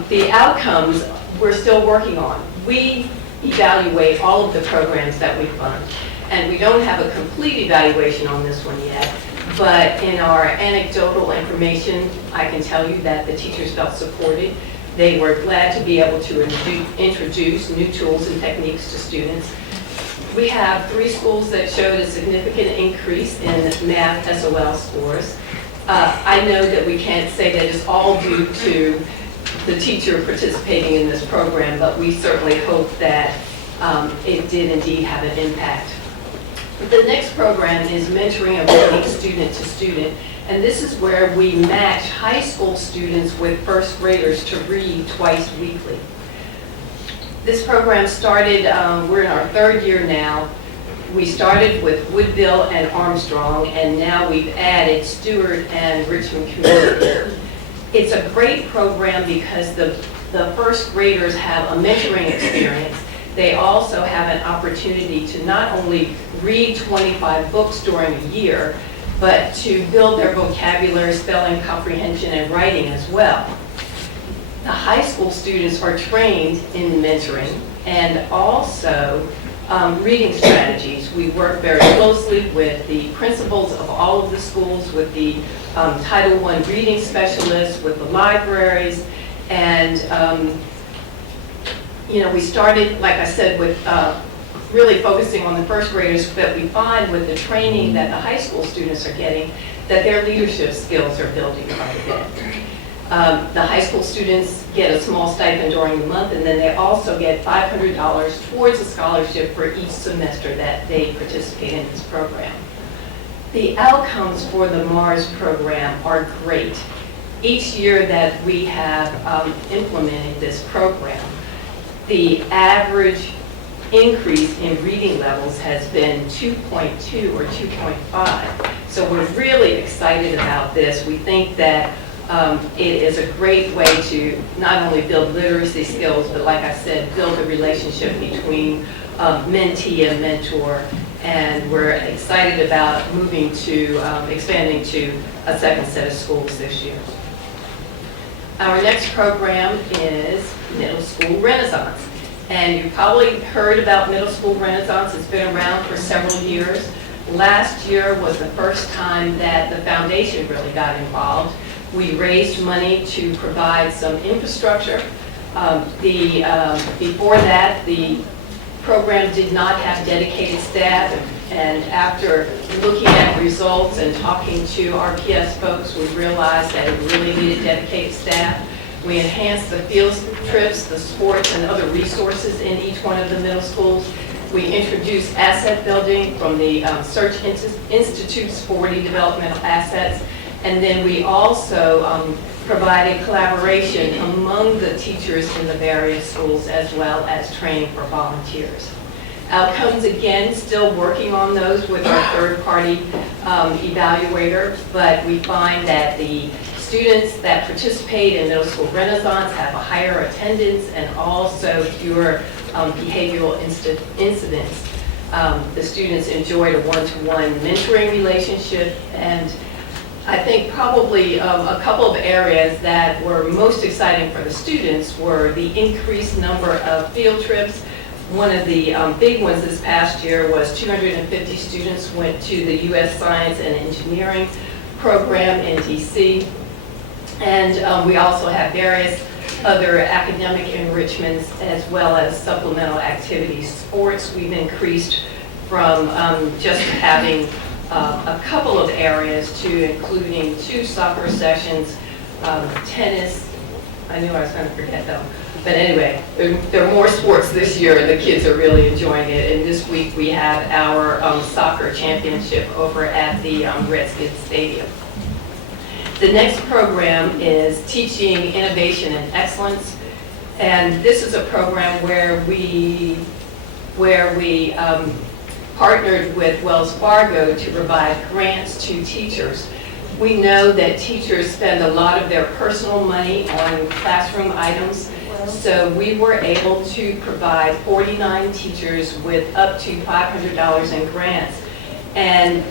The outcomes we're still working on. We evaluate all of the programs that we fund, and we don't have a complete evaluation on this one yet, but in our anecdotal information, I can tell you that the teachers felt supported. They were glad to be able to introduce new tools and techniques to students. We have 3 schools that showed a significant increase in math SOL scores. I know that we can't say that it's all due to the teacher participating in this program, but we certainly hope that it did indeed have an impact. The next program is mentoring and reading student to student, and this is where we match high school students with first graders to read twice weekly. This program started, we're in our 3rd year now. We started with Woodville and Armstrong, and now we've added Stewart and Richmond Community. It's a great program because the first graders have a mentoring experience. They also have an opportunity to not only read 25 books during a year, but to build their vocabulary, spelling, comprehension, and writing as well. The high school students are trained in mentoring and also reading strategies. We work very closely with the principals of all of the schools, with the Title I reading specialists, with the libraries, and we started, like I said, with really focusing on the first graders, but we find with the training that the high school students are getting that their leadership skills are building quite a bit. The high school students get a small stipend during the month, and then they also get $500 towards a scholarship for each semester that they participate in this program. The outcomes for the MARS program are great. Each year that we have implemented this program, the average increase in reading levels has been 2.2 or 2.5. So we're really excited about this. We think that it is a great way to not only build literacy skills, but like I said, build a relationship between mentee and mentor. And we're excited about moving to, expanding to a second set of schools this year. Our next program is Middle School Renaissance. And you've probably heard about Middle School Renaissance. It's been around for several years. Last year was the first time that the foundation really got involved. We raised money to provide some infrastructure. Before that, the program did not have dedicated staff, and after looking at results and talking to RPS folks, we realized that it really needed dedicated staff. We enhanced the field trips, the sports, and other resources in each one of the middle schools. We introduced asset building from the Search Institute's 40 developmental assets. And then we also provided collaboration among the teachers in the various schools, as well as training for volunteers. Outcomes, again, still working on those with our third-party evaluator, but we find that the students that participate in Middle School Renaissance have a higher attendance and also fewer behavioral incidents. The students enjoyed a one-to-one mentoring relationship, and I think probably a couple of areas that were most exciting for the students were the increased number of field trips. One of the big ones this past year was 250 students went to the U.S. Science and Engineering program in DC. And we also have various other academic enrichments as well as supplemental activities. Sports, we've increased from just having a couple of areas to including 2 soccer sessions, tennis. I knew I was going to forget them. But anyway, there are more sports this year, and the kids are really enjoying it. And this week we have our soccer championship over at the Redskins Stadium. The next program is Teaching Innovation and Excellence. And this is a program where we partnered with Wells Fargo to provide grants to teachers. We know that teachers spend a lot of their personal money on classroom items, so we were able to provide 49 teachers with up to $500 in grants. And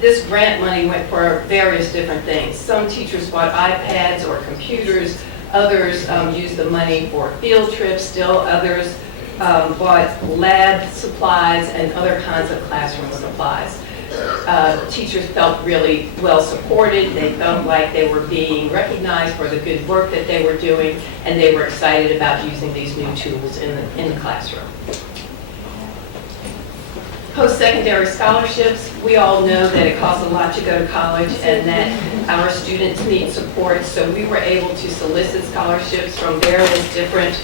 this grant money went for various different things. Some teachers bought iPads or computers, others used the money for field trips, still others bought lab supplies and other kinds of classroom supplies. Teachers felt really well supported. They felt like they were being recognized for the good work that they were doing, and they were excited about using these new tools in the classroom. Post-secondary scholarships, we all know that it costs a lot to go to college and that our students need support, so we were able to solicit scholarships from various different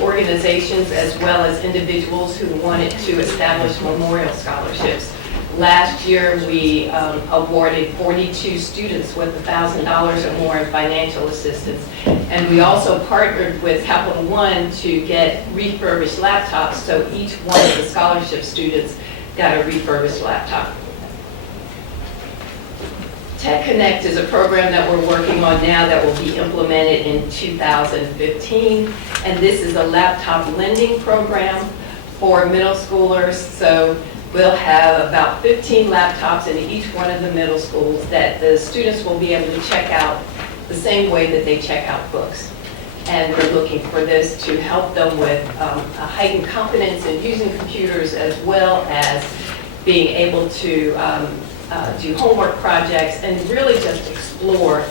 organizations as well as individuals who wanted to establish memorial scholarships. Last year, we awarded 42 students with $1,000 or more in financial assistance. And we also partnered with Capital One to get refurbished laptops, so each one of the scholarship students got a refurbished laptop. Tech Connect is a program that we're working on now that will be implemented in 2015. And this is a laptop lending program for middle schoolers. So we'll have about 15 laptops in each one of the middle schools that the students will be able to check out the same way that they check out books. And we're looking for this to help them with a heightened confidence in using computers, as well as being able to do homework projects and really just explore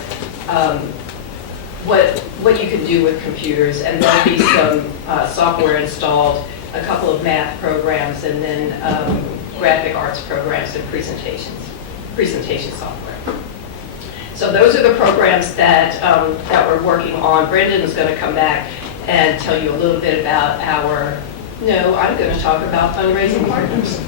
what you can do with computers. And there'll be some software installed, a couple of math programs, and then graphic arts programs and presentation software. So those are the programs that we're working on. Brendan is going to come back and tell you a little bit about I'm going to talk about fundraising partners.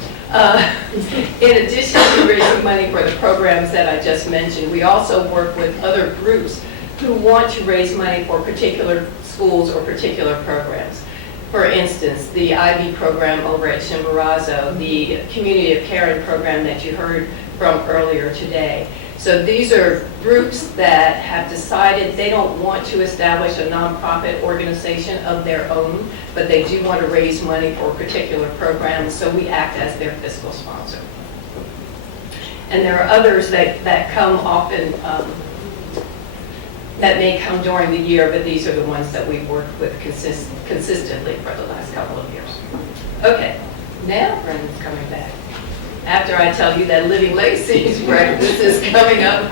In addition to raising money for the programs that I just mentioned, we also work with other groups who want to raise money for particular schools or particular programs. For instance, the IB program over at Chimborazo, the Community of Caring program that you heard from earlier today. So these are groups that have decided they don't want to establish a nonprofit organization of their own, but they do want to raise money for particular programs, so we act as their fiscal sponsor. And there are others that come often, that may come during the year, but these are the ones that we've worked with consistently for the last couple of years. Okay, now Brendan's coming back. After I tell you that Living Legacies breakfast is coming up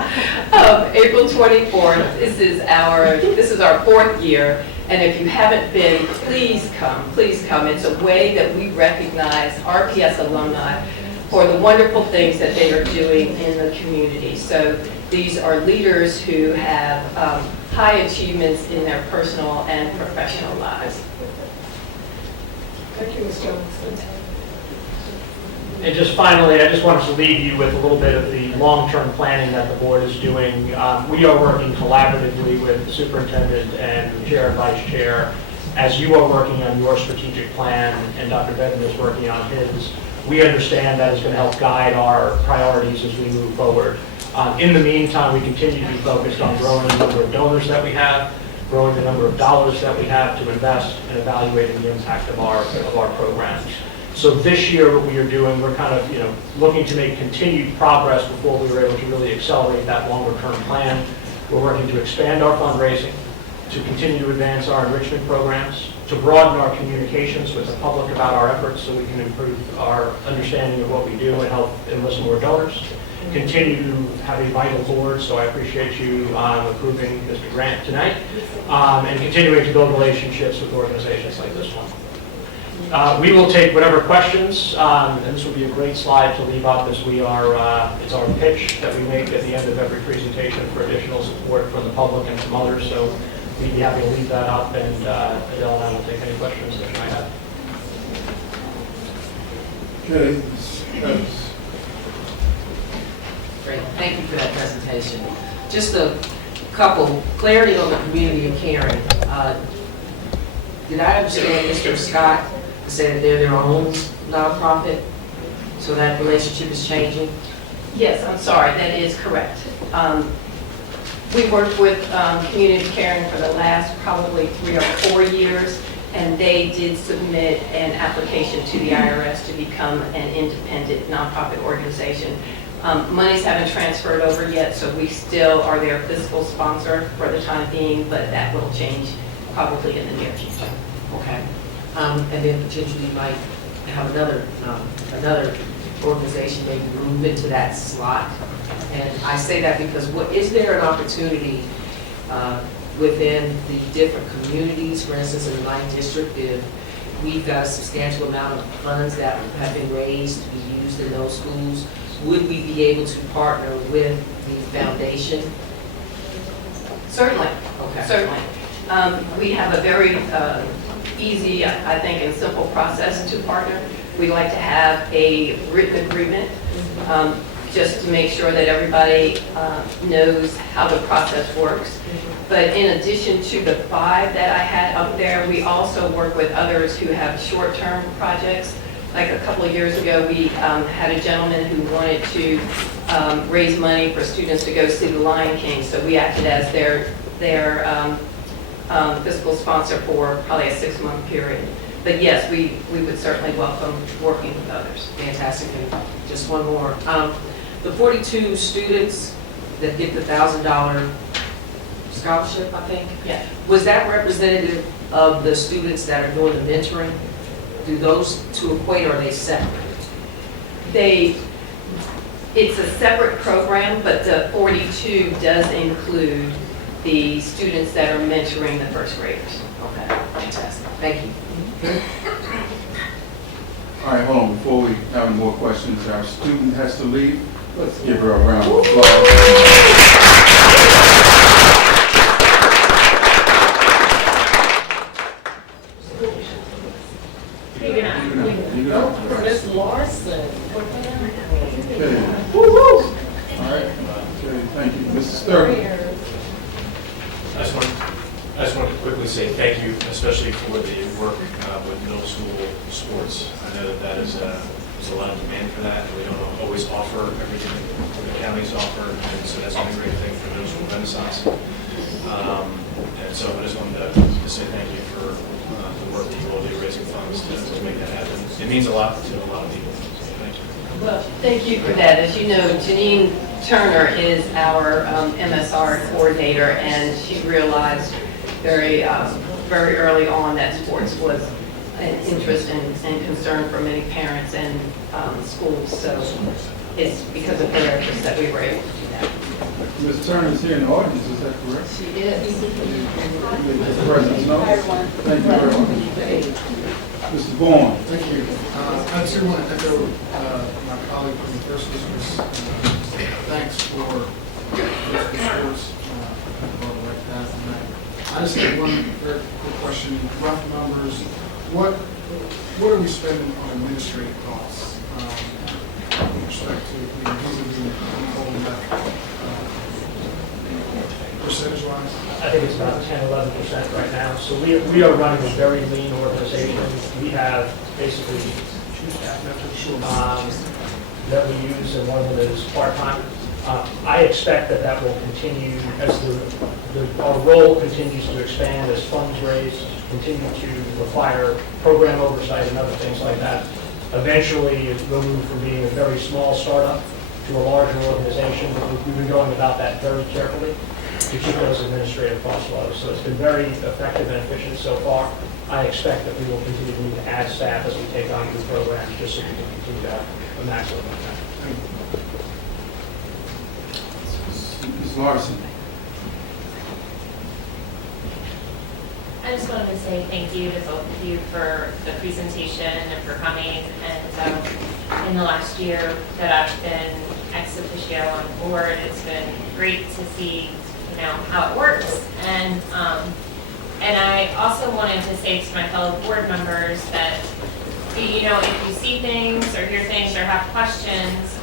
April 24th. This is our 4th year, and if you haven't been, please come, please come. It's a way that we recognize RPS alumni for the wonderful things that they are doing in the community. So these are leaders who have high achievements in their personal and professional lives. Thank you, Ms. Jones. And just finally, I just wanted to leave you with a little bit of the long-term planning that the board is doing. We are working collaboratively with the superintendent and the chair and vice chair. As you are working on your strategic plan and Dr. Benton is working on his, we understand that is going to help guide our priorities as we move forward. In the meantime, we continue to be focused on growing the number of donors that we have, growing the number of dollars that we have to invest, and evaluating the impact of our programs. So this year, what we are doing, we're kind of, looking to make continued progress before we were able to really accelerate that longer-term plan. We're working to expand our fundraising, to continue to advance our enrichment programs, to broaden our communications with the public about our efforts so we can improve our understanding of what we do and help enlist more donors. Continue to have a vital board, so I appreciate you approving Mr. Grant tonight, and continuing to build relationships with organizations like this one. We will take whatever questions, and this will be a great slide to leave up as it's our pitch that we make at the end of every presentation for additional support from the public and from others, so we'd be happy to leave that up, and Adele and I will take any questions that you might have. Okay. Great, thank you for that presentation. Just a couple, clarity on the Community of Caring. Did I understand Mr. Scott to say that they're their own nonprofit, so that relationship is changing? Yes, I'm sorry, that is correct. We worked with Community of Caring for the last probably 3 or 4 years, and they did submit an application to the IRS to become an independent nonprofit organization. Monies haven't transferred over yet, so we still are their fiscal sponsor for the time being, but that will change probably in the near future. Okay. And then potentially you might have another organization maybe move into that slot. And I say that because is there an opportunity within the different communities, for instance, in the 9th district, if we've got a substantial amount of funds that have been raised to be used in those schools, would we be able to partner with the foundation? Certainly. Okay. Certainly. We have a very easy, I think, and simple process to partner. We like to have a written agreement just to make sure that everybody knows how the process works. But in addition to the 5 that I had up there, we also work with others who have short-term projects. Like a couple of years ago, we had a gentleman who wanted to raise money for students to go see The Lion King. So we acted as their fiscal sponsor for probably a 6-month period. But yes, we would certainly welcome working with others. Fantastic. And just one more. The 42 students that get the $1,000 scholarship, I think? Yeah. Was that representative of the students that are doing the mentoring? Do those two equate, or are they separate? It's a separate program, but the 42 does include the students that are mentoring the first graders. Okay, fantastic. Thank you. All right, hold on, before we have any more questions, our student has to leave. Let's give her a round of applause. Miss Larson. Okay. All right. Okay, thank you. Mrs. Sturman. I just wanted to quickly would say thank you, especially for the work with middle school sports. I know that there's a lot of demand for that, and we don't always offer everything the counties offer, and so that's been a great thing for middle school renaissance. And so I just wanted to say thank you for the work that you all do raising funds to make that happen. It means a lot to a lot of people. So thank you. Well, thank you for that. As you know, Janine Turner is our MSR coordinator, and she realized very early on that sports was an interest and concern for many parents and schools. So it's because of their interest that we were able to do that. Ms. Turner's here in the audience, is that correct? She is. Mr. President, no? Thank you very much. Mr. Vaughn. Thank you. I too want to echo my colleague from the first district. Thanks for the sports on the right path tonight. I just have one very quick question. Rough numbers. What are we spending on administrative costs with respect to percentage-wise? I think it's about 10-11% right now. So we are running a very lean organization. We have basically 2 staff members that we use, and one of them is part-time. I expect that will continue as our role continues to expand, as funds raised continue to require program oversight and other things like that. Eventually, it will move from being a very small startup to a larger organization. We've been going about that very carefully to keep those administrative costs low. So it's been very effective and efficient so far. I expect that we will continue to need to add staff as we take on new programs, just so we can continue to have a maximum impact. Ms. Larson. I just wanted to say thank you to both of you for the presentation and for coming. And in the last year that I've been ex officio on board, it's been great to see, how it works. And I also wanted to say to my fellow board members that, if you see things or hear things or have questions,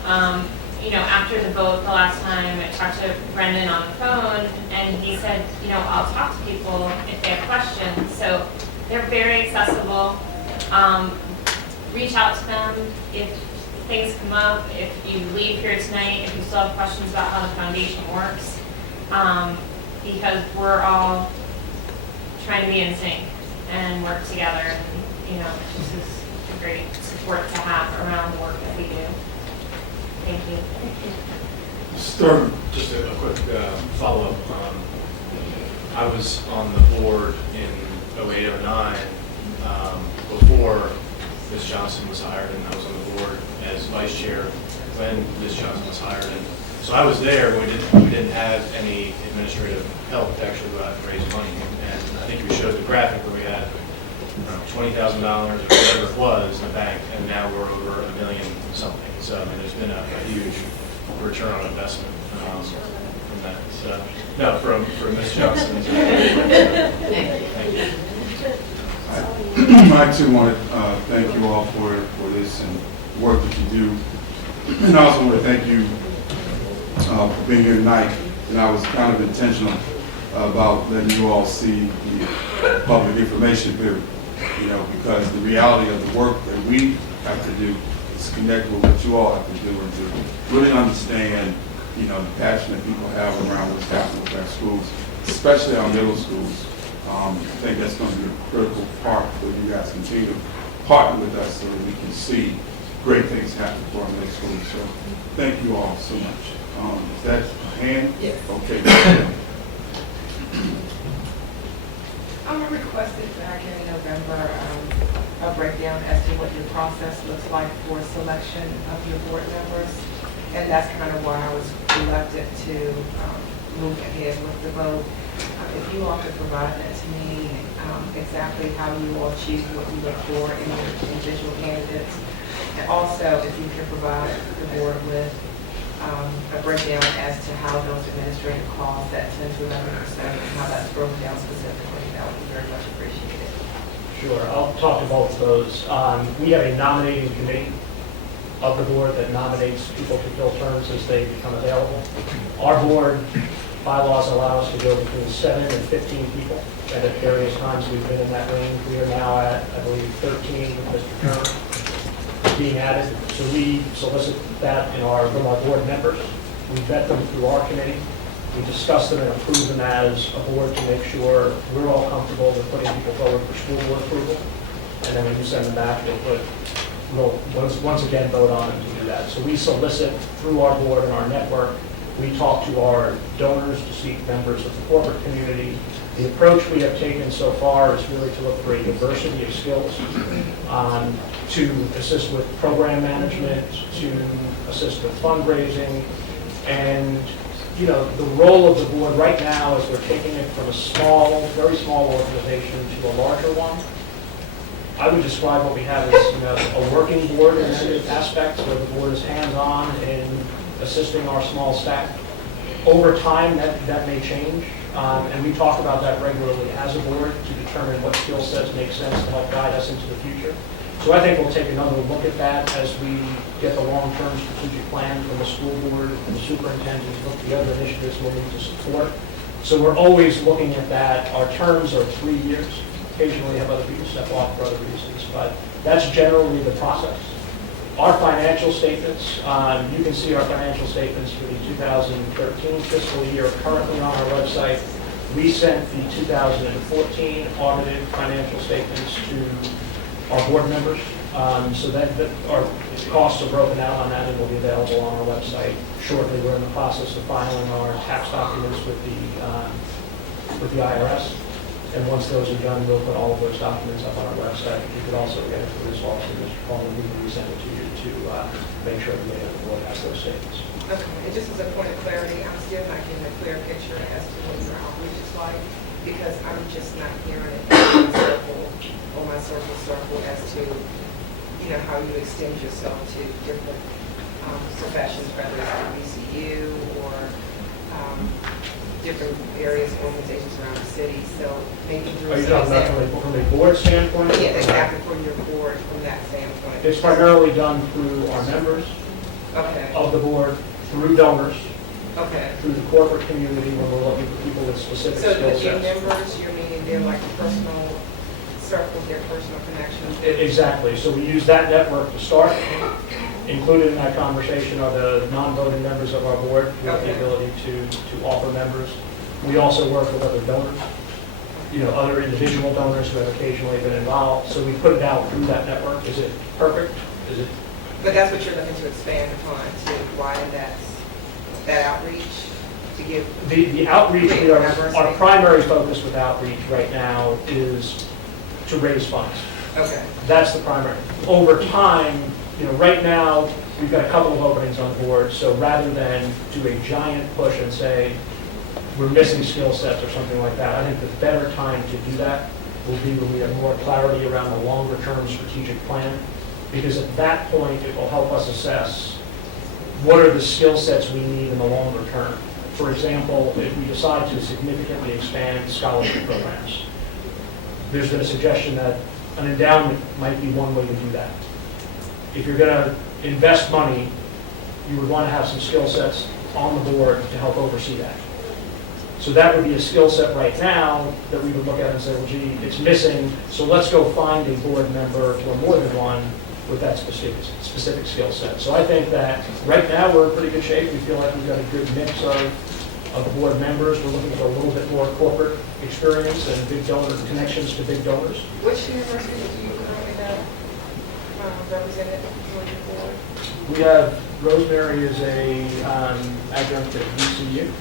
after the vote the last time, I talked to Brendan on the phone, and he said, I'll talk to people if they have questions. So they're very accessible. Reach out to them if things come up. If you leave here tonight, if you still have questions about how the foundation works, because we're all trying to be in sync and work together. And, this is a great support to have around the work that we do. Thank you. Sturman. Just a quick follow-up. I was on the board in 08, 09 before Ms. Johnson was hired, and I was on the board as vice chair when Ms. Johnson was hired. And so I was there when we didn't have any administrative help to actually go out and raise money. And I think we showed the graphic where we had $20,000 or whatever it was in the bank, and now we're over $1 million something. So there's been a huge return on investment from that. So, no, from Ms. Johnson. Thank you. I too want to thank you all for this and the work that you do. And I also want to thank you for being here tonight. And I was kind of intentional about letting you all see the public information period, because the reality of the work that we have to do is connect with what you all have to do and to really understand, the passion that people have around what's happening with our schools, especially our middle schools. I think that's going to be a critical part where you guys continue to partner with us so that we can see great things happen for our middle schools. So thank you all so much. Is that a hand? Yes. Okay. I requested back in November a breakdown as to what your process looks like for selection of your board members. And that's kind of why I was reluctant to move ahead with the vote. If you all could provide that to me, exactly how you all choose what you look for in your individual candidates. And also, if you could provide the board with a breakdown as to how those administrative costs, that 10 to 11%, and how that's broken down specifically, that would be very much appreciated. Sure, I'll talk to both of those. We have a nominating committee of the board that nominates people to fill terms as they become available. Our board bylaws allow us to go between 7 and 15 people, and at various times we've been in that range. We are now at, I believe, 13 with Mr. Turner being added. So we solicit that from our board members. We vet them through our committee. We discuss them and approve them as a board to make sure we're all comfortable with putting people forward for school board approval. And then when you send them back, we'll once again vote on them to do that. So we solicit through our board and our network. We talk to our donors to seek members of the corporate community. The approach we have taken so far is really to look for a diversity of skills, to assist with program management, to assist with fundraising, and the role of the board right now is we're taking it from a small, very small organization to a larger one. I would describe what we have as a working board in many aspects, where the board is hands-on in assisting our small staff. Over time, that may change, and we talk about that regularly as a board to determine what skill sets make sense to help guide us into the future. So I think we'll take another look at that as we get the long-term strategic plan from the school board and the superintendent to look at the other initiatives we'll need to support. So we're always looking at that. Our terms are 3 years. Occasionally we have other people step off for other reasons, but that's generally the process. Our financial statements, you can see our financial statements for the 2013 fiscal year currently on our website. We sent the 2014 audited financial statements to our board members, so that our costs are broken out on that and will be available on our website shortly. We're in the process of filing our tax documents with the IRS, and once those are done, we'll put all of those documents up on our website. You could also get it for this officer, Mr. Coleman, we can resend it to you to make sure everybody on the board has those statements. Okay, and just as a point of clarity, I'm still not getting a clear picture as to what your outreach is like, because I'm just not hearing it in my circle as to, how you extend yourself to different professions, whether it's BCU or different various organizations around the city. So maybe Are you talking about from a board standpoint? Yeah, exactly, from your board, from that standpoint. It's primarily done through our members of the board, through donors, through the corporate community when we're looking for people with specific skill sets. So your members, you're meaning they're like personal circles, their personal connections? Exactly. So we use that network to start. Included in that conversation are the non-voting members of our board who have the ability to offer members. We also work with other donors, other individual donors who have occasionally been involved. So we put it out through that network. Is it perfect? Is it? But that's what you're looking to expand upon, to widen that outreach, to give the outreach. Our primary focus with outreach right now is to raise funds. Okay. That's the primary. Over time, right now, we've got a couple of openings on the board, so rather than do a giant push and say, we're missing skill sets or something like that, I think the better time to do that will be when we have more clarity around the longer-term strategic plan, because at that point, it will help us assess what are the skill sets we need in the longer term. For example, if we decide to significantly expand scholarship programs, there's been a suggestion that an endowment might be one way to do that. If you're going to invest money, you would want to have some skill sets on the board to help oversee that. So that would be a skill set right now that we would look at and say, well, gee, it's missing, so let's go find a board member or more than one with that specific skill set. So I think that right now we're in pretty good shape. We feel like we've got a good mix of board members. We're looking for a little bit more corporate experience and big donor connections to big donors. Which university do you currently have represented for your board? We have Rosemary is a adjunct at UCU.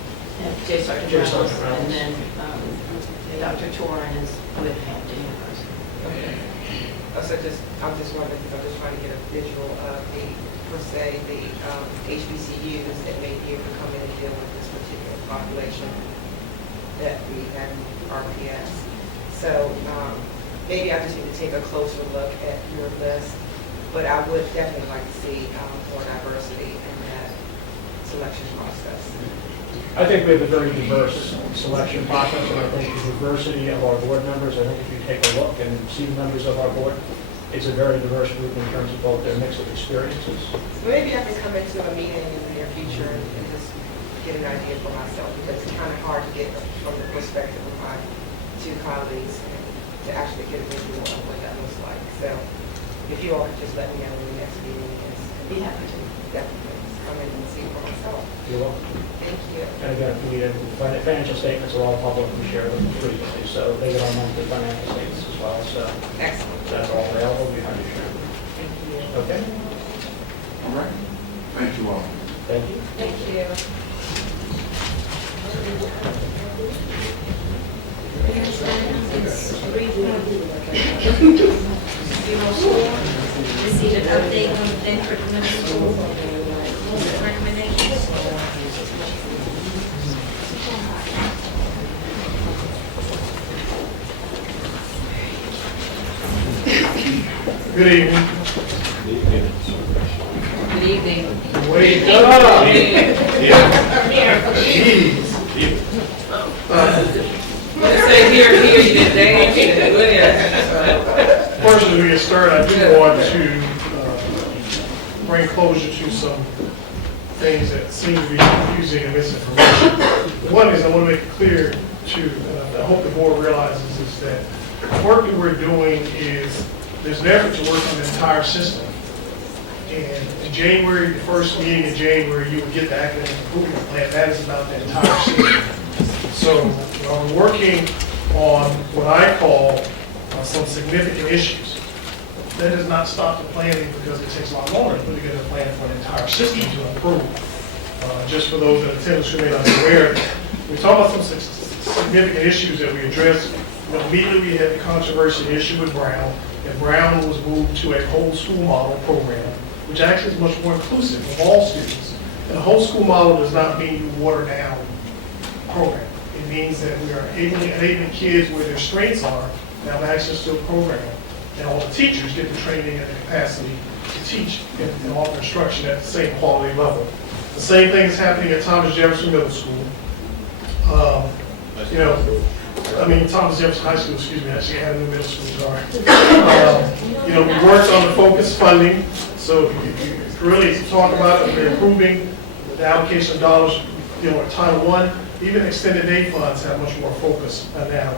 J. Sargent J. Reynolds, Sargent Reynolds. and then Dr. Torin is with Hampton University. Okay. I'm just wondering, because I'm just trying to get a visual of per se, the HBCUs that may be able to come in and deal with this particular population that we have in RPS. So maybe I just need to take a closer look at your list, but I would definitely like to see more diversity in that selection process. I think we have a very diverse selection process, and I think the diversity of our board members, I think if you take a look and see the members of our board, it's a very diverse group in terms of both their mix of experiences. Maybe I can come into a meeting in the near future and just get an idea for myself, because it's kind of hard to get from the perspective of my two colleagues and to actually get a visual of what that looks like. So if you all could just let me know when the next meeting is. Be happy to. Definitely come in and see for myself. You're welcome. Thank you. And again, the financial statements are all public, we share them frequently, so they get our monthly financial statements as well, so Excellent. that's all available, we have to share. Thank you. Okay? All right. Thank you all. Thank you. Thank you. Next item is 3.04. Receive an update on the Bedford Middle School recommendations. Good evening. Good evening. Wake up. Jeez. Say here, you did dance, First, as we get started, I do want to bring closure to some things that seem to be confusing and misinformation. One is I want to make it clear to, I hope the board realizes, is that the work that we're doing is, there's an effort to work on the entire system. And in January, the first meeting in January, you would get the academic improvement plan. That is about the entire system. So we're working on what I call some significant issues. That does not stop the planning, because it takes a lot longer to put together a plan for an entire system to improve. Just for those that attend who may not be aware, we talk about some significant issues that we addressed. Immediately we had the controversial issue with Brown, and Brown was moved to a whole school model program, which actually is much more inclusive of all students. And a whole school model does not mean you water down program. It means that we are enabling kids where their strengths are to have access to a program, and all the teachers get the training and the capacity to teach and offer instruction at the same quality level. The same thing is happening at Thomas Jefferson Middle School. Thomas Jefferson High School, excuse me, actually had a new middle school, sorry. We worked on the focused funding, so you really talk about it, we're improving the allocation of dollars, at Title I. Even extended day funds have much more focus now.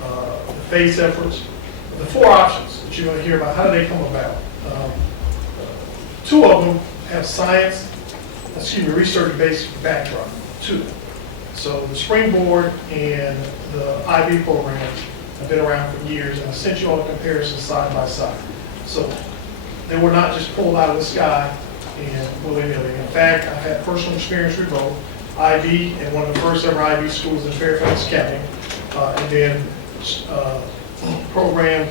The phase efforts, the 4 options that you're going to hear about, how do they come about? 2 of them have research-based backdrop, 2. So the Springboard and the IB programs have been around for years, and I sent you all a comparison side by side. So they were not just pulled out of the sky and willy-nilly. In fact, I've had personal experience with both. IB and one of the first ever IB schools in Fairfax County, and then program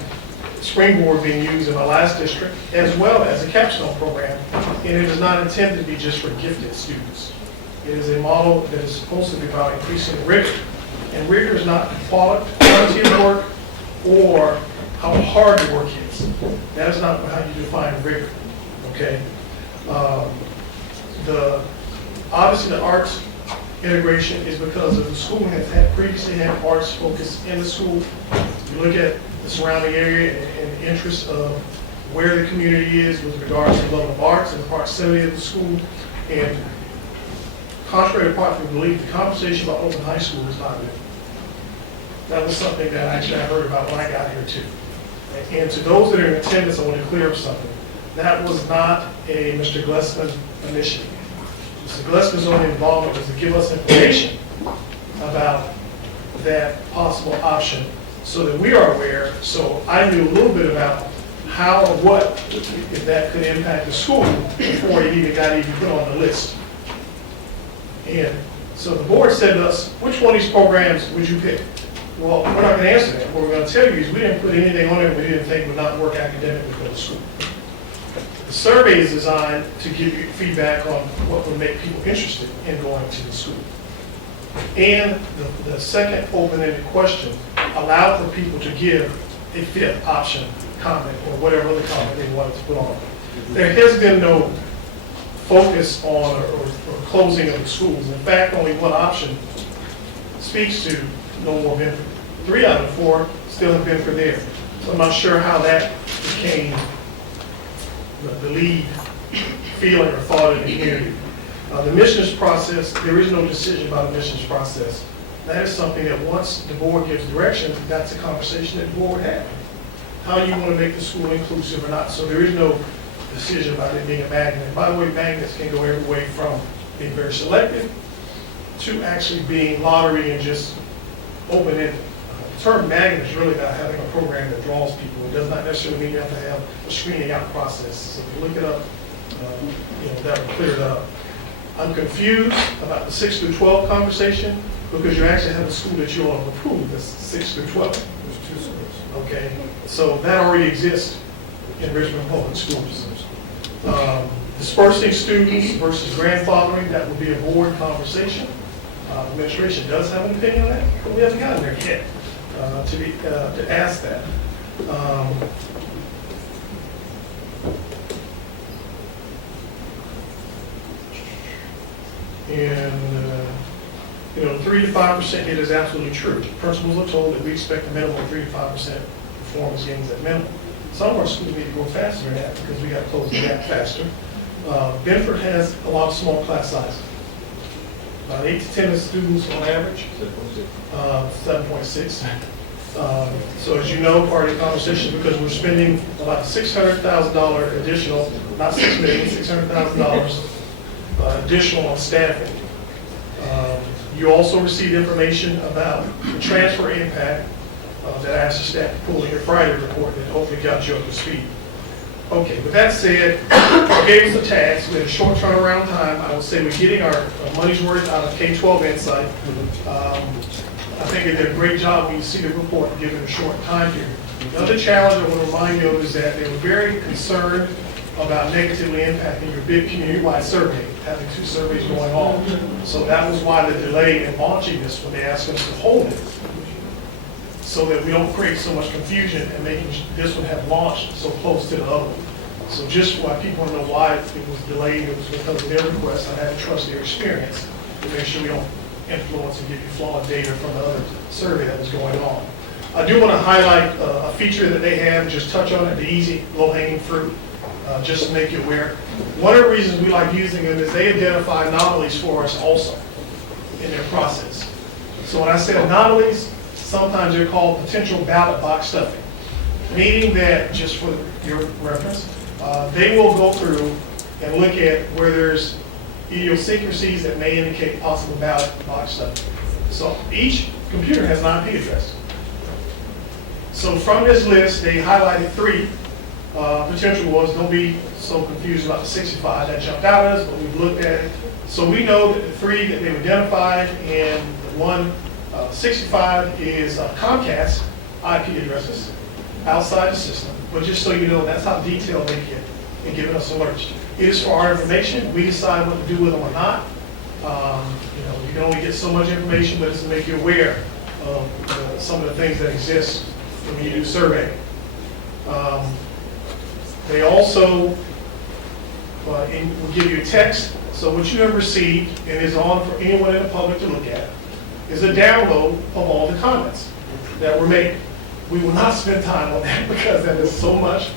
Springboard being used in my last district, as well as a capstone program, and it is not intended to be just for gifted students. It is a model that is supposed to be about increasing rigor, and rigor is not quality of work or how hard the work is. That is not how you define rigor, okay? Obviously the arts integration is because of the school has previously had arts focus in the school. You look at the surrounding area and the interest of where the community is with regards to the level of arts and the proximity of the school. And contrary to popular belief, the conversation about open high school is not new. That was something that actually I heard about when I got here too. And to those that are in attendance, I want to clear up something. That was not a Mr. Glessman initiative. Mr. Glessman's only involvement was to give us information about that possible option so that we are aware. So I knew a little bit about how or what, if that could impact the school before it even got put on the list. And so the board said to us, which one of these programs would you pick? Well, we're not going to answer that. What we're going to tell you is we didn't put anything on it we didn't think would not work academically for the school. The survey is designed to give you feedback on what would make people interested in going to the school. And the second open-ended question allowed for people to give a 5th option comment or whatever other comment they wanted to put on. There has been no focus on or closing of the schools. In fact, only one option speaks to no more Benford. 3 out of 4 still in Benford there. So I'm not sure how that became the lead feeling or thought of the community. The admissions process, there is no decision about admissions process. That is something that once the board gives direction, that's a conversation that the board would have. How you want to make the school inclusive or not. So there is no decision about it being a magnet. And by the way, magnets can go every way from being very selective to actually being lottery and just open-ended. The term magnet is really about having a program that draws people. It does not necessarily mean you have to have a screening out process. So if you look it up, that will clear it up. I'm confused about the 6 through 12 conversation because you actually have a school that you want to approve that's 6 through 12. There's 2 schools. Okay, so that already exists in Richmond Public Schools. Dispersing students versus grandfathering, that would be a board conversation. Administration does have an opinion on that, but we haven't gotten there yet to ask that. And 3 to 5% hit is absolutely true. Principals are told that we expect a minimum of 3 to 5% performance gains at minimum. Some of our schools need to go faster than that because we got to close the gap faster. Bedford has a lot of small class sizes. About 8 to 10 students on average, 7.6. So as you know, part of the conversation, because we're spending about $600,000 additional, not $6 million, $600,000 additional on staffing. You also received information about the transfer impact that I asked the staff to pull in your Friday report that hopefully got you up to speed. Okay, with that said, gave us a task. We had a short turnaround time. I would say we're getting our money's worth out of K-12 Insight. I think they did a great job when you see the report given a short time period. The other challenge I want to remind you of is that they were very concerned about negatively impacting your big community-wide survey, having 2 surveys going on. So that was why the delay in launching this when they asked us to hold it, so that we don't create so much confusion and making this one have launched so close to the other one. So just why people want to know why it was delayed, it was because of their request. I had to trust their experience to make sure we don't influence and give you flawed data from the other survey that was going on. I do want to highlight a feature that they have, just touch on it, the easy low-hanging fruit, just to make you aware. One of the reasons we like using them is they identify anomalies for us also in their process. So when I say anomalies, sometimes they're called potential ballot box stuffing, meaning that, just for your reference, they will go through and look at where there's idiosyncrasies that may indicate possible ballot box stuffing. So each computer has an IP address. So from this list, they highlighted 3 potential ones. Don't be so confused about the 65 that jumped out at us, but we've looked at it. So we know that the 3 that they've identified and the one 65 is Comcast IP addresses outside the system. But just so you know, that's how detailed they get in giving us alerts. It is for our information. We decide what to do with them or not. You can only get so much information, but it's to make you aware of some of the things that exist when you do survey. They also will give you a text. So what you have received and is on for anyone in the public to look at is a download of all the comments that were made. We will not spend time on that because that is so much,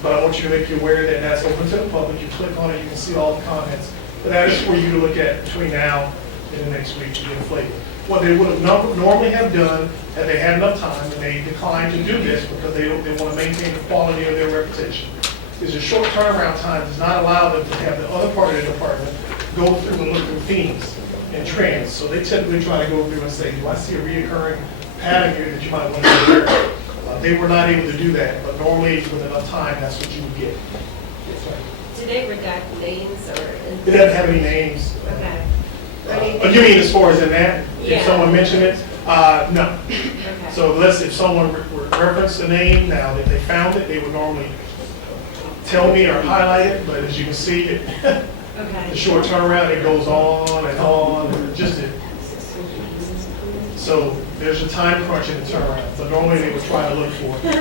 but I want you to make you aware that that's open to the public. You click on it, you can see all the comments. But that is for you to look at between now and the next week to get a flavor. What they would have normally have done had they had enough time, and they declined to do this because they want to maintain the quality of their reputation, is a short turnaround time does not allow them to have the other part of the department go through and look through themes and trends. So they typically try to go through and say, do I see a reoccurring pattern here that you might want to be aware of? They were not able to do that, but normally with enough time, that's what you would get. Do they redact names or? It doesn't have any names. Okay. You mean as far as in that? Yeah. If someone mentioned it? No. Okay. So unless if someone referenced the name, now that they found it, they would normally tell me or highlight it, but as you can see, the short turnaround, it goes on and on, and just it. So there's a time crunch in the turnaround, but normally they would try to look for it.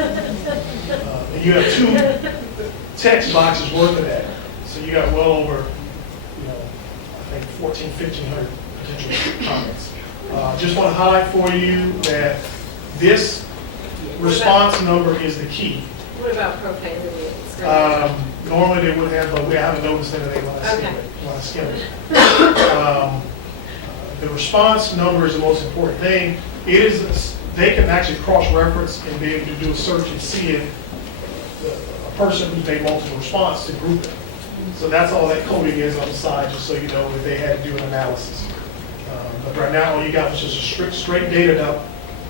And you have 2 text boxes worth of that, so you got well over, I think 1,500 potential comments. Just want to highlight for you that this response number is the key. What about profanity? Normally they would have, but we haven't noticed anything when I skim it. The response number is the most important thing. It is, they can actually cross-reference and be able to do a search and see if a person who's made multiple response to group it. So that's all that coding is on the side, just so you know if they had to do an analysis. But right now, all you got was just a straight data dump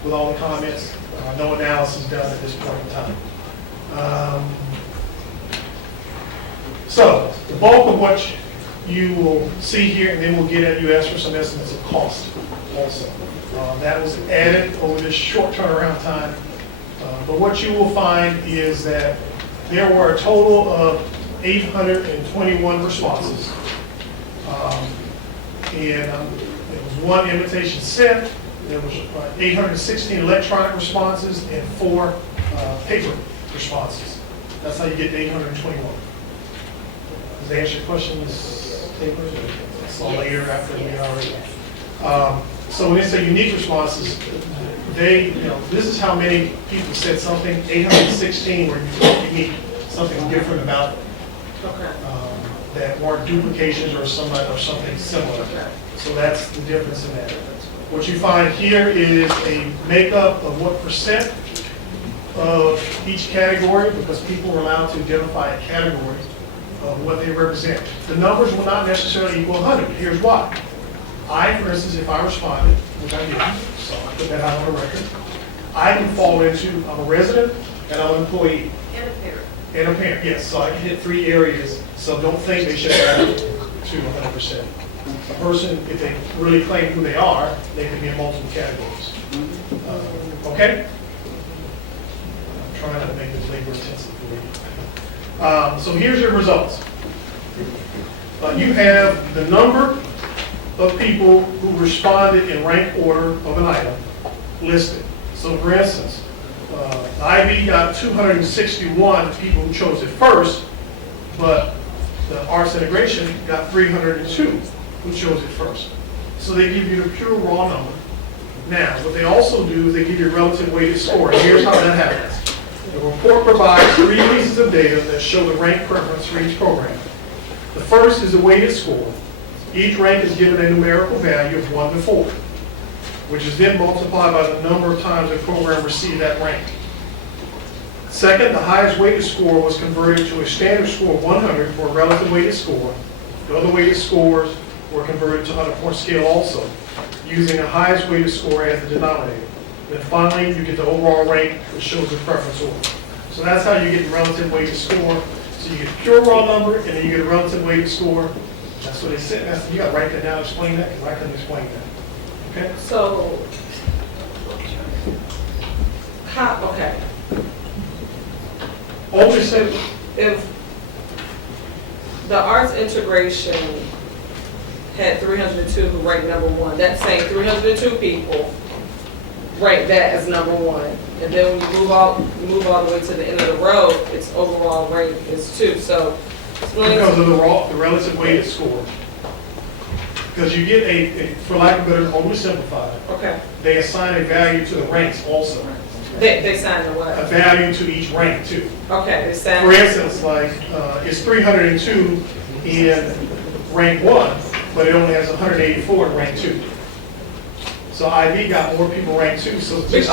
with all the comments, no analysis done at this point in time. So the bulk of what you will see here, and then we'll get at, you asked for some estimates of cost also. That was added over this short turnaround time. But what you will find is that there were a total of 821 responses. There was one invitation sent, there was 816 electronic responses, and 4 paper responses. That's how you get to 821. Does that answer your question, Ms. Taylor? I saw later after we already. So when they say unique responses, this is how many people said something. 816 were unique, something different about it. That weren't duplications or something similar. So that's the difference in that. What you find here is a makeup of what percent of each category, because people were allowed to identify a category of what they represent. The numbers will not necessarily equal 100. Here's why. I, for instance, if I responded, which I didn't, so I put that out on the record, I can fall into, I'm a resident and I'm an employee. And a parent. And a parent, yes. So I can hit 3 areas, so don't think they should add to 100%. A person, if they really claim who they are, they can be in multiple categories. Okay? I'm trying not to make this labor intensive for you. So here's your results. You have the number of people who responded in rank order of an item listed. So for instance, IB got 261 people who chose it first, but the arts integration got 302 who chose it first. So they give you the pure raw number. Now, what they also do is they give you a relative weighted score. And here's how that happens. The report provides 3 pieces of data that show the rank preference for each program. The first is the weighted score. Each rank is given a numerical value of 1 to 4, which is then multiplied by the number of times a program received that rank. Second, the highest weighted score was converted to a standard score of 100 for a relative weighted score. The other weighted scores were converted to 100-point scale also, using the highest weighted score as the denominator. Then finally, you get the overall rank, which shows the preference order. So that's how you get the relative weighted score. So you get the pure raw number, and then you get a relative weighted score. That's what they said. You got to write that down, explain that, because I couldn't explain that. Okay? So, okay. Always said, If the arts integration had 302 who ranked number 1, that's saying 302 people rank that as number 1. And then when you move all the way to the end of the road, its overall rank is 2. So because of the relative weighted score. Because you get for lack of better, oversimplified. Okay. They assign a value to the ranks also. They assign the what? A value to each rank too. Okay, they assign. For instance, like it's 302 in rank 1, but it only has 184 in rank 2. So IB got more people rank 2. So just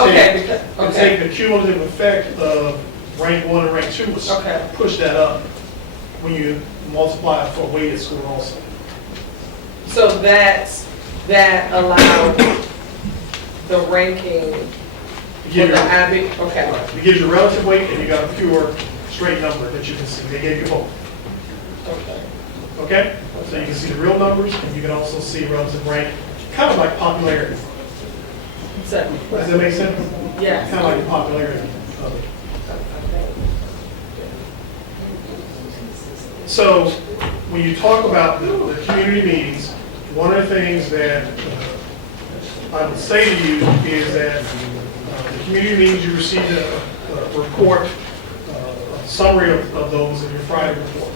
take the cumulative effect of rank 1 and rank 2 was push that up when you multiply it for weighted score also. So that allowed the ranking for the IB. Okay. Right. It gives you relative weight and you got a pure straight number that you can see. They gave you both. Okay. Okay? So you can see the real numbers and you can also see relative rank, kind of like popularity. So, does that make sense? Yeah. Kind of like the popularity of it. So when you talk about the community meetings, one of the things that I would say to you is that the community meetings, you received a report, a summary of those in your Friday report.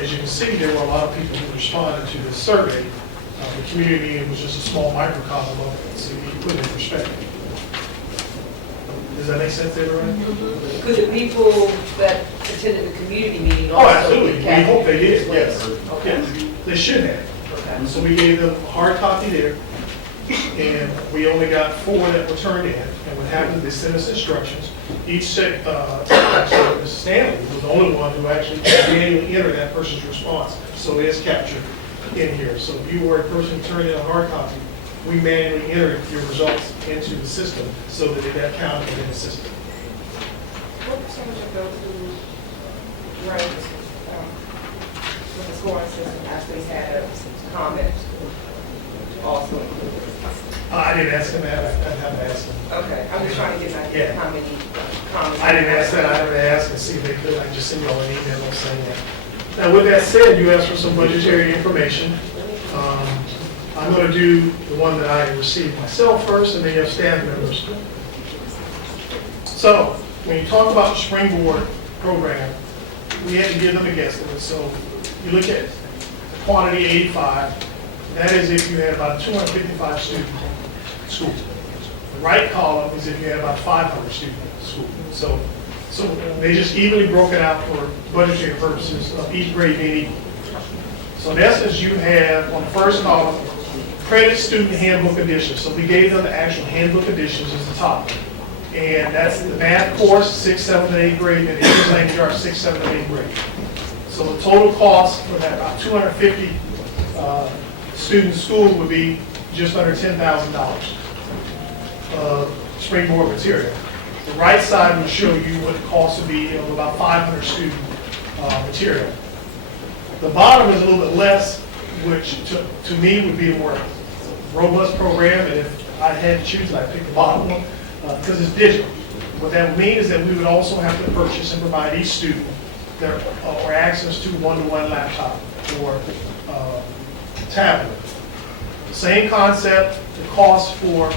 As you can see, there were a lot of people who responded to this survey. The community meeting was just a small microcosm of it, so you put it in perspective. Does that make sense to everyone? Could the people that attended the community meeting Oh, also. absolutely, we hope they did, yes. Okay. Yes, they should have. So we gave them a hard copy there, and we only got 4 that were turned in. And what happened, they sent us instructions. Each actually, Mrs. Stanley was the only one who actually manually entered that person's response. So it is captured in here. So if you were a person who turned in a hard copy, we manually entered your results into the system so that it got counted in the system. What percentage of those who ranked with the scoring system actually had a comment also included? I didn't ask him that, I haven't asked him. Okay, I'm just trying to get an idea of how many comments. I didn't ask that, I haven't asked and see if they could, I just sent y'all an email saying that. Now, with that said, you asked for some budgetary information. I'm gonna do the one that I received myself first, and then you have staff members. So, when you talk about the Springboard program, we had to give them a guesstimate. So, you look at the quantity 85, that is if you had about 255 students in school. The right column is if you had about 500 students in school. So they just evenly broke it out for budgetary purposes of each grade being equal. So in essence, you have on the first column, credit student handbook editions. So we gave them the actual handbook editions as the top. And that's the math course, 6th, 7th, and 8th grade, and English language arts, 6th, 7th, and 8th grade. So the total cost for that, about 250 student school would be just under $10,000 Springboard material. The right side will show you what the cost would be of about 500 student material. The bottom is a little bit less, which to me would be a more robust program, and if I had to choose, I'd pick the bottom one, because it's digital. What that would mean is that we would also have to purchase and provide each student their, or access to one-to-one laptop or tablet. Same concept, the cost for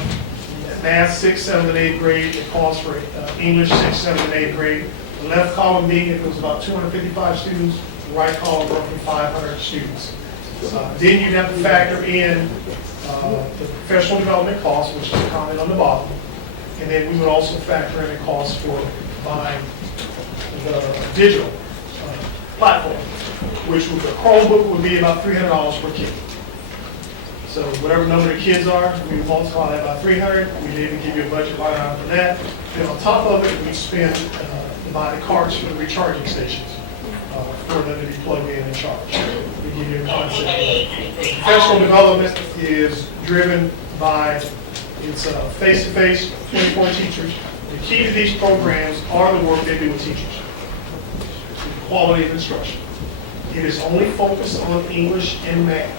math 6th, 7th, and 8th grade, the cost for English 6th, 7th, and 8th grade. The left column being if it was about 255 students, the right column roughly 500 students. Then you'd have to factor in the professional development cost, which is counted on the bottom. And then we would also factor in the cost for buying the digital platform, which with the Chromebook would be about $300 per kid. So whatever number of kids are, we multiply that by 300, we'd even give you a budget line item for that. Then on top of it, we spend to buy the cards for the recharging stations for them to be plugged in and charged. We give you a concept. Professional development is driven by it's face-to-face, 24 teachers. The key to these programs are the work they do with teachers. The quality of instruction. It is only focused on English and math.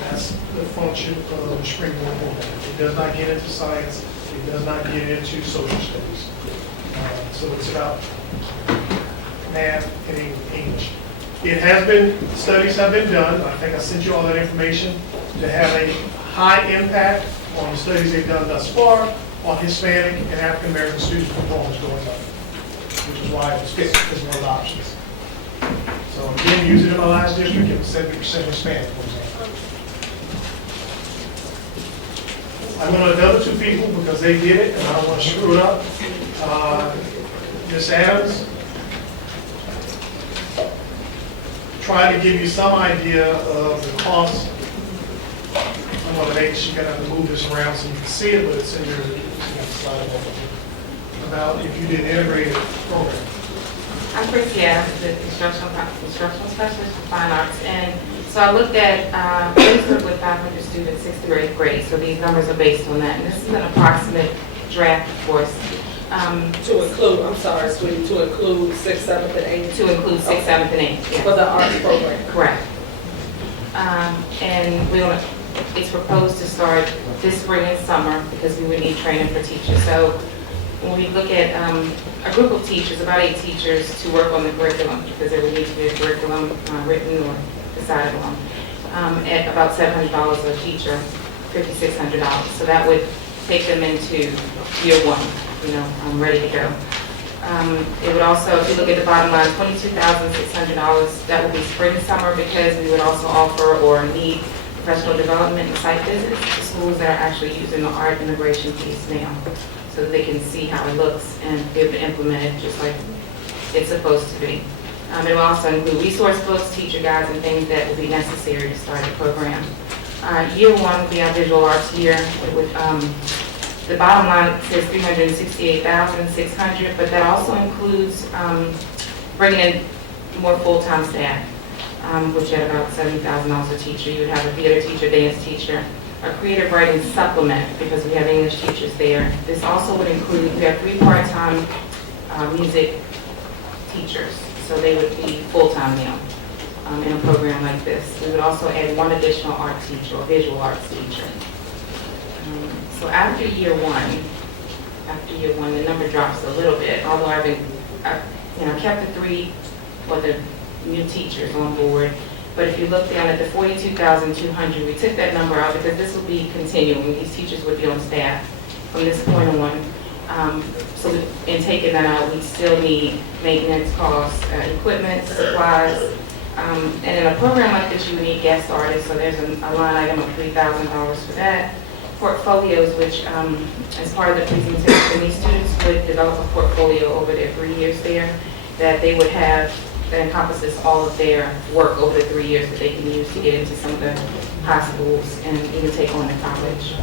That's the function of the Springboard program. It does not get into science. It does not get into social studies. So it's about math and English. It has been, studies have been done. I think I sent you all that information to have a high impact on the studies they've done thus far on Hispanic and African American student performance going up, which is why it was picked as one of the options. So again, using it in my last district, it was 70% Hispanic, for example. I'm going to another 2 people because they did it and I don't want to screw it up. Ms. Adams, try to give you some idea of the cost. I'm going to make sure you're going to have to move this around so you can see it, but it's in your slide about if you did an integrated program. I'm Christy Adams, the instructional specialist for fine arts, and so I looked at Pittsburgh with 500 students, 6th to 8th grade, so these numbers are based on that, and this is an approximate draft, of course. To include, I'm sorry, sweetie, to include 6th, 7th, and 8th? To include 6th, 7th, and 8th, yeah. For the arts program? Correct. And it's proposed to start this spring and summer because we would need training for teachers. So when we look at a group of teachers, about 8 teachers, to work on the curriculum, because there would need to be a curriculum written or decided on, at about $700 a teacher, $5,600. So that would take them into year 1, ready to go. It would also, if you look at the bottom line, $22,600, that would be spring and summer, because we would also offer or need professional development and site visits to schools that are actually using the art integration piece now, so that they can see how it looks and be able to implement it just like it's supposed to be. It will also include resource books, teacher guides, and things that will be necessary to start the program. Year one will be our visual arts year. The bottom line says $368,600, but that also includes bringing in more full-time staff, which at about $70,000 a teacher. You would have a theater teacher, dance teacher, a creative writing supplement, because we have English teachers there. This also would include, we have 3 part-time music teachers, so they would be full-time now in a program like this. We would also add 1 additional art teacher or visual arts teacher. So after year one, the number drops a little bit, although I've kept the 3 or the new teachers on board. But if you look down at the 42,200, we took that number out because this will be continuing. These teachers would be on staff from this point on. So in taking that out, we still need maintenance costs, equipment, supplies. And in a program like this, you would need guest artists, so there's a line item of $3,000 for that. Portfolios, which as part of the presentation, these students would develop a portfolio over their 3 years there that they would have that encompasses all of their work over the 3 years that they can use to get into some of the high schools and even take on the college.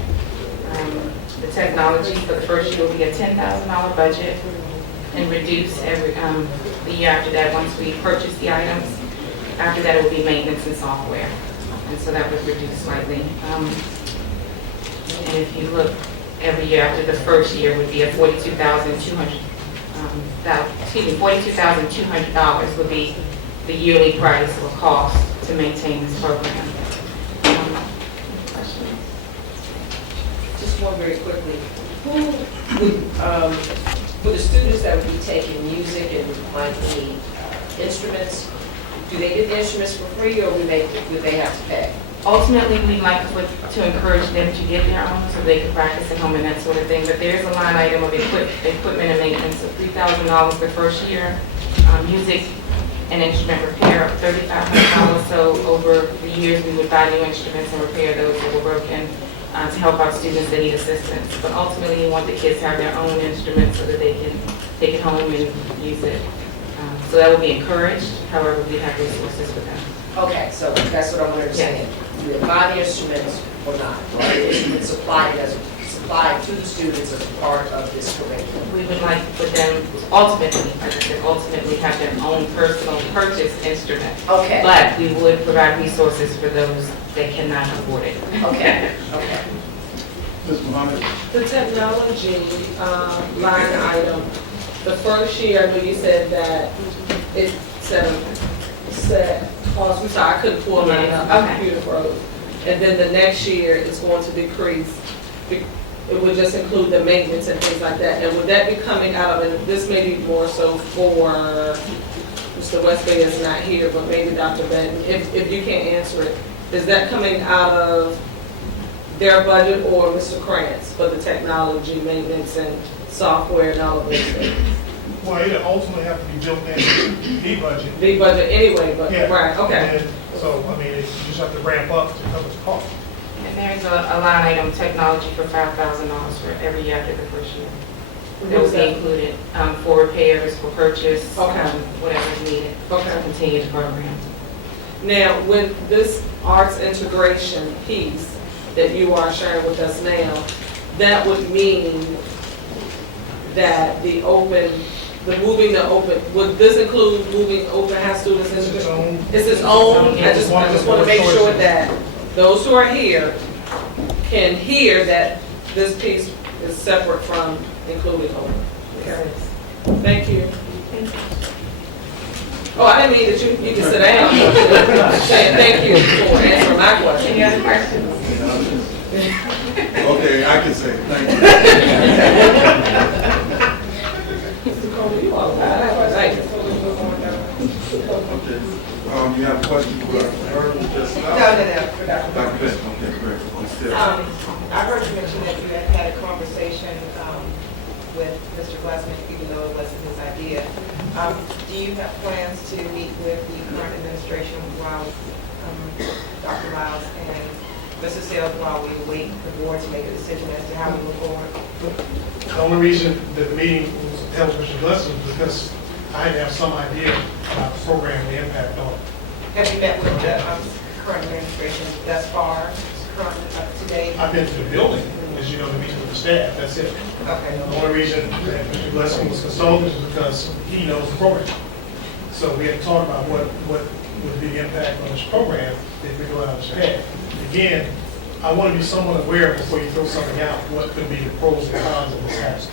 The technology for the first year will be a $10,000 budget and reduce every the year after that once we purchase the items. After that, it will be maintenance and software, and so that would reduce slightly. And if you look, every year after the first year would be a $42,200 would be the yearly price or cost to maintain this program. Questions? Just one very quickly. Who would, for the students that would be taking music and might need instruments, do they get the instruments for free or would they have to pay? Ultimately, we'd like to encourage them to get their own so they can practice at home and that sort of thing. But there's a line item of equipment and maintenance of $3,000 the first year, music and instrument repair of $3,500. So over the years, we would buy new instruments and repair those that were broken to help out students that need assistance. But ultimately, we want the kids to have their own instruments so that they can take it home and use it. So that would be encouraged. However, we have resources for them. Okay, so that's what I want to understand. Do they buy the instruments or not? Or the instruments supplied to the students as part of this curriculum? We would like for them ultimately have their own personal purchase instrument. Okay. But we would provide resources for those that cannot afford it. Okay, okay. Ms. Muhammad? The technology line item, the first year, I know you said that it set cost, I'm sorry, I couldn't pull mine up, my computer froze. And then the next year is going to decrease. It would just include the maintenance and things like that. And would that be coming out of, and this may be more so for Mr. Westby is not here, but maybe Dr. Benton, if you can't answer it, is that coming out of their budget or Mr. Krantz for the technology, maintenance, and software and all of those things? Well, it ultimately have to be built in the budget. The budget anyway, but, Yeah. right, okay. And so, I mean, you just have to ramp up to cover the cost. And there's a line item, technology, for $5,000 for every year after the first year. That will be included for repairs, for purchase, whatever is needed to continue the program. Now, with this arts integration piece that you are sharing with us now, that would mean that moving the open, would this include moving open house students into the? It's its own. I just want to make sure that those who are here can hear that this piece is separate from including open. Okay. Thank you. Oh, I didn't mean that you can sit down. I'm saying thank you for answering my question. Any other questions? Okay, I can say it. Thank you. Mr. Cole, you all right. Thank you. Okay. You have questions for her? Just now? No. Dr. Benton, okay, great. I heard you mention that you had a conversation with Mr. Glassman, even though it wasn't his idea. Do you have plans to meet with the current administration while Dr. Miles and Mr. Sales while we wait the board to make a decision as to how we move forward? The only reason that the meeting was held with Mr. Gillespie was because I have some idea about the program and the impact on it. Have you met with the current administration thus far, currently up to date? I've been to the building, as you know, to meet with the staff, that's it. Okay. The only reason that Mr. Blessing was consulted is because he knows the program. So we had to talk about what would be the impact on this program if we go out of staff. Again, I want to be somewhat aware before you throw something out, what could be the pros and cons of this action.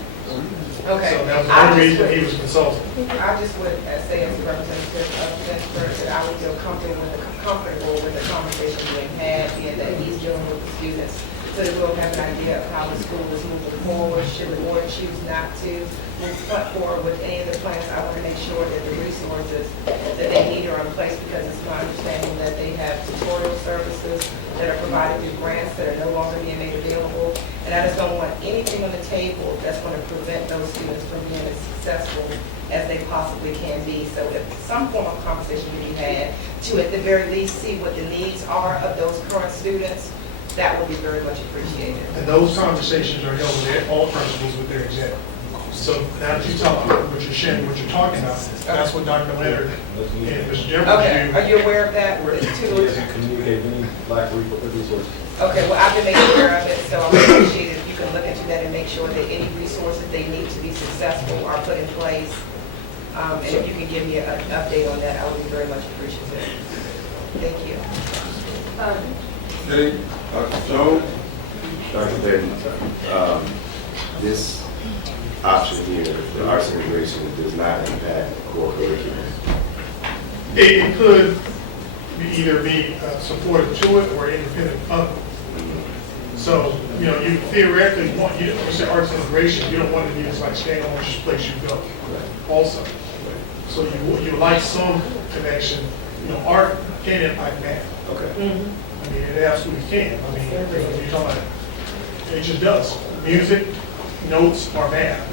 Okay. So that was the only reason he was consulted. I just would say as a representative of Lynchburg that I would feel comfortable with the conversation being had, being that he's dealing with the students, so that we'll have an idea of how the school is moving forward, should the board choose not to move forward with any of the plans. I want to make sure that the resources that they need are in place, because it's my understanding that they have tutorial services that are provided through grants that are no longer being made available. And I just don't want anything on the table that's going to prevent those students from being as successful as they possibly can be. So if some form of conversation can be had to at the very least see what the needs are of those current students, that would be very much appreciated. And those conversations are held with all principals with their exec. So now that you tell them what you're sharing, what you're talking about, that's what Dr. Leonard and Mr. Jeffries Okay, do. are you aware of that? Communicate any black resources. Okay, well, I've been making aware of it, so I would appreciate it if you can look into that and make sure that any resources they need to be successful are put in place. And if you can give me an update on that, I would be very much appreciative. Thank you. Okay, Dr. Jones? Dr. Benton, this option here, the arts integration, does not impact core curriculum. It could either be supportive to it or independent of it. So, you know, you theoretically want, when you say arts integration, you don't want it to be just like staying on which place you go also. So you like some connection, you know, art can impact math. Okay. I mean, it absolutely can. I mean, you're talking about, it just does. Music, notes, or math.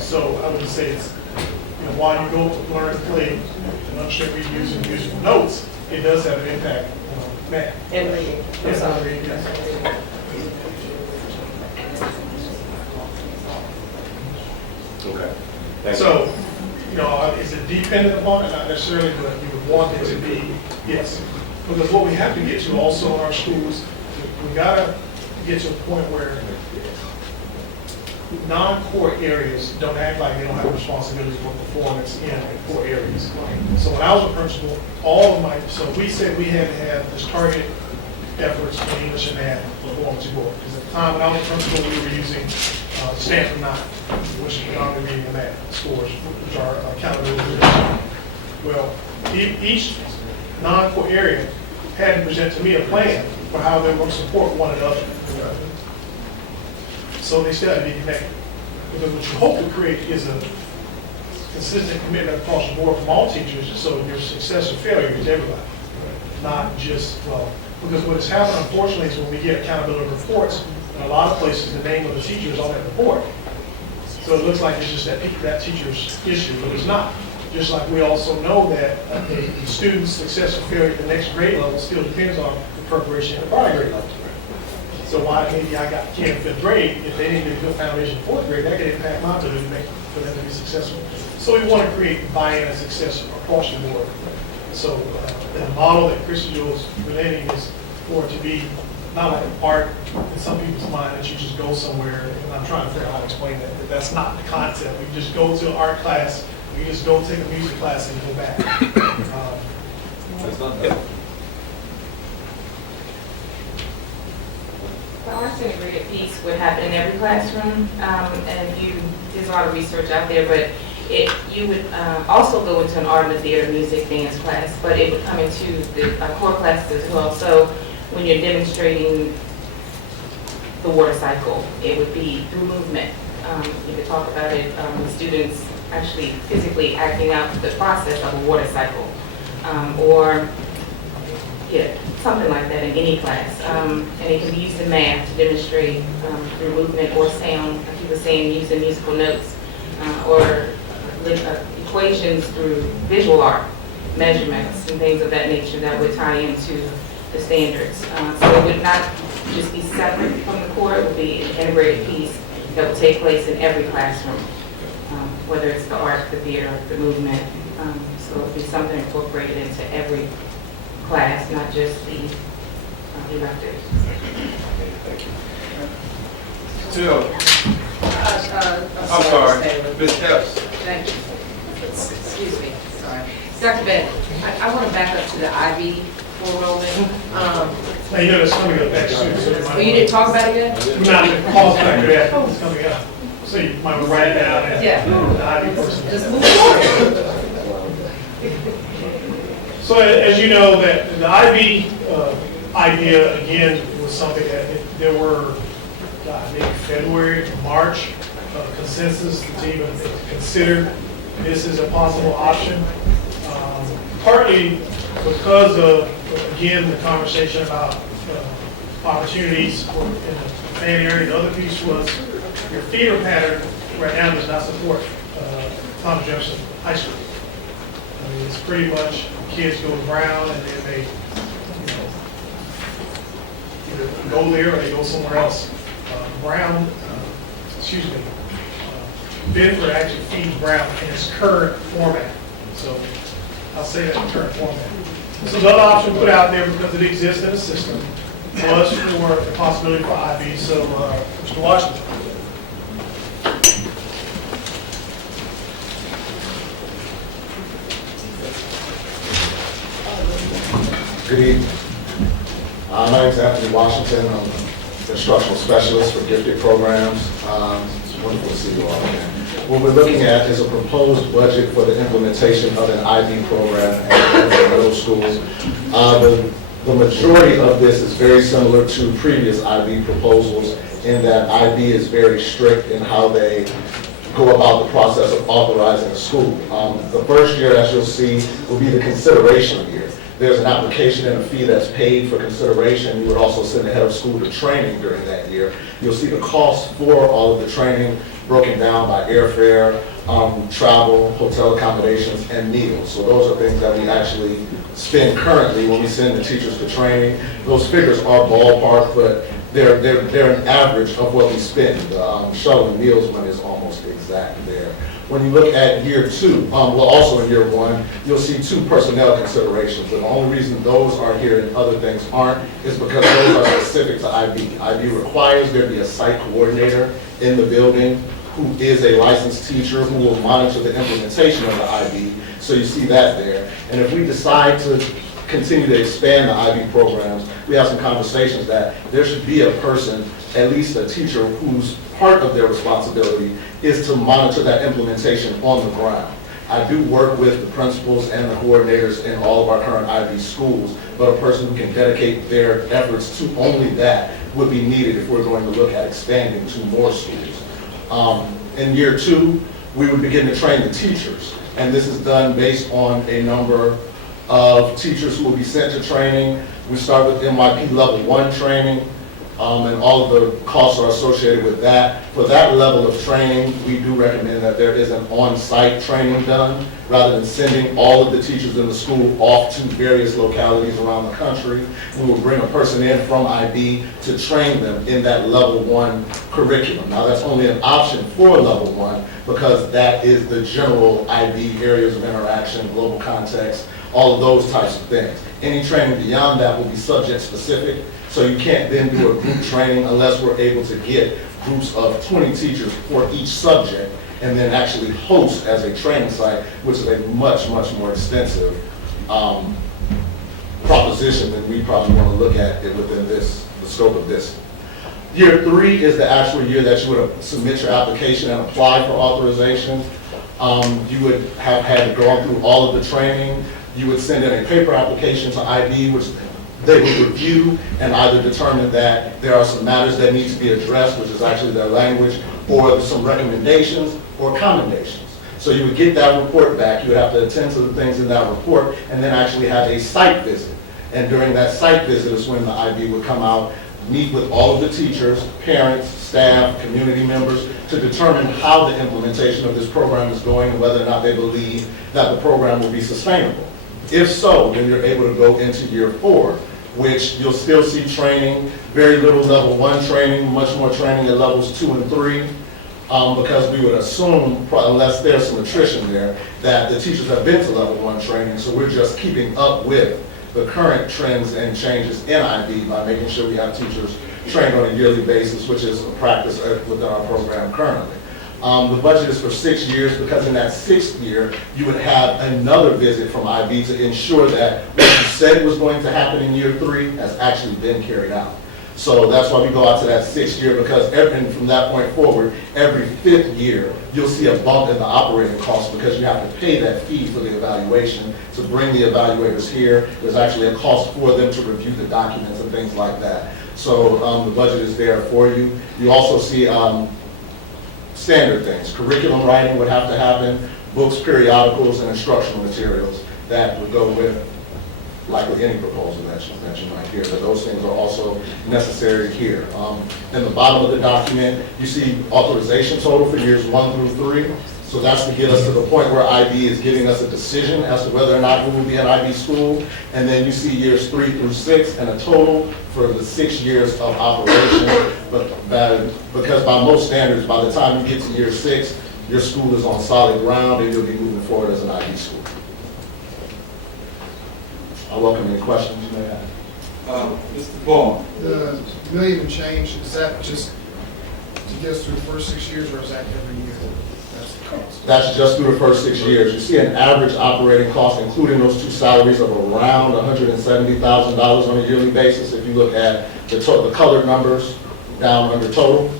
So I would say it's, you know, while you go learn to play and understand reading using musical notes, it does have an impact on math. And reading. Yes, on reading, yes. Okay. Thank you. So, you know, is it dependent upon it? Not necessarily, but you would want it to be, yes. Because what we have to get to also in our schools, we gotta get to a point where non-core areas don't act like they don't have responsibility for performance in core areas. So when I was a principal, so we said we had to have this targeted efforts in English and math performance board. Because at the time when I was a principal, we were using Stanford 9, which is predominantly reading and math scores, which are accountability. Well, each non-core area had to present to me a plan for how they were going to support one another. So they still have to be connected. Because what you hope to create is a consistent commitment across the board from all teachers, so there's success or failure is everybody. Not just, well, because what has happened unfortunately is when we get accountability reports, in a lot of places the name of the teacher is on that report. So it looks like it's just that teacher's issue, but it's not. Just like we also know that a student's success or failure at the next grade level still depends on the preparation at the prior grade level. So why maybe I got 10th, 5th grade, if they didn't get a good foundation in 4th grade, that could impact my ability for them to be successful. So we want to create buy-in and success across the board. So the model that Christy was presenting is for it to be not like an art in some people's mind that you just go somewhere, and I'm trying to figure out how to explain that, but that's not the concept. You just go to an art class, you just go take a music class and go back. That's not bad. The arts integrated piece would happen in every classroom, and there's a lot of research out there, but you would also go into an art and theater, music, dance class, but it would come into the core classes as well. So when you're demonstrating the water cycle, it would be through movement. You could talk about it with students actually physically acting out the process of a water cycle, or something like that in any class. And it can be used in math to demonstrate through movement or sound, like you were saying, using musical notes, or equations through visual art, measurements and things of that nature that would tie into the standards. So it would not just be separate from the core, it would be an integrated piece that would take place in every classroom, whether it's the art, the theater, the movement. So it'll be something incorporated into every class, not just the electives. Jill, I'm sorry, Ms. Epps. Thank you. Excuse me, sorry. Dr. Bennett, I want to back up to the IB for enrollment. Now, you know, it's coming up next soon, so you might. Oh, you didn't talk about it yet? We might have to pause back there, it's coming up. So you might want to write it down and Yeah. the IB person. Just move forward. So as you know, that the IB idea, again, was something that there were, maybe February, March, consensus to even consider this as a possible option. Partly because of, again, the conversation about opportunities in the Fan area. The other piece was your feeder pattern right now does not support Thomas Jefferson High School. I mean, it's pretty much kids go to Brown and then they, either go there or they go somewhere else. Bedford actually feeds Brown in its current format. So I'll say that in current format. This is another option put out there because it exists in the system. Was for the possibility for IB. So, Mr. Washington. Good evening. My name is Anthony Washington. I'm an instructional specialist for gifted programs. It's wonderful to see you all again. What we're looking at is a proposed budget for the implementation of an IB program at middle schools. The majority of this is very similar to previous IB proposals in that IB is very strict in how they go about the process of authorizing a school. The first year, as you'll see, will be the consideration year. There's an application and a fee that's paid for consideration. You would also send the head of school to training during that year. You'll see the cost for all of the training broken down by airfare, travel, hotel accommodations, and meals. So those are things that we actually spend currently when we send the teachers to training. Those figures are ballpark, but they're an average of what we spend. Shuttle and meals one is almost exact there. When you look at year two, also in year one, you'll see two personnel considerations. And the only reason those are here and other things aren't is because those are specific to IB. IB requires there be a site coordinator in the building who is a licensed teacher who will monitor the implementation of the IB. So you see that there. And if we decide to continue to expand the IB programs, we have some conversations that there should be a person, at least a teacher, whose part of their responsibility is to monitor that implementation on the ground. I do work with the principals and the coordinators in all of our current IB schools, but a person who can dedicate their efforts to only that would be needed if we're going to look at expanding to more schools. In year two, we would begin to train the teachers, and this is done based on a number of teachers who will be sent to training. We start with MYP level 1 training, and all of the costs are associated with that. For that level of training, we do recommend that there is an on-site training done rather than sending all of the teachers in the school off to various localities around the country. We will bring a person in from IB to train them in that level 1 curriculum. Now, that's only an option for level 1 because that is the general IB areas of interaction, global context, all of those types of things. Any training beyond that will be subject specific, so you can't then do a group training unless we're able to get groups of 20 teachers for each subject and then actually host as a training site, which is a much, much more extensive proposition than we probably want to look at it within the scope of this. Year 3 is the actual year that you would submit your application and apply for authorization. You would have had to go through all of the training. You would send in a paper application to IB, which they would review and either determine that there are some matters that need to be addressed, which is actually their language, or some recommendations or commendations. So you would get that report back. You would have to attend to the things in that report and then actually have a site visit. And during that site visit is when the IB would come out, meet with all of the teachers, parents, staff, community members to determine how the implementation of this program is going and whether or not they believe that the program will be sustainable. If so, then you're able to go into year 4, which you'll still see training, very little level 1 training, much more training at levels 2 and 3. because we would assume, unless there's some attrition there, that the teachers have been to level 1 training, so we're just keeping up with the current trends and changes in IB by making sure we have teachers trained on a yearly basis, which is a practice within our program currently. The budget is for 6 years, because in that 6th year, you would have another visit from IB to ensure that what you said was going to happen in year 3 has actually been carried out. So that's why we go out to that 6th year, because from that point forward, every 5th year, you'll see a bump in the operating costs because you have to pay that fee for the evaluation to bring the evaluators here. There's actually a cost for them to review the documents and things like that. So the budget is there for you. You also see standard things. Curriculum writing would have to happen, books, periodicals, and instructional materials that would go with likely any proposal that you might hear, but those things are also necessary here. In the bottom of the document, you see authorization total for years 1 through 3. So that's to get us to the point where IB is giving us a decision as to whether or not we will be an IB school. And then you see years 3 through 6 and a total for the 6 years of operation. Because by most standards, by the time you get to year 6, your school is on solid ground and you'll be moving forward as an IB school. I welcome any questions you may have. Mr. Vaughn? The million and change, is that just to get us through the first 6 years, or is that every year? That's the cost. That's just through the first 6 years. You see an average operating cost, including those 2 salaries, of around $170,000 on a yearly basis. If you look at the colored numbers down under total.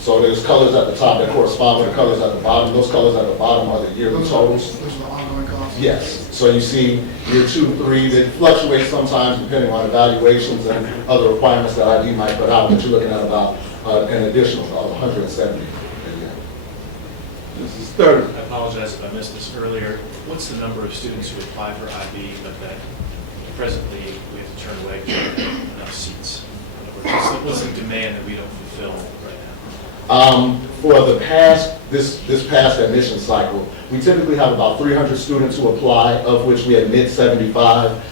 So there's colors at the top that correspond with the colors at the bottom. Those colors at the bottom are the yearly totals. Those are the ongoing costs? Yes. So you see year 2, 3, they fluctuate sometimes depending on evaluations and other requirements that IB might put out, but you're looking at about an additional of 170. This is third. I apologize if I missed this earlier. What's the number of students who apply for IB, but that presently we have to turn away because we don't have enough seats? In other words, what's the demand that we don't fulfill right now? For this past admission cycle, we typically have about 300 students who apply, of which we admit 75.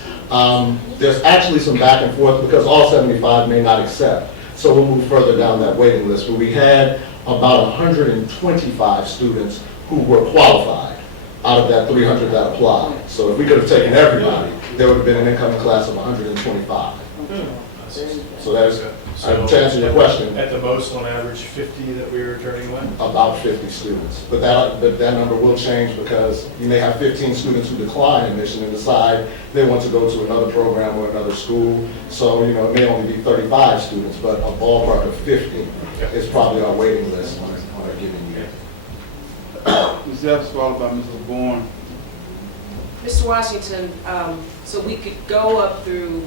There's actually some back and forth because all 75 may not accept. So we'll move further down that waiting list. But we had about 125 students who were qualified out of that 300 that applied. So if we could have taken everybody, there would have been an incoming class of 125. So that's, to answer your question. At the most, on average, 50 that we were turning away? About 50 students. But that number will change because you may have 15 students who decline admission and decide they want to go to another program or another school. So, it may only be 35 students, but a ballpark of 50 is probably our waiting list on a given year. Ms. Epps, followed by Mr. Bourne. Mr. Washington, so we could go up through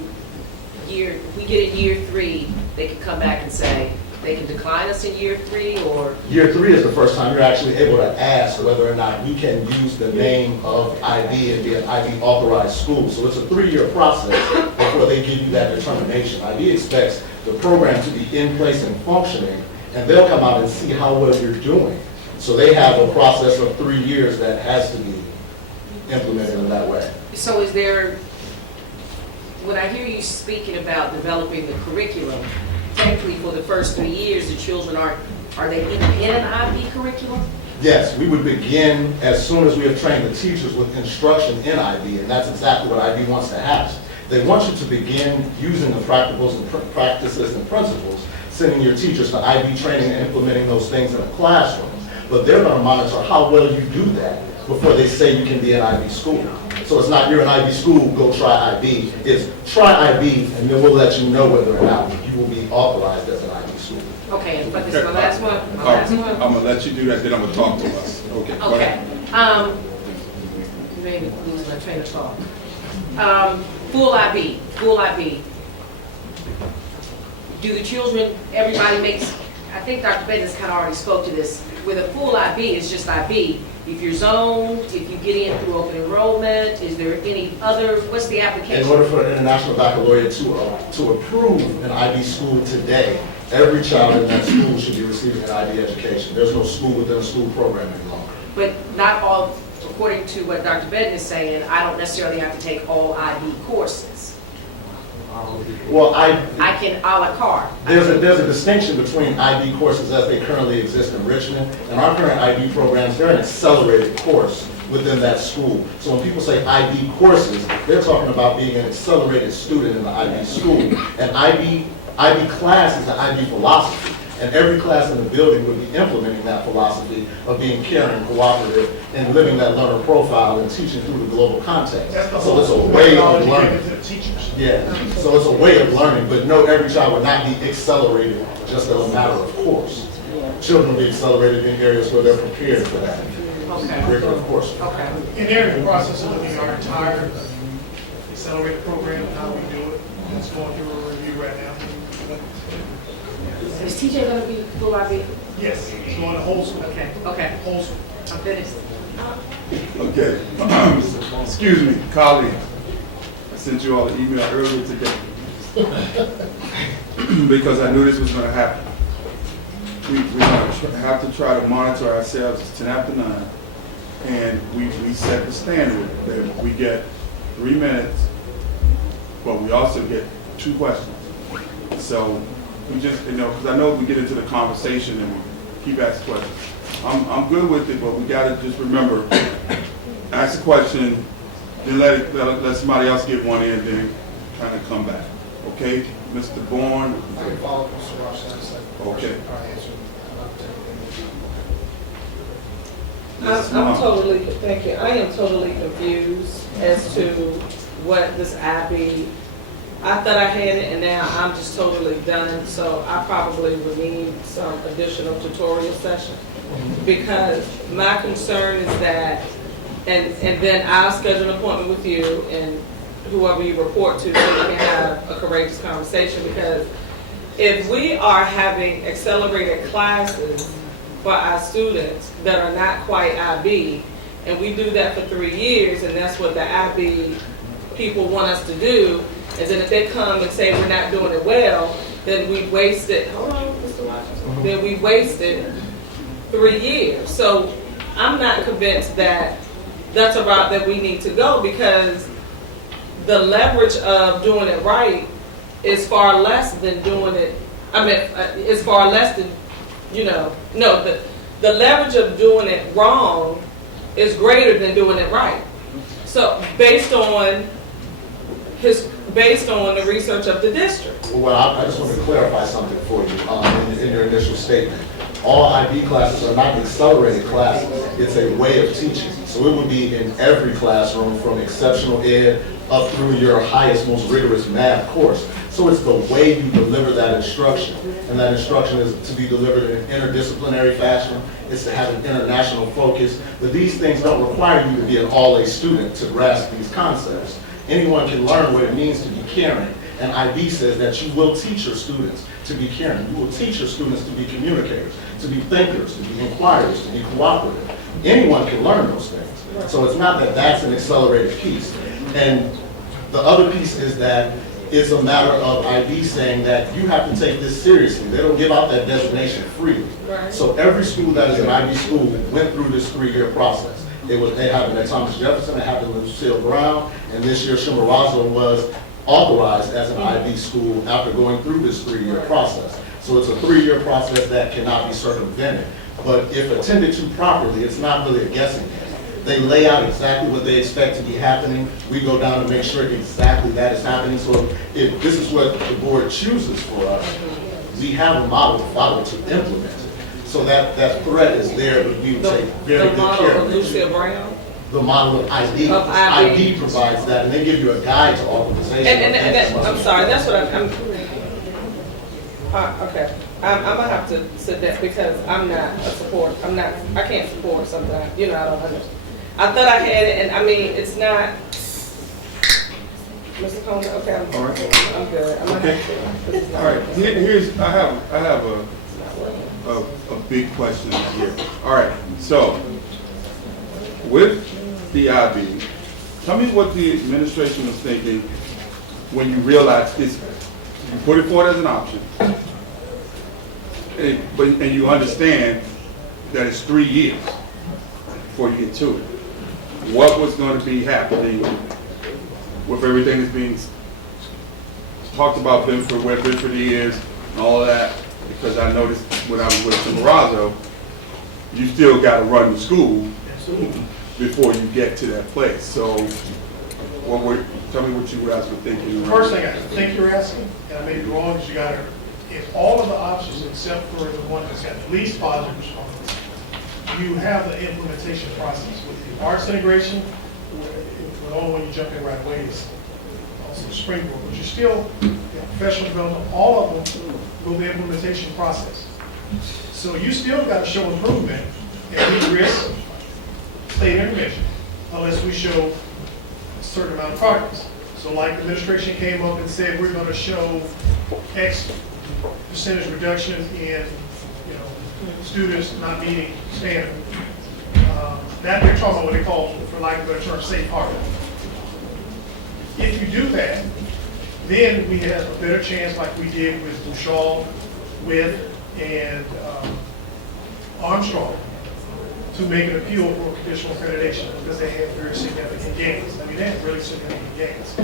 if we get in year 3, they could come back and say, they can decline us in year 3, or? Year 3 is the first time you're actually able to ask whether or not we can use the name of IB and be an IB authorized school. So it's a 3-year process before they give you that determination. IB expects the program to be in place and functioning, and they'll come out and see how well you're doing. So they have a process of 3 years that has to be implemented in that way. So is there, when I hear you speaking about developing the curriculum, technically for the first 3 years, the children are they even in an IB curriculum? Yes, we would begin as soon as we have trained the teachers with instruction in IB, and that's exactly what IB wants to have. They want you to begin using the practicals and practices and principles, sending your teachers to IB training and implementing those things in a classroom. But they're going to monitor how well you do that before they say you can be an IB school. So it's not you're an IB school, go try IB. It's try IB, and then we'll let you know whether or not you will be authorized as an IB school. Okay, but this is my last one. My last one. I'm gonna let you do that, then I'm gonna talk to us. Okay. go Okay. ahead. Maybe lose my train of thought. Full IB. Do the children, everybody makes, I think Dr. Bennett kind of already spoke to this. With a full IB, it's just IB. If you're zoned, if you get in through open enrollment, is there any other, what's the application? In order for an International Baccalaureate to approve an IB school today, every child in that school should be receiving an IB education. There's no school within a school program any longer. But not all, according to what Dr. Benton is saying, I don't necessarily have to take all IB courses. Well, I can a la carte. there's a distinction between IB courses as they currently exist in Richmond, and our current IB programs, they're an accelerated course within that school. So when people say IB courses, they're talking about being an accelerated student in the IB school. And IB class is an IB philosophy, and every class in the building would be implementing that philosophy of being caring, cooperative, and living that learner profile and teaching through the global context. So it's a way of learning. Yeah, so it's a way of learning, but no, every child would not be accelerated just as a matter of course. Children will be accelerated in areas where they're prepared for that. Regular course. And they're in the process of looking at our entire accelerated program and how we do it. It's going through a review right now. Is TJ gonna be full IB? Yes, it's going to whole school. Okay. Whole school. I'm finished. Okay. Excuse me, colleagues. I sent you all an email earlier today because I knew this was going to happen. We're going to have to try to monitor ourselves. It's 10 after 9. And we set the standard that we get 3 minutes, but we also get 2 questions. So we just, because I know we get into the conversation and we keep asking questions. I'm good with it, but we got to just remember, ask a question, then let somebody else get one in, then kind of come back. Okay, Mr. Bourne? I can follow up, Mr. Washington. Okay. Thank you. I am totally confused as to what this IB, I thought I had it and now I'm just totally done. So I probably would need some additional tutorial session because my concern is that, and then I'll schedule an appointment with you and whoever you report to so we can have a courageous conversation, because if we are having accelerated classes for our students that are not quite IB, and we do that for 3 years, and that's what the IB people want us to do, and then if they come and say we're not doing it well, then we wasted, hold on, Mr. Washington, then we wasted 3 years. So I'm not convinced that that's a route that we need to go, because the leverage of doing it right is far less than doing it, it's far less than, the leverage of doing it wrong is greater than doing it right. So based on the research of the district. Well, I just want to clarify something for you in your initial statement. All IB classes are not accelerated classes. It's a way of teaching. So it would be in every classroom from exceptional ed up through your highest, most rigorous math course. So it's the way you deliver that instruction. And that instruction is to be delivered in an interdisciplinary fashion. It's to have an international focus. But these things don't require you to be an all-A student to grasp these concepts. Anyone can learn what it means to be caring. And IB says that you will teach your students to be caring. You will teach your students to be communicators, to be thinkers, to be inquirers, to be cooperative. Anyone can learn those things. So it's not that that's an accelerated piece. And the other piece is that it's a matter of IB saying that you have to take this seriously. They don't give out that designation freely. Right. So every school that is an IB school went through this 3-year process. It happened at Thomas Jefferson, it happened with Lucille Brown, and this year Chimborazo was authorized as an IB school after going through this 3-year process. So it's a 3-year process that cannot be circumvented. But if attended to properly, it's not really a guessing game. They lay out exactly what they expect to be happening. We go down and make sure exactly that is happening. So if this is what the board chooses for us, we have a model to follow to implement it. So that threat is there, but we would take very good care of it. The model of Lucille Brown? The model of IB. Of IB. IB provides that, and they give you a guide to authorization. I'm sorry, that's what I'm okay. I'm gonna have to sit there because I'm not a support. I can't support something. I don't understand. I thought I had it, and it's not. Mr. Coleman, okay, I'm good. I'm Okay. All right. I have a big question here. All right. So with the IB, tell me what the administration was thinking when you realized you put it forward as an option, and you understand that it's 3 years before you get to it. What was going to be happening with everything that's being talked about Bedford, where Bedford is, and all of that, because I noticed when I was with Chimborazo, you still gotta run the school Absolutely. before you get to that place. So, tell me what you guys were thinking. First thing I think you're asking, and I may be wrong, is you gotta, if all of the options except for the one that's got the least positive response, you have the implementation process with the arts integration, with all when you jump in right away is also Springboard, but you still, professional development, all of them go the implementation process. So you still got to show improvement and we risk state intervention unless we show a certain amount of progress. So like the administration came up and said, we're going to show X percentage reduction in, students not meeting standard. That they're talking about what they call, for lack of a better term, safe harbor. If you do that, then we have a better chance, like we did with Bouchard, with and Armstrong, to make an appeal for conditional accreditation because they had very significant gains. I mean, they had really significant gains.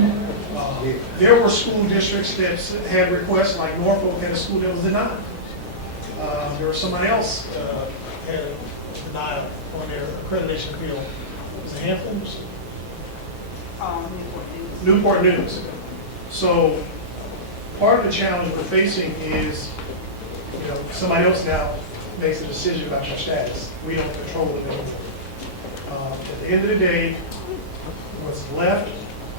There were school districts that had requests, like Norfolk had a school that was denied. There was somebody else had a denial on their accreditation appeal. Was it Hampton? Newport News. So part of the challenge we're facing is, somebody else now makes a decision about your status. We don't control it anymore. At the end of the day, what's left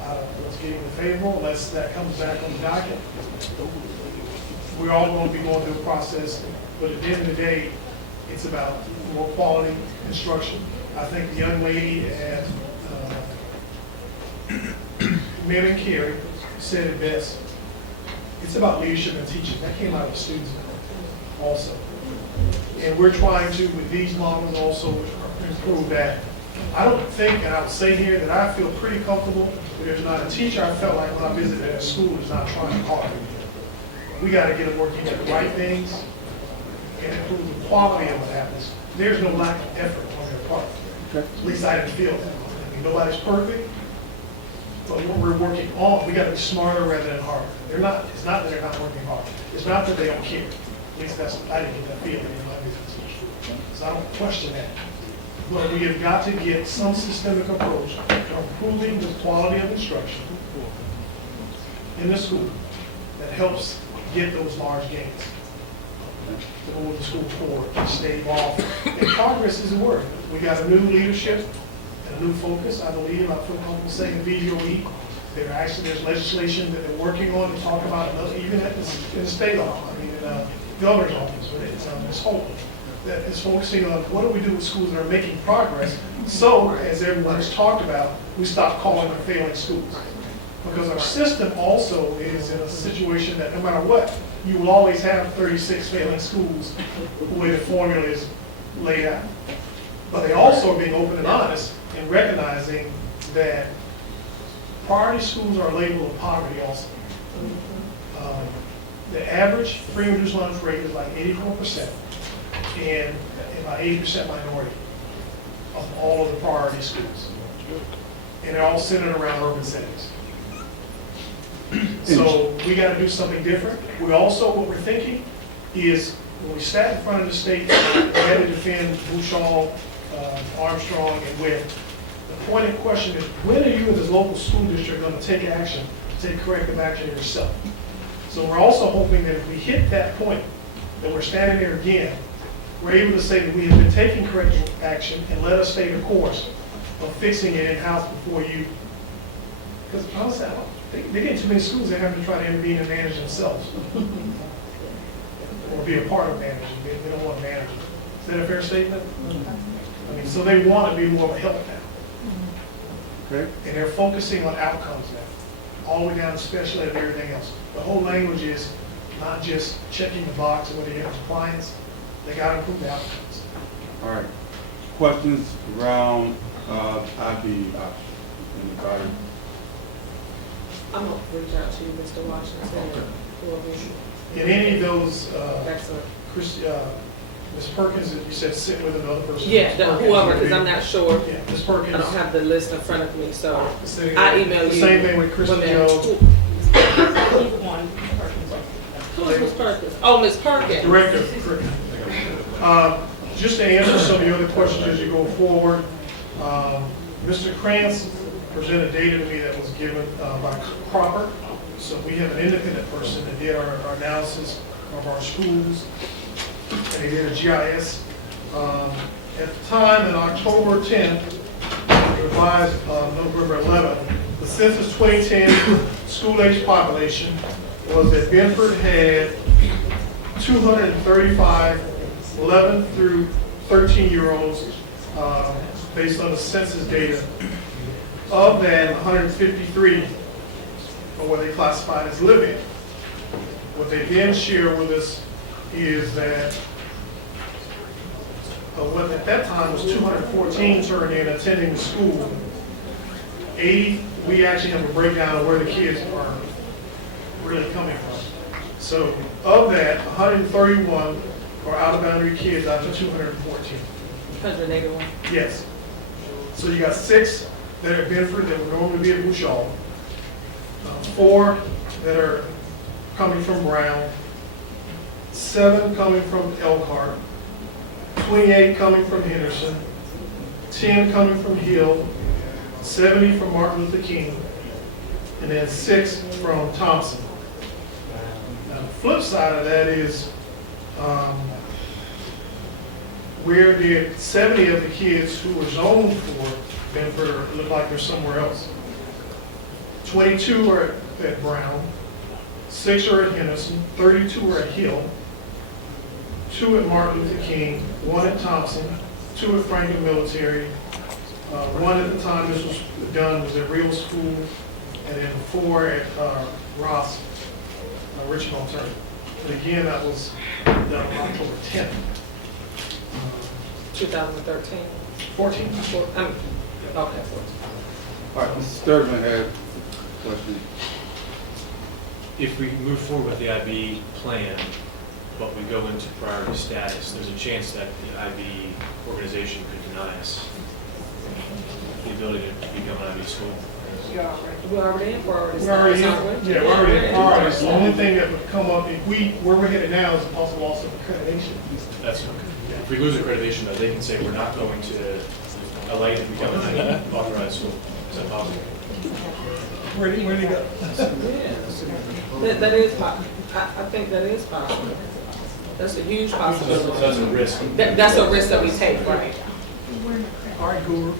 out of what's getting favorable, unless that comes back on the docket, we're all going to be going through a process. But at the end of the day, it's about more quality instruction. I think the young lady at Mary and Carey said it best. It's about leadership and teaching. That came out of the students also. And we're trying to, with these models, also improve that. I don't think, and I would say here, that I feel pretty comfortable that there's not a teacher I felt like when I visited a school is not trying hard. We got to get them working at the right things and improve the quality of what happens. There's no lack of effort on their part. At least I didn't feel that. I mean, nobody's perfect, but what we're working on, we got to be smarter rather than harder. It's not that they're not working hard. It's not that they don't care. At least I didn't get that feeling in my business. So I don't question that. But we have got to get some systemic approach to improving the quality of instruction in the school that helps get those large gains. To move the school forward, to stay involved. And progress is a word. We got a new leadership and a new focus, I believe. I feel comfortable saying VDOE. There's legislation that they're working on to talk about another, even in the state law, in the governor's office, but it's hope that is focusing on what do we do with schools that are making progress. So, as everyone has talked about, we stop calling them failing schools. Because our system also is in a situation that no matter what, you will always have 36 failing schools the way the formula is laid out. But they also are being open and honest and recognizing that priority schools are a label of poverty also. The average free and reduced lunch rate is like 84%, and about 80% minority of all of the priority schools. And they're all centered around urban settings. So we got to do something different. We also, what we're thinking is when we sat in front of the state, we had to defend Bouchard, Armstrong, and Witt. The point in question is, when are you as a local school district going to take action, take corrective action yourself? So we're also hoping that if we hit that point, that we're standing there again, we're able to say that we have been taking corrective action and let us stay the course of fixing it in-house before you, because honestly, they get too many schools that have to try to intervene and manage themselves. Or be a part of managing. They don't want to manage it. Is that a fair statement? I mean, so they want to be more of a help now. Okay. And they're focusing on outcomes now, all the way down to special ed and everything else. The whole language is not just checking the box and whether you have compliance. They got to improve the outcomes. All right. Questions around IB option? Anybody? I'm going to reach out to you, Mr. Washington. In any of those, Excellent. Ms. Perkins, you said sit with another person. Yeah, Ms. Perkins whoever, would because be- I'm not sure. Yeah, Ms. Perkins. I don't have the list in front of me, so Sitting I there. email you. The same thing with Christy women Joe. on Who is Ms. Perkins? Oh, Ms. Perkins. Director of Curriculum. Just to answer some of the other questions as you go forward, Mr. Krantz presented data to me that was given by Cropper. So we have an independent person that did our analysis of our schools, and they did a GIS. At the time, in October 10th, revised November 11th, the Census 2010 school-age population was that Benford had 235 11 through 13-year-olds based on the census data. Of that, 153 are what they classified as live-in. What they then share with us is that what at that time was 214 turned in attending the school. 80, we actually have a breakdown of where the kids are really coming from. So of that, 131 are out-of-boundary kids out of 214. 181. Yes. So you got 6 that are at Benford that would normally be at Bouchard, 4 that are coming from Brown, 7 coming from Elkhart, 28 coming from Henderson, 10 coming from Hill, 70 from Martin Luther King, and then 6 from Thompson. Now, the flip side of that is where did 70 of the kids who were zoned for Benford look like they're somewhere else? 22 are at Brown, 6 are at Henderson, 32 are at Hill, 2 at Martin Luther King, 1 at Thompson, 2 at Franklin Military, 1 at the time this was done was at Real School, and then 4 at Ross, Richmond Alternative. And again, that was done on October 10th. 2013. 14? Okay, 14. All right, Mr. Sturman had a question. If we move forward with the IB plan, but we go into priority status, there's a chance that the IB organization could deny us the ability to become an IB school. We're already in priority We're already status, aren't we? yeah, we're already in priorities. The only thing that would come up, where we're headed now is a possible loss of accreditation. That's okay. If we lose accreditation, though, they can say we're not going to allow you to become an IB authorized school. Is that possible? Where do you go? That is possible. I think that is possible. That's a huge possibility. So that's a risk. That's a risk that we take, right? All right, Guru.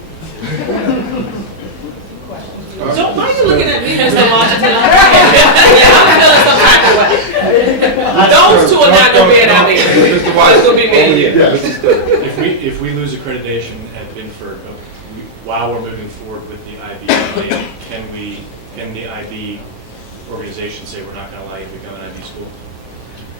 Don't, why are you looking at me, Mr. Washington? Yeah, I'm feeling some type of way. Those two are not going to be in our meeting. It's going to be me. If we lose accreditation at Binford, while we're moving forward with the IB plan, can the IB organization say we're not going to allow you to become an IB school?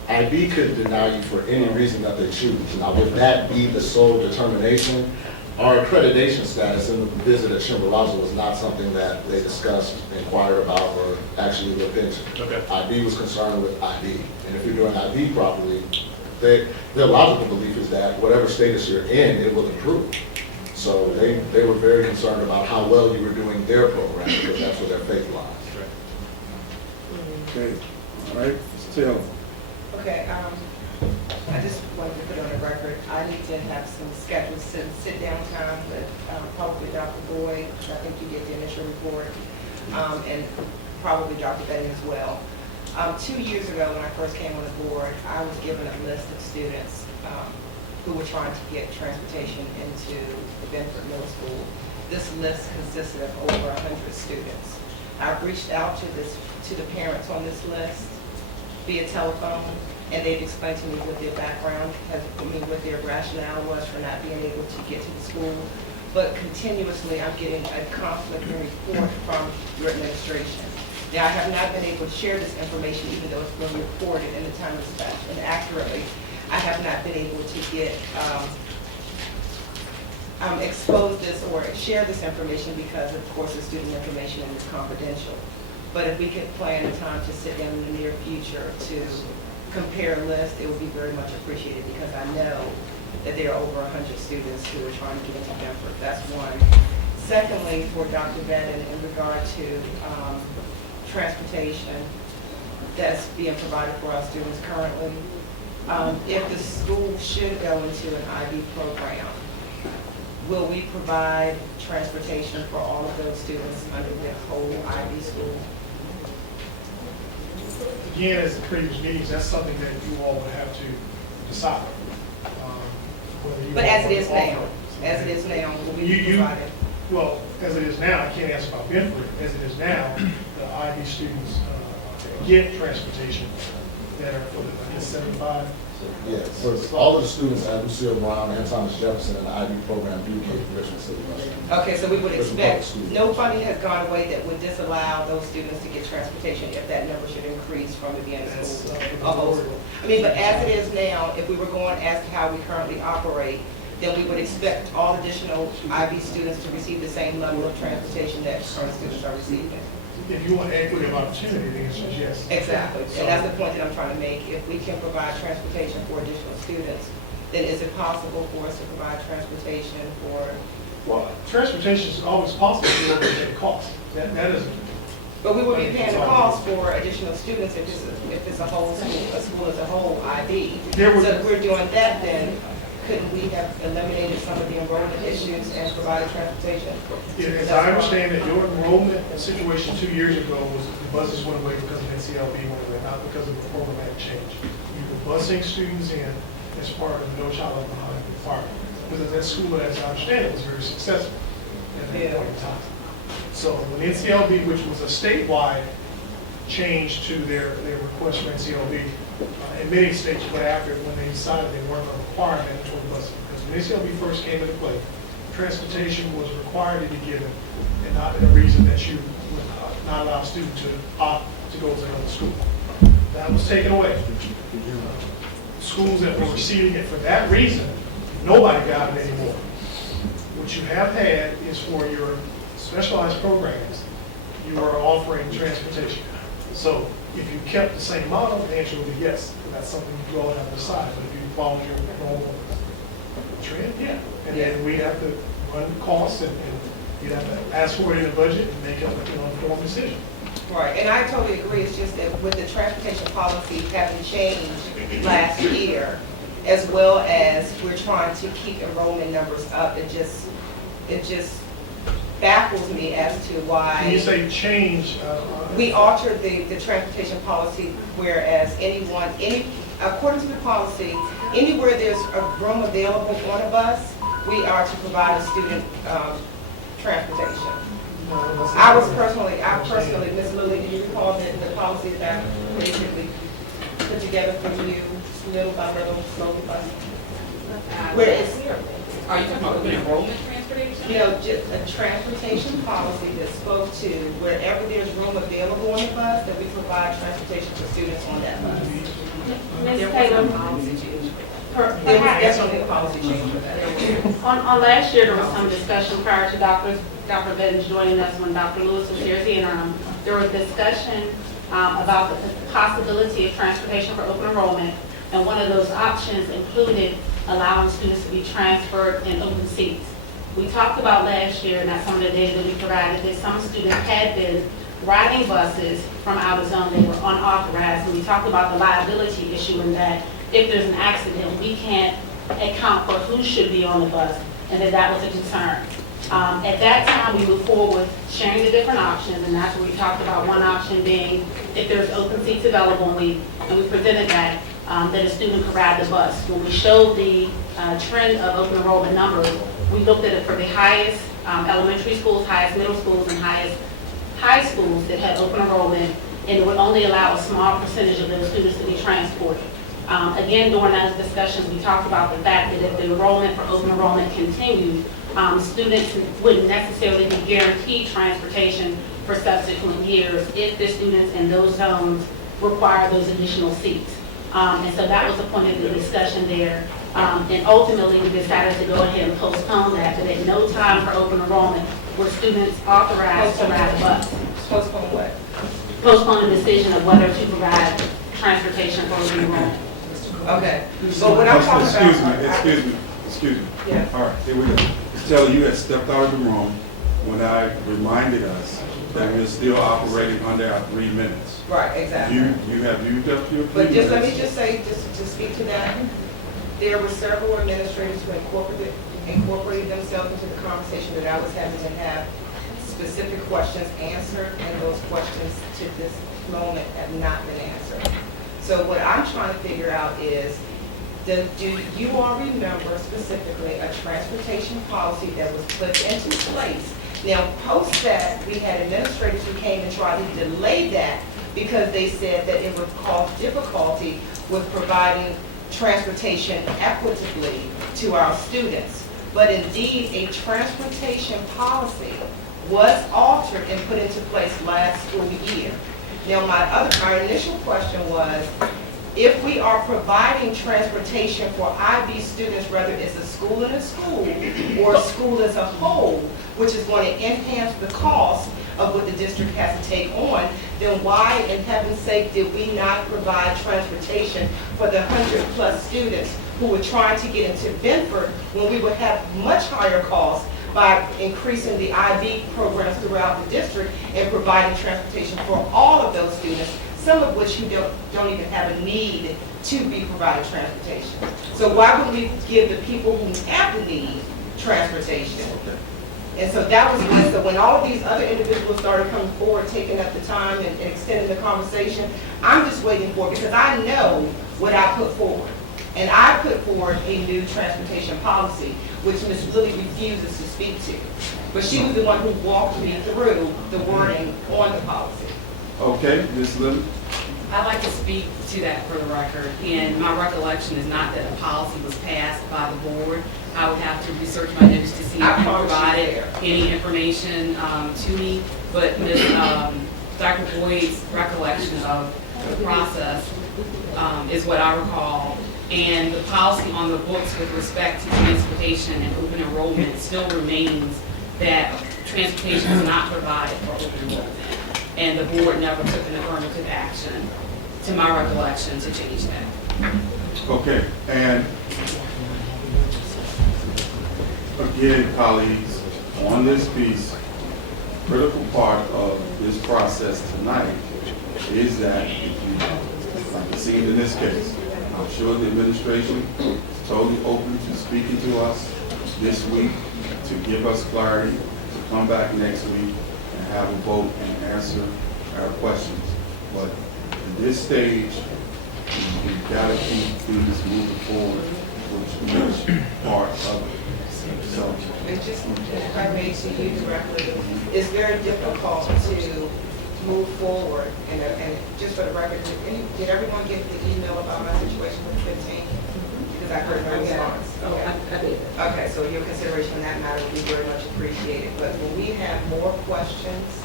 IB could deny you for any reason that they choose. Now, would that be the sole determination? Our accreditation status in the visit at Chimborazo was not something that they discussed, inquired about, or actually looked into. Okay. IB was concerned with IB. And if you're doing IB properly, their logical belief is that whatever status you're in, it will improve. So they were very concerned about how well you were doing their program, because that's where their faith lies. Okay, all right, Mr. Taylor. Okay, I just wanted to put on the record, I need to have some scheduled sit-down time with probably Dr. Boyd, I think you did the initial report, and probably Dr. Benning as well. 2 years ago, when I first came on the board, I was given a list of students who were trying to get transportation into the Benford Middle School. This list consisted of over 100 students. I've reached out to the parents on this list via telephone, and they've explained to me what their background what their rationale was for not being able to get to the school. But continuously, I'm getting a conflicting report from your administration. Now, I have not been able to share this information, even though it's been reported in the time of dispatch and accurately. I have not been able to get expose this or share this information because, of course, it's student information and it's confidential. But if we could plan a time to sit down in the near future to compare lists, it would be very much appreciated because I know that there are over 100 students who are trying to get into Benford. That's one. Secondly, for Dr. Bennett, in regard to transportation, that's being provided for our students currently. If the school should go into an IB program, will we provide transportation for all of those students under the whole IB school? Again, as the previous meetings, that's something that you all would have to decide. Whether you But as it want is to now, offer- as it is now, will we You- provide it? Well, as it is now, I can't answer about Benford. As it is now, the IB students get transportation that are for the, I guess, 75. Yes, so all of the students at Lucille Brown and Thomas Jefferson in the IB program do get Richmond City buses. Okay, so we would Richmond Public expect, Schools. no funding has gone away that would disallow those students to get transportation if that number should increase from the beginning of school, a whole school. I mean, but as it is now, if we were going as to how we currently operate, then we would expect all additional IB students to receive the same level of transportation that current students are receiving. If you want equity of opportunity, the answer is yes. Exactly, and that's the point that I'm trying to make. If we can provide transportation for additional students, then is it possible for us to provide transportation for, Well, transportation is always possible if you don't pay the cost. That isn't. but we would be paying the cost for additional students if it's a whole school, a school as a whole IB. So if we're doing that, then couldn't we have eliminated some of the enrollment issues and provided transportation? As I understand it, your enrollment situation 2 years ago was the buses went away because of NCLB went away, not because of the programmatic change. You were busing students in as part of the No Child Left Behind requirement. Because that school, as I understand it, was very successful at that point in time. So when NCLB, which was a statewide change to their request for NCLB, in many states went after it when they decided they weren't going to require mandatory busing. Because when NCLB first came into play, transportation was required to be given, and not a reason that you would not allow a student to opt to go to another school. That was taken away. Schools that were receiving it for that reason, nobody got it anymore. What you have had is for your specialized programs, you are offering transportation. So if you kept the same model, the answer would be yes. And that's something you all have to decide. But if you follow your normal trend, yeah. And then we have to run the costs and you'd have to ask for it in the budget and make an informed decision. Right, and I totally agree. It's just that with the transportation policy having changed last year, as well as we're trying to keep enrollment numbers up, it just baffles me as to why. When you say change, We altered the transportation policy, whereas according to the policy, anywhere there's a room available on a bus, we are to provide a student transportation. I personally, Ms. Lilly, do you recall that the policy that basically put together for you, little by little, slowly by? Where it's, Are you talking about open enrollment transportation? you know, just a transportation policy that spoke to wherever there's room available on the bus, that we provide transportation for students on that bus. Ms. There Taylor, was a policy change. There was perhaps, definitely a policy change for that. on last year, there was some discussion prior to Dr. Benz joining us when Dr. Lewis was here as the interim. There was discussion about the possibility of transportation for open enrollment, and one of those options included allowing students to be transferred in open seats. We talked about last year, and that's some of the data that we provided, that some students had been riding buses from out of zone, they were unauthorized, and we talked about the liability issue in that if there's an accident, we can't account for who should be on the bus, and that was a concern. At that time, we moved forward with sharing the different options, and that's where we talked about one option being if there's open seats available, and we presented that a student could ride the bus. When we showed the trend of open enrollment numbers, we looked at it for the highest elementary schools, highest middle schools, and highest high schools that had open enrollment, and it would only allow a small percentage of those students to be transported. Again, during those discussions, we talked about the fact that if the enrollment for open enrollment continued, students wouldn't necessarily be guaranteed transportation for subsequent years if the students in those zones require those additional seats. And so that was the point of the discussion there. And ultimately, we decided to go ahead and postpone that, but at no time for open enrollment were students authorized to ride the bus. Postpone what? Postpone the decision of whether to provide transportation for open enrollment. Okay, so what I'm talking about. Excuse me. Yeah. All right, here we go. Ms. Taylor, you had stepped out of the room when I reminded us that we're still operating under our 3 minutes. Right, exactly. You have used up your 3 But minutes. just, let me just say, just to speak to that, there were several administrators who incorporated themselves into the conversation that I was having to have specific questions answered, and those questions to this moment have not been answered. So what I'm trying to figure out is, do you all remember specifically a transportation policy that was put into place? Now, post that, we had administrators who came and tried to delay that because they said that it would cause difficulty with providing transportation equitably to our students. But indeed, a transportation policy was altered and put into place last school year. Now, my initial question was, if we are providing transportation for IB students, whether it's a school in a school or a school as a whole, which is going to enhance the cost of what the district has to take on, then why, in heaven's sake, did we not provide transportation for the 100+ students who were trying to get into Benford when we would have much higher costs by increasing the IB programs throughout the district and providing transportation for all of those students, some of which you don't even have a need to be provided transportation. So why would we give the people who have the need transportation? And so that was when, so when all of these other individuals started coming forward, taking up the time and extending the conversation, I'm just waiting for it because I know what I put forward. And I put forward a new transportation policy, which Ms. Lilly refuses to speak to. But she was the one who walked me through the wording on the policy. Okay, Ms. Lilly? I'd like to speak to that for the record, and my recollection is not that a policy was passed by the board. I would have to research my notes to see if you provided any information to me, but Dr. Boyd's recollection of the process is what I recall, and the policy on the books with respect to transportation and open enrollment still remains that transportation is not provided for open enrollment. And the board never took an affirmative action, to my recollection, to change that. Okay, and again, colleagues, on this piece, critical part of this process tonight is that, like it seemed in this case, I'm sure the administration is totally open to speaking to us this week to give us clarity, to come back next week and have a vote and answer our questions. But at this stage, we've got to keep things moving forward, which is part of it. So, And just, if I may to you directly, it's very difficult to move forward. And just for the record, did everyone get the email about my situation with 15? Because I heard no response. Okay. I did. Okay, so your consideration on that matter would be very much appreciated. But when we have more questions,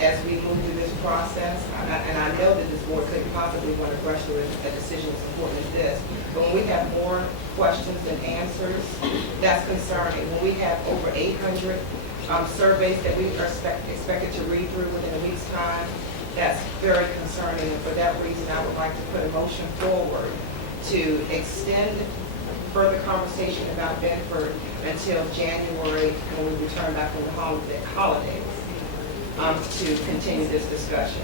as we move through this process, and I know that this board couldn't possibly want to rush through a decision as important as this, but when we have more questions than answers, that's concerning. When we have over 800 surveys that we are expected to read through within a week's time, that's very concerning. And for that reason, I would like to put a motion forward to extend further conversation about Benford until January when we return back from the holidays. To continue this discussion.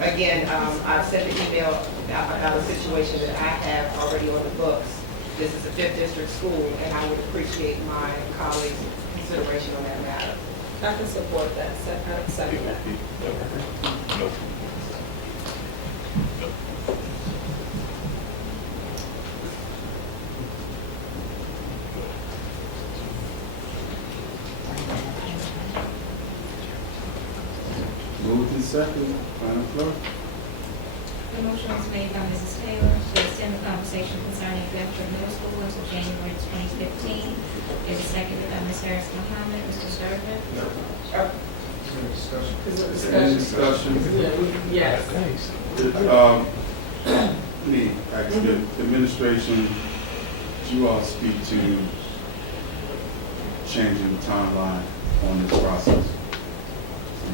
Again, I've sent an email about a situation that I have already on the books. This is a 5th district school, and I would appreciate my colleagues' consideration on that matter. I can support that, second that. moved and second, Madam Clerk. The motion was made by Mrs. Taylor to extend the conversation concerning Bedford Middle School until January 2015. It was seconded by Ms. Harris Muhammad. Mr. Sturman? Any discussion? Yes. Need, ask the administration, do you all speak to changing the timeline on this process?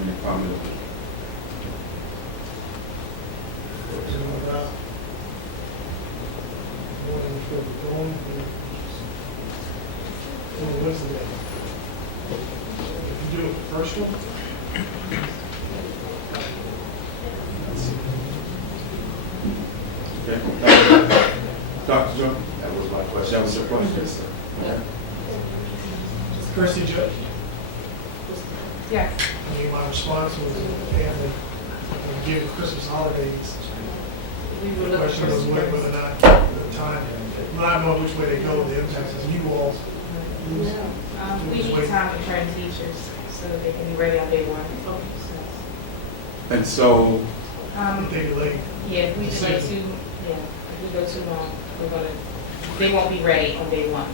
Any comment? What's the date? If you do it the first one, That was my question. That was your question, sir. Yeah. Kirsty Judge, Yes. I mean, my response was, family, given Christmas holidays, We were the looking question for was some whether or not the time, not knowing which way they go, the impacts of you all lose. We need time to train teachers so that they can be ready on day one. And so, Um, They delay. Yeah, if we delay too, yeah, if we go too long, they won't be ready on day one.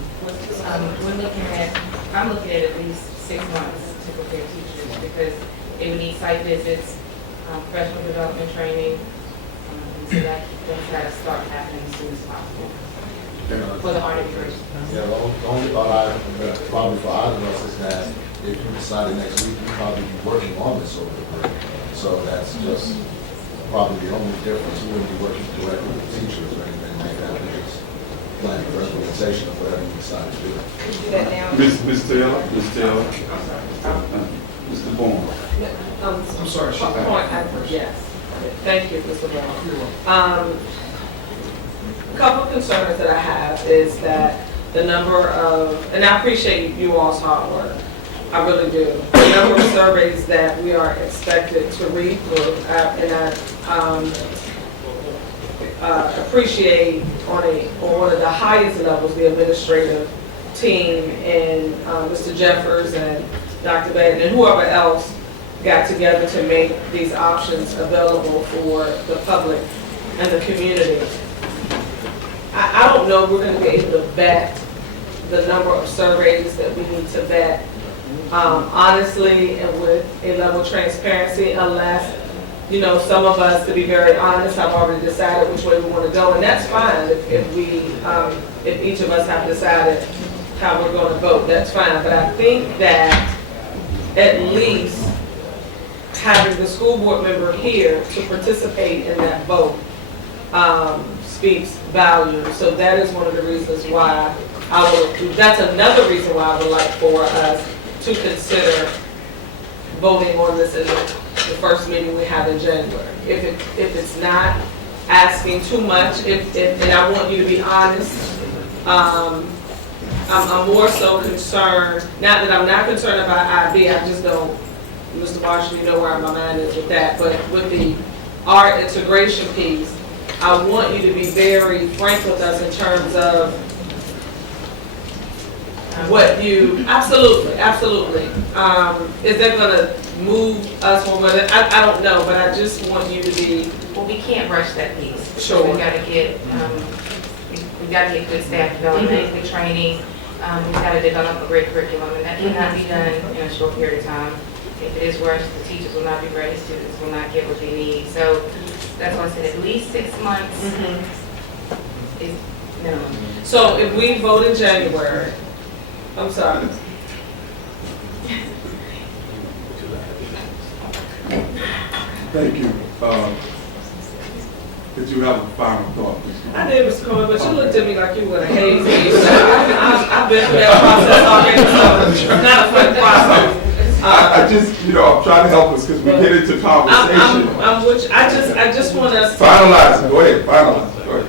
I'm looking at least 6 months to prepare teachers because they would need site visits, professional development training, and so that's got to start happening as soon as possible for the art integration. Yeah, the only thought probably for either of us is that if you decided next week, you'd probably be working on this over the break. So that's just probably the only difference. We wouldn't be working directly with teachers or anything like that. We just plan for implementation of whatever you decide to do. Ms. Taylor, Mr. Bourne. I'm sorry, she- Yes. Thank you, Mr. Brown. A couple of concerns that I have is that the number of, and I appreciate you all's hard work, I really do. The number of surveys that we are expected to read through, and I appreciate on one of the highest levels, the administrative team and Mr. Jeffers and Dr. Batten and whoever else got together to make these options available for the public and the community. I don't know if we're going to be able to vet the number of surveys that we need to vet honestly and with a level of transparency, unless, you know, some of us, to be very honest, have already decided which way we want to go, and that's fine if each of us have decided how we're going to vote, that's fine. But I think that at least having the school board member here to participate in that vote speaks volume. So that is one of the reasons why that's another reason why I would like for us to consider voting on this in the first meeting we have in January. If it's not asking too much, and I want you to be honest, I'm more so concerned, not that I'm not concerned about IB, I just don't, Mr. Marshall, you know where my mind is with that, but with the art integration piece, I want you to be very frank with us in terms of what you, absolutely. Is that gonna move us one way? I don't know, but I just want you to be. Well, we can't rush that piece. Sure. We gotta get, we gotta get good staff development, good training. We've gotta develop a great curriculum, and that cannot be done in a short period of time. If it is rushed, the teachers will not be ready, students will not get what they need. So that's why I said at least 6 months is minimum. So if we vote in January, I'm sorry. Thank you. Did you have a final thought? I did, Mr. Cohen, but you looked at me like you were a haze me. I've been through that process already, so it's not a fun process. I just, I'm trying to help us because we get into conversation. I just want us to. Finalize it. Go ahead, finalize it. Go ahead.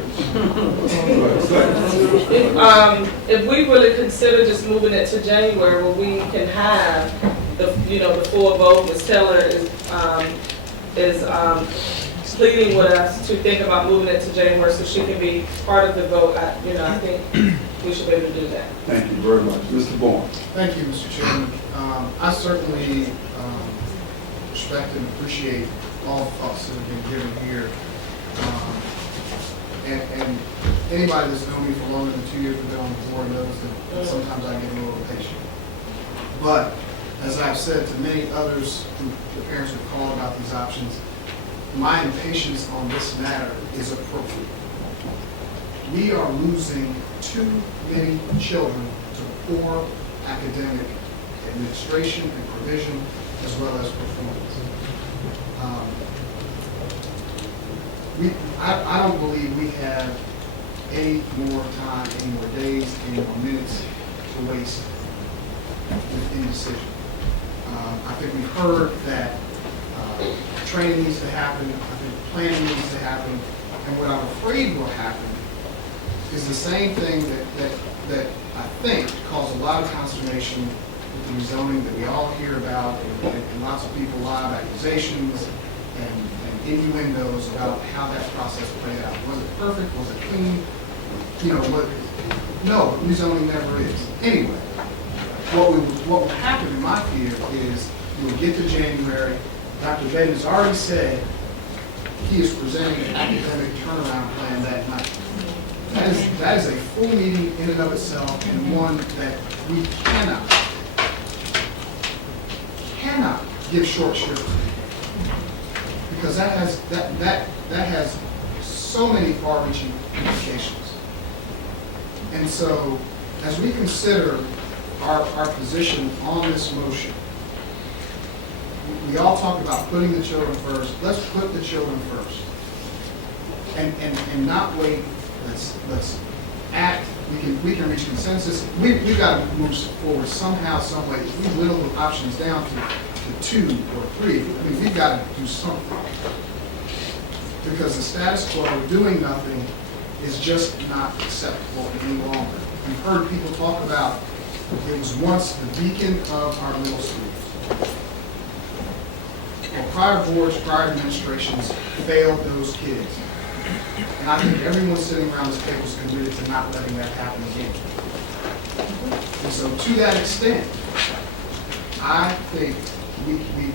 If we really consider just moving it to January, where we can have the full vote, Ms. Taylor is pleading with us to think about moving it to January so she can be part of the vote. I think we should be able to do that. Thank you very much. Mr. Bourne. Thank you, Mr. Chairman. I certainly respect and appreciate all the thoughts that have been given here. And anybody that's known me for longer than 2 years, been on the board, knows that sometimes I get a little impatient. But as I've said to many others, the parents who call about these options, my impatience on this matter is appropriate. We are losing too many children to poor academic administration and provision, as well as performance. I don't believe we have any more time, any more days, any more minutes to waste with indecision. I think we've heard that training needs to happen. I think planning needs to happen. And what I'm afraid will happen is the same thing that I think caused a lot of consternation with the rezoning that we all hear about, and lots of people live accusations and innuendos about how that process played out. Was it perfect? Was it clean? You know, no, rezoning never is. Anyway, what will happen in my fear is we'll get to January. Dr. Bedden has already said he is presenting an academic turnaround plan that night. That is a full meeting in and of itself, and one that we cannot give short shrift to. Because that has so many far-reaching implications. And so, as we consider our position on this motion, we all talk about putting the children first. Let's put the children first, and not wait. Let's act. We can reach consensus. We've got to move forward somehow, some way. If we whittle the options down to 2 or 3, I mean, we've got to do something. Because the status quo, doing nothing, is just not acceptable any longer. We've heard people talk about it was once the beacon of our middle schools. Well, prior boards, prior administrations failed those kids. And I think everyone sitting around this table is committed to not letting that happen again. And so to that extent, I think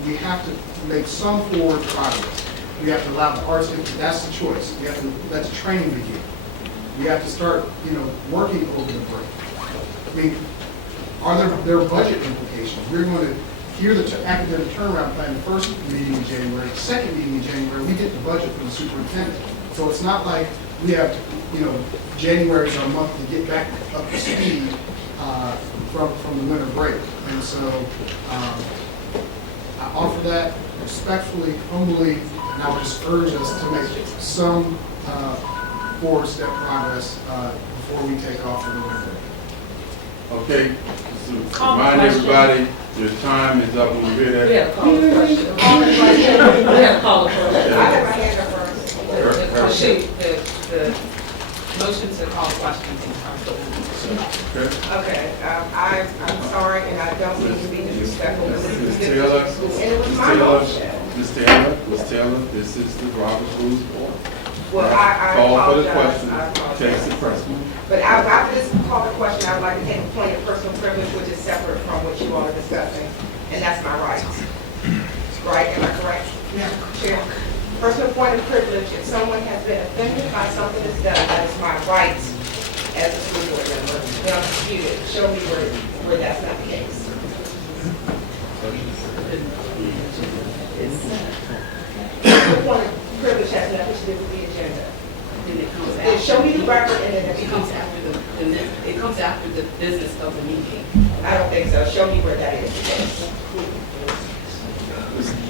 we have to make some forward progress. We have to allow the arts, that's the choice. We have to let the training begin. We have to start, working over the break. I mean, are there budget implications? We're going to hear the academic turnaround plan the first meeting in January, the second meeting in January, we get the budget from the superintendent. So it's not like we have, January is our month to get back up to speed from the winter break. And so I offer that respectfully, humbly, and I would just urge us to make some forward step progress before we take off for the winter break. Okay, so remind everybody, your time is up when we hear that. We have a call to question. We have a call to question. I have my hand up first. The motion to call questions in front of Okay, I'm sorry, and I don't mean to be disrespectful, but this is Ms. Taylor, and it was my motion. Ms. Taylor, this is the Robert's Rules Board. Well, I Call for the apologize. question, I apologize. takes the precedent. But after this call to question, I would like to take a point of personal privilege, which is separate from what you all are discussing, and that's my rights. Right, am I correct? Yeah. Chair, personal point of privilege, if someone has been offended by something that's done, that is my rights as a school board member. Then I'm disputed. Show me where that's not the case. Personal point of privilege has nothing to do with the agenda. Then it comes Then show me the record, and then It comes after the business of the meeting. I don't think so. Show me where that is.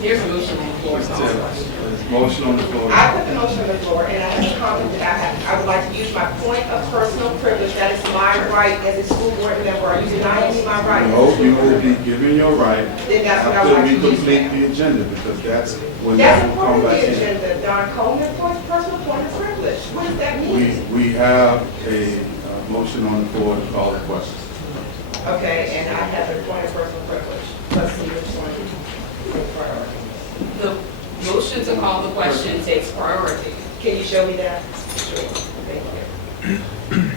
There's a motion on the floor. Ms. Taylor, there's a motion on the floor. I put the motion on the floor, and I have a comment that I would like to use my point of personal privilege. That is my right as a school board member. Are you denying me my right? No, you will be given your right Then that's what I would after like we to use. complete the agenda, because that's when That's that a will part come of back the in. agenda, Don Coleman, personal point of privilege. What does that mean? We have a motion on the floor to call the question. Okay, and I have a point of personal privilege. Let's see which one is priority. The motion to call the question takes priority. Can you show me that? Sure. Thank you.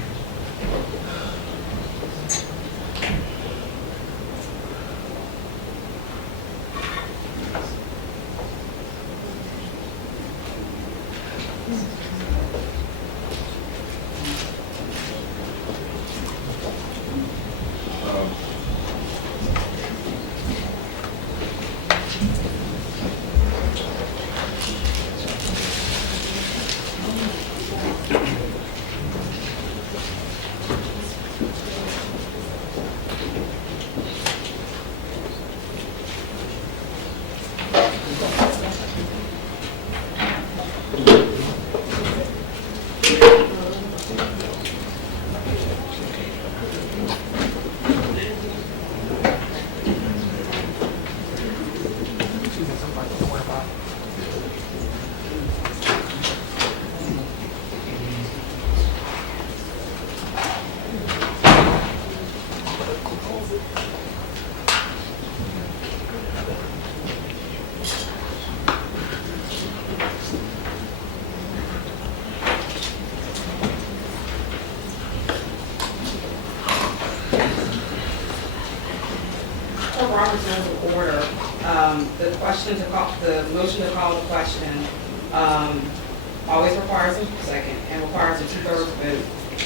For Robert's rules of order, the motion to call the question, always requires a second and requires a 2/3 vote,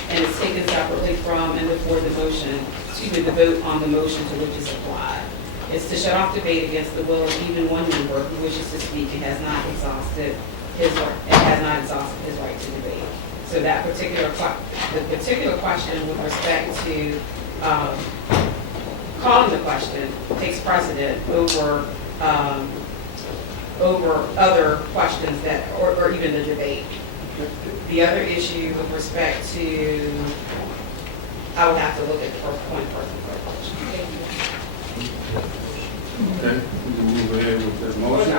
and is taken separately from and before the motion, the vote on the motion to which it's applied. It's to shut off debate against the will of even one member who wishes to speak and has not exhausted his right to debate. So that particular question with respect to, calling the question takes precedent over other questions that, or even the debate. The other issue with respect to, I would have to look at the first point person privilege. Okay, we can move ahead with this motion.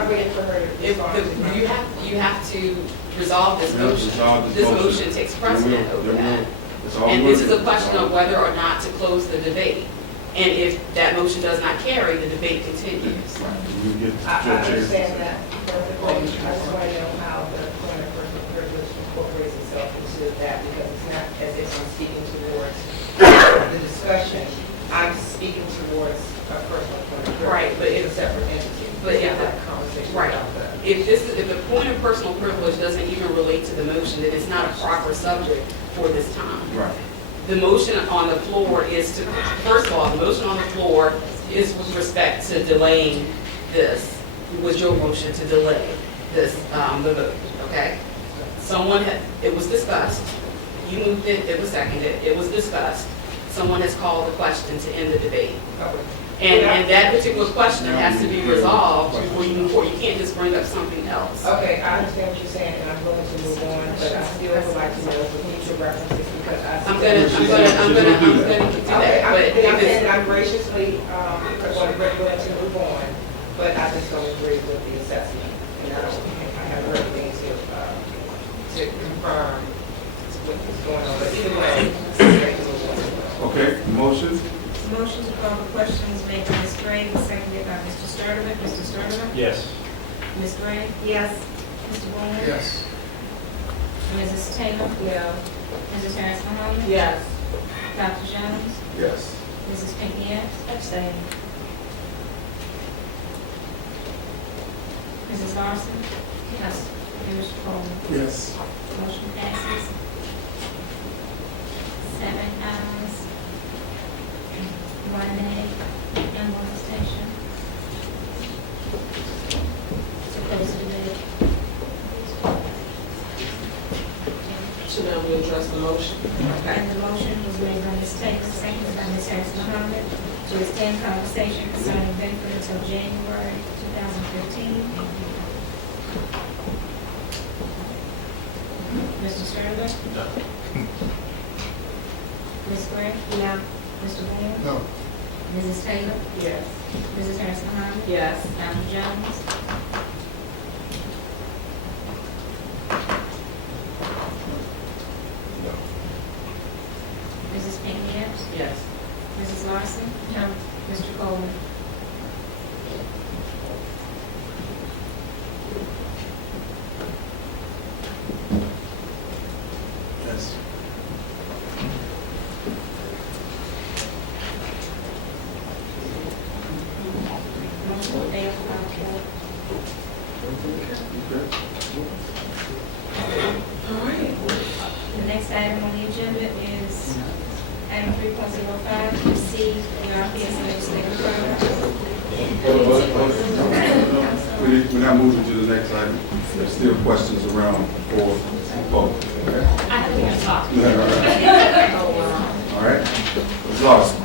You have to resolve this We have to motion. resolve This motion takes precedent over that. It's all And this is a good. question of whether or not to close the debate. And if that motion does not carry, the debate continues. You get I your chance. understand that, but I just want to know how the point of personal privilege incorporates itself into that, because it's not as if I'm speaking towards the discussion, I'm speaking towards a personal point of privilege. Right, but It's a separate entity. but if It's not the- a conversation Right. about that. If the point of personal privilege doesn't even relate to the motion, then it's not a proper subject for this time. Right. The motion on the floor is to, first of all, the motion on the floor is with respect to delaying this, was your motion to delay this, the vote, okay? It was discussed, you moved it, it was seconded, it was discussed, someone has called the question to end the debate. And that particular question has to be resolved before you move forward, you can't just bring up something else. Okay, I understand what you're saying, and I'm willing to move on, but I still would like to know the future references, because I'm gonna do that, Okay, but if I'm it's, I'm graciously, willing to move on, but I just don't agree with the assessment. And I have heard things to confirm what's going on, but either way, I'm ready to move on. Okay, motion? Motion to call the question is made by Ms. Gray, and seconded by Mr. Sturdivant. Mr. Sturdivant? Yes. Ms. Gray? Yes. Mr. Bowman? Yes. Mrs. Taylor? Yeah. Mrs. Harris Mahoney? Yes. Dr. Jones? Yes. Mrs. Pinky Epps? Abstain. Mrs. Larson? Yes. And Mr. Coleman? Yes. Motion passes. 7 ayes, 1 nay, and 1 abstention. To close the debate. So now we address the motion. And the motion was made by Ms. Taylor, seconded by Ms. Harris Mohammed, to extend conversation concerning Bedford until January 2015. Mr. Sturdivant? No. Ms. Gray? No. Mr. Boone? No. Mrs. Taylor? Yes. Mrs. Harris Mohammed? Yes. Dr. Jones? No. Mrs. Pinky Epps? Yes. Mrs. Larson? No. Mr. Coleman? Yes. Motion fails by 4. The next item on the agenda is item 3.05, receive the RPS legislative program. We're not moving to the next item. There's still questions around for both. Okay? I haven't even talked. All right. Ms. Lawson.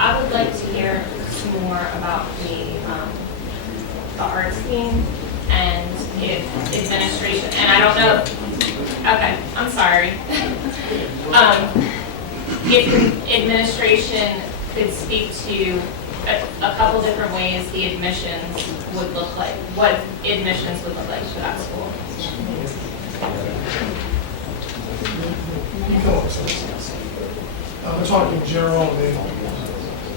I would like to hear some more about the art scene and if administration, and I don't know, okay, I'm sorry. If administration could speak to a couple different ways the admissions would look like, what admissions would look like for that school. I'm talking general, and then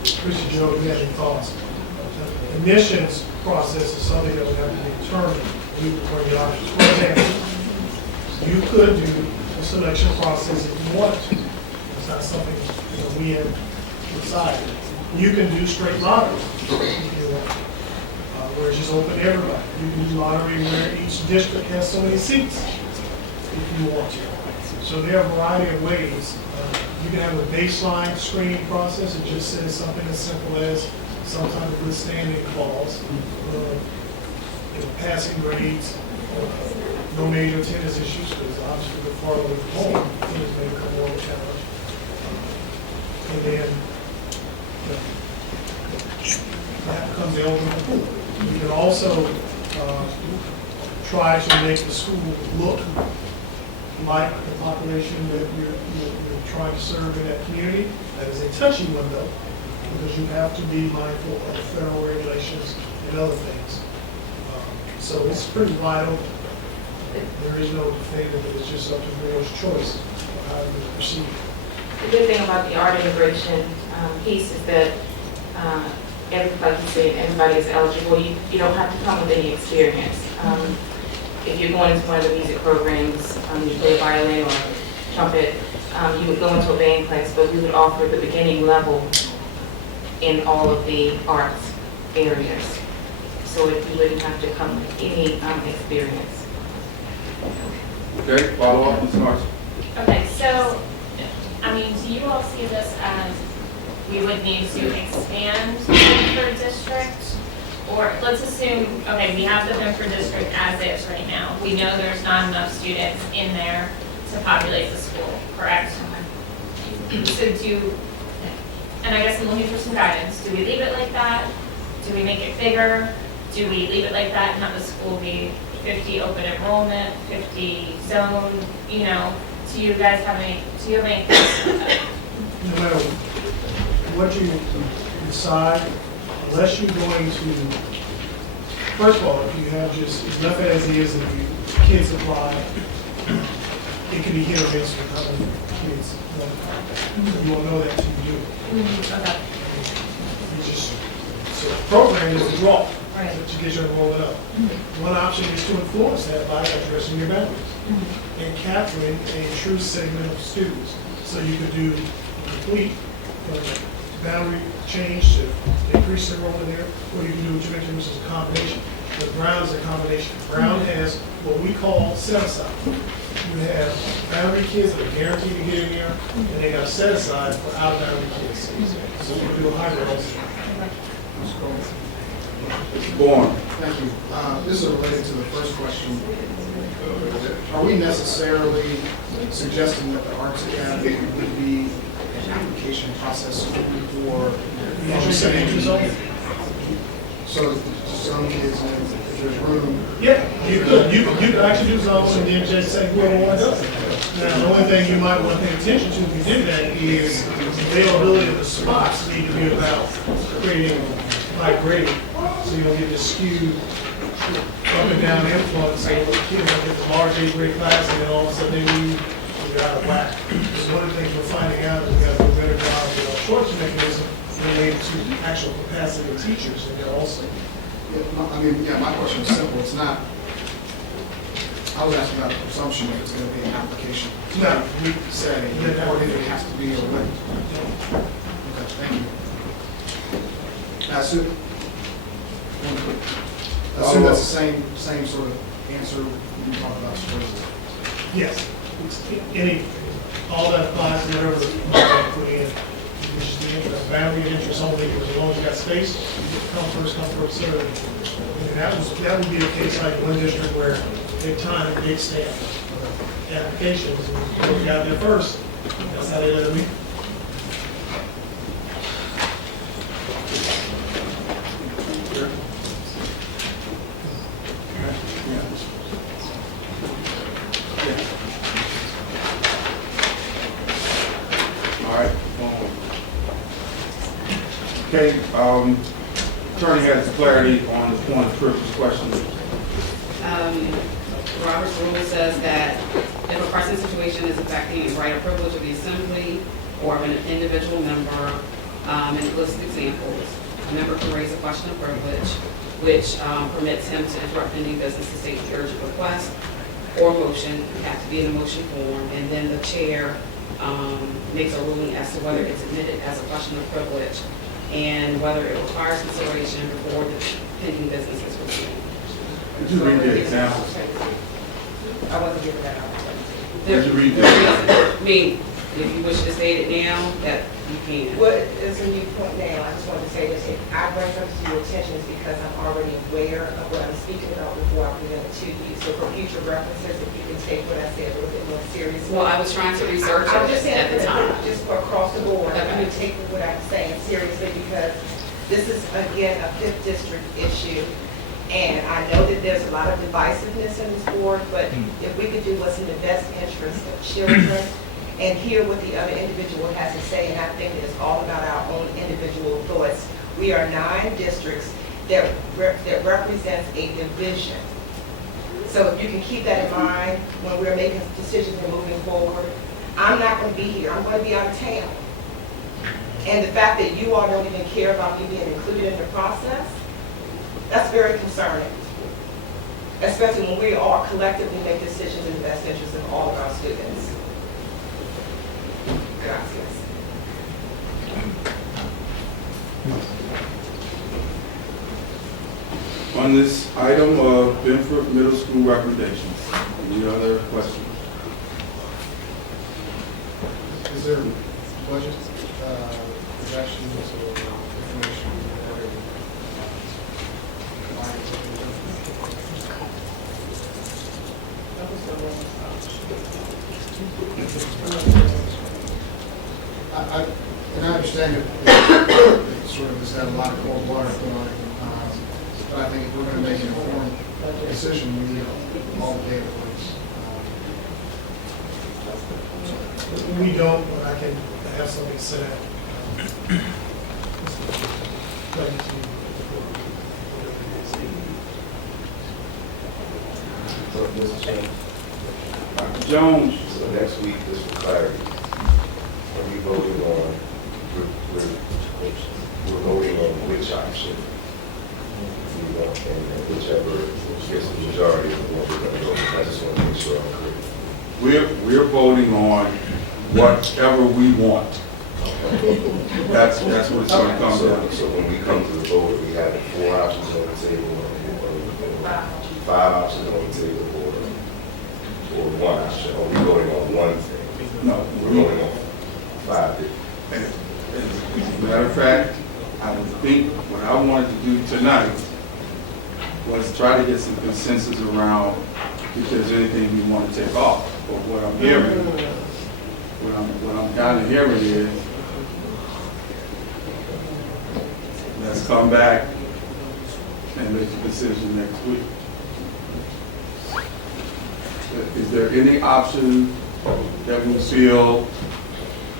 Chrissy Joe, if you have any thoughts. The admissions process is something that would have to be determined when you bring the options. For example, you could do a selection process if you wanted to. It's not something we have decided. You can do straight lottery if you want, where it's just open to everybody. You can do lottery where each district has so many seats if you want to. So there are a variety of ways. You can have a baseline screening process. It just says something as simple as some type of good standing clause, passing grades, no major attendance issues, because obviously we're far away from home, things may become more of a challenge. And then that becomes the ultimate pool. You can also try to make the school look like the population that you're trying to serve in that community. That is a touchy one though, because you have to be mindful of federal regulations and other things. So it's pretty wide open. There is no definitive, it's just up to the board's choice of how you proceed. The good thing about the art integration piece is that, like you said, everybody is eligible. You don't have to come with any experience. If you're going into one of the music programs, you play violin or trumpet, you would go into a band class, but we would offer the beginning level in all of the arts areas. So if you wouldn't have to come with any experience. Okay, follow up, Ms. Martin. Okay, so, I mean, do you all see this as we would need to expand the Benford district? Or let's assume, okay, we have the Benford district as is right now. We know there's not enough students in there to populate the school, correct? So and I guess I'm looking for some guidance. Do we leave it like that? Do we make it bigger? Do we leave it like that and have the school be 50 open enrollment, 50 zone, you know? Do you guys have any thoughts on that? No matter what you decide, unless you're going to, first of all, if you have just, it's left as is and the kids apply, it can be hit or miss with how many kids want to apply. You won't know that until you do it. Okay. You just, so the program is a draw. Right. To get your enrollment up. One option is to influence that by addressing your boundaries and capturing a true segment of students. So you could do a complete boundary change to increase enrollment there, or you can do what you mentioned, which is a combination. But Brown is a combination. Brown has what we call set aside. You have boundary kids that are guaranteed to get in there, and they got set aside for out of boundary kids. So you can do a hybrid also. Born. Thank you. This is related to the first question. Are we necessarily suggesting that the Arts Academy would be an application process for Entry zone? So some kids, if there's room. Yeah, you could actually do zones and then just say whoever wants it. Now, the only thing you might want to pay attention to if you did that is the availability of the spots need to be about creating by grade, so you don't get this skewed up and down influence, so the kids don't get the large 8th grade class and then all of a sudden they leave, you're out of whack. So one of the things we're finding out is we got to do a better job with our shortage mechanism related to actual capacity of teachers in there also. My question is simple. It's not, I was asking about the presumption that it's going to be an application. No. Setting, or if it has to be a written. Okay, thank you. I assume that's the same sort of answer you talked about earlier. Yes. All that applies to whatever you put in. Which is the interest, boundary and interest only, because as long as you got space, come first serve. And that would be the case like one district where big time, big staff applications, and we got there first. That's how they let it be. All right. Okay, attorney has clarity on the point of privilege question. Robert's rule says that if a present situation is affecting a right or privilege of the assembly or of an individual member, and it lists examples, a member can raise a question of privilege, which permits him to interrupt any business to state the urgent request or motion. It has to be in a motion form, and then the chair makes a ruling as to whether it's admitted as a question of privilege and whether it requires consideration before the pending business is resumed. Could you read the examples? I wasn't giving that out. Could you read the I mean, if you wish to state it now, that you can. What is a new point now? I just wanted to say that if I bring something to your attention is because I'm already aware of what I'm speaking about before I present it to you. So for future references, if you can take what I said a little bit more seriously. Well, I was trying to research I'm just it saying at the time. just for across the board, I mean, take what I'm saying seriously because this is, again, a 5th district issue. And I know that there's a lot of divisiveness in this board, but if we could do what's in the best interest of children and hear what the other individual has to say, and I think it's all about our own individual thoughts. We are 9 districts that represents a division. So if you can keep that in mind when we're making decisions and moving forward, I'm not going to be here. I'm going to be out of town. And the fact that you all don't even care about me being included in the process, that's very concerning, especially when we all collectively make decisions in the best interest of all of our students. Gracias. On this item of Benford Middle School recommendations, any other questions? Is there budget projections or information regarding and I understand it sort of has had a lot of cold water put on it, but I think if we're going to make an informed decision, we need all the data points. We don't, but I can have something set up. So, Mr. Chairman, Dr. Jones. so next week, just for clarity, are we voting on, we're voting on which option we want, and whichever gets the majority of what we're going to go. I just want to make sure I'm clear. We're voting on whatever we want. That's what it's going to come down to. So when we come to the vote, we have 4 options on the table, or 5 options on the table, or 1 option, or we voting on one thing? No. We're voting on 5 different. As a matter of fact, I would think what I wanted to do tonight was try to get some consensus around if there's anything we want to take off. But what I'm hearing, what I'm kind of hearing is, let's come back and make a decision next week. Is there any option that we feel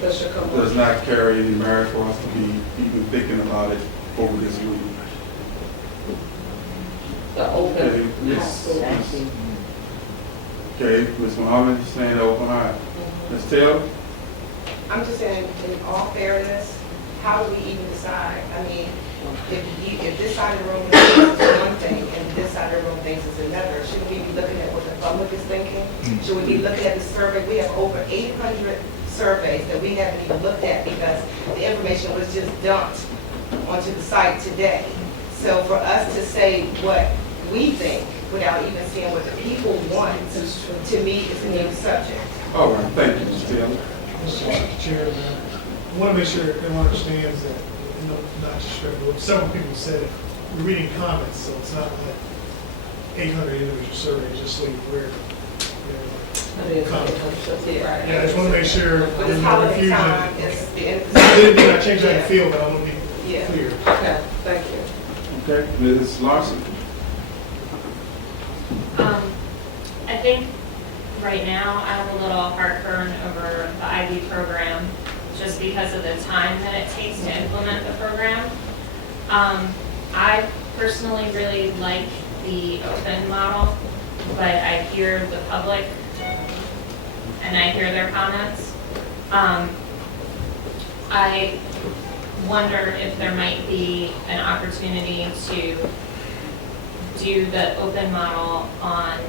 does not carry any merit for us to be even thinking about it over this week? The open. Okay, Ms. Muhammad, you're saying the open high. Ms. Taylor? I'm just saying, in all fairness, how do we even decide? I mean, if this side of the room thinks it's one thing and this side of the room thinks it's another, shouldn't we be looking at what the public is thinking? Should we be looking at the survey? We have over 800 surveys that we haven't even looked at because the information was just dumped onto the site today. So for us to say what we think without even seeing what the people want, to me, is a new subject. All right, thank you, Ms. Taylor. Mr. Chair, I want to make sure everyone understands that, not just Trevor, several people said it. We're reading comments, so it's not like 800 individual surveys, just so you're aware. Yeah, I just want to make sure But there's it's no holiday confusion. time, it's the end of the I didn't mean I changed how you Yeah. feel, but I want to be Yeah. clear. Okay, thank you. Okay, Ms. Larson? I think right now I have a little heartburn over the IB program just because of the time that it takes to implement the program. I personally really like the open model, but I hear the public and I hear their comments. I wonder if there might be an opportunity to do the open model on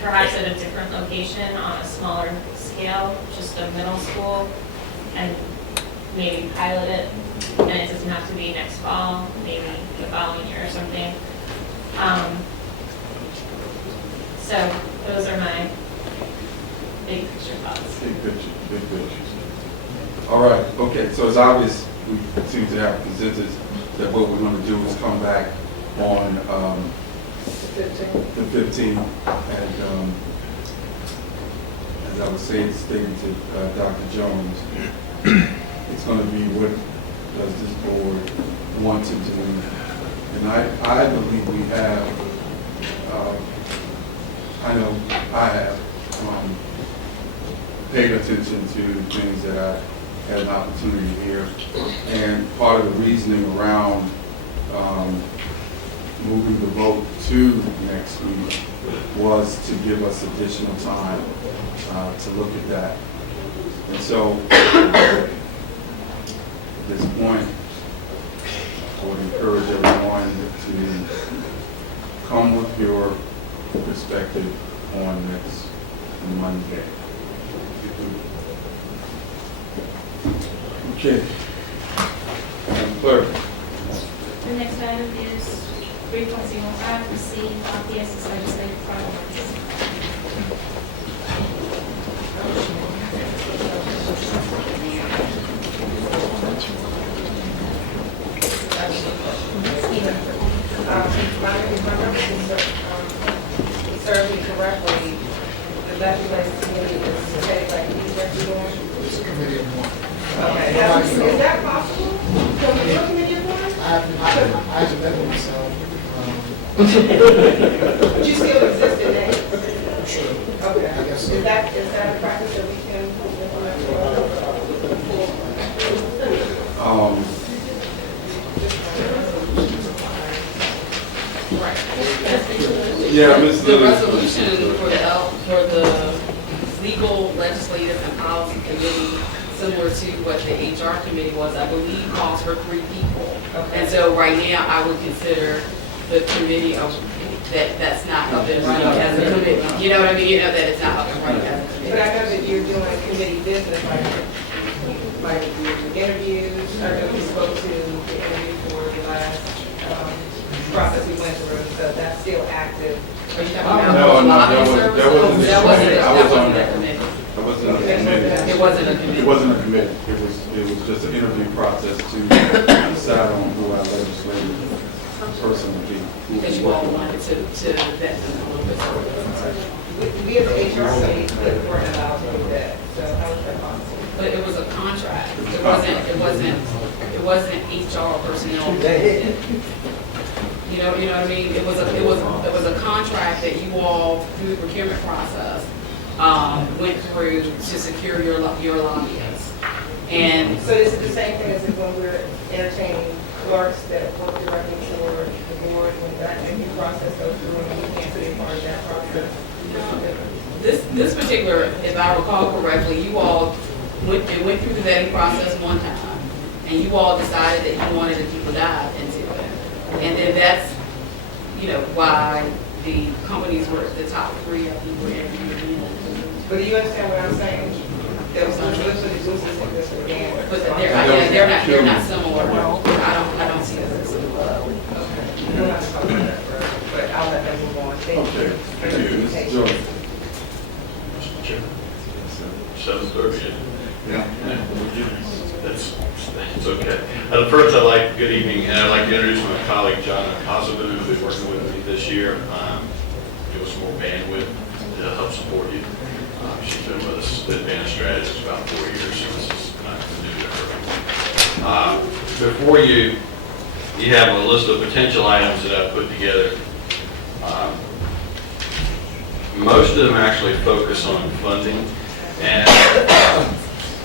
perhaps at a different location on a smaller scale, just a middle school, and maybe pilot it, and it doesn't have to be next fall, maybe the following year or something. So those are my big picture thoughts. Big picture, big picture. All right, okay, so it's obvious we seem to have a consensus that what we're gonna do is come back on, the 15th, and, as I was saying, stating to Dr. Jones, it's gonna be what does this board want to do? And I believe we have, I know I have, paid attention to things that I had an opportunity to hear. And part of the reasoning around moving the vote to next week was to give us additional time to look at that. And so, at this point, I would encourage everyone to come with your perspective on next Monday. Okay. Madam Clerk. The next item is 3.05, receive RPS as legislative priorities. Serve me correctly, the legislative committee is headed like these representatives. It's a committee of one. Okay, is that possible? Can we do a committee of one? I haven't met with myself. But you still exist in that? Sure. Okay. I guess so. Is that a practice that we can implement? Yeah, Ms. The Lewis. resolution for the legal, legislative, and policy committee, similar to what the HR committee was, I believe calls for 3 people. And so right now, I would consider the committee of, that's not up and running as a committee. You know what I mean? You know that it's not up and running as a committee. But I know that you're doing committee business, like the interviews, I know we spoke to the interview for the last process we went through, so that's still active. Are you talking about lobbying services? That wasn't that committee. That wasn't a committee. It wasn't a committee. It wasn't a committee. It was just an interview process to decide on who our legislative person would be. Because you all wanted to vet them a little bit further. We as the HR committee weren't allowed to do that, so how was that possible? But it was a contract. It wasn't HR personnel. You know what I mean? It was a contract that you all, through the procurement process, went through to secure your lobbyists. And So this is the same thing as if when we're entertaining clerks that work directly for the board, when that interview process goes through and we can't be a part of that process? this particular, if I recall correctly, you all went through the vetting process one time, and you all decided that you wanted a deeper dive into it. And then that's, why the companies were the top 3 of you were interviewing. But do you understand what I'm saying? There was no literally gooses in this again. But they're not similar. I don't see them as similar. We'll have to talk about that further, but I'll let them move on. Okay, thank you. Ms. Jones. Mr. Chairman. 7:30. Yeah. It's okay. First, good evening, and I'd like to introduce my colleague, John Kosovu, who's working with me this year. Give us more bandwidth to help support you. She's been with us at Advanced Strategies about 4 years, so this is not new to her. Before you have a list of potential items that I've put together. Most of them actually focus on funding and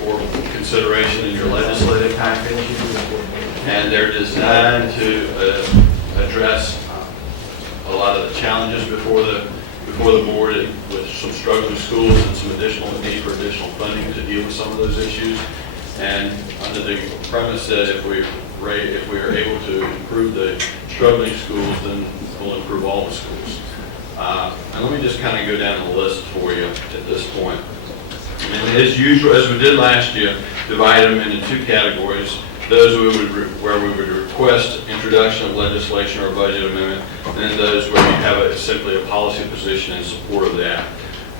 for consideration in your legislative package, and they're designed to address a lot of the challenges before the board with some struggling schools and some additional need for additional funding to deal with some of those issues. And under the premise that if we are able to improve the struggling schools, then we'll improve all the schools. And let me just kind of go down the list for you at this point. And as usual, as we did last year, divide them into two categories. Those where we would request introduction of legislation or budget amendment, and then those where you have simply a policy position in support of that.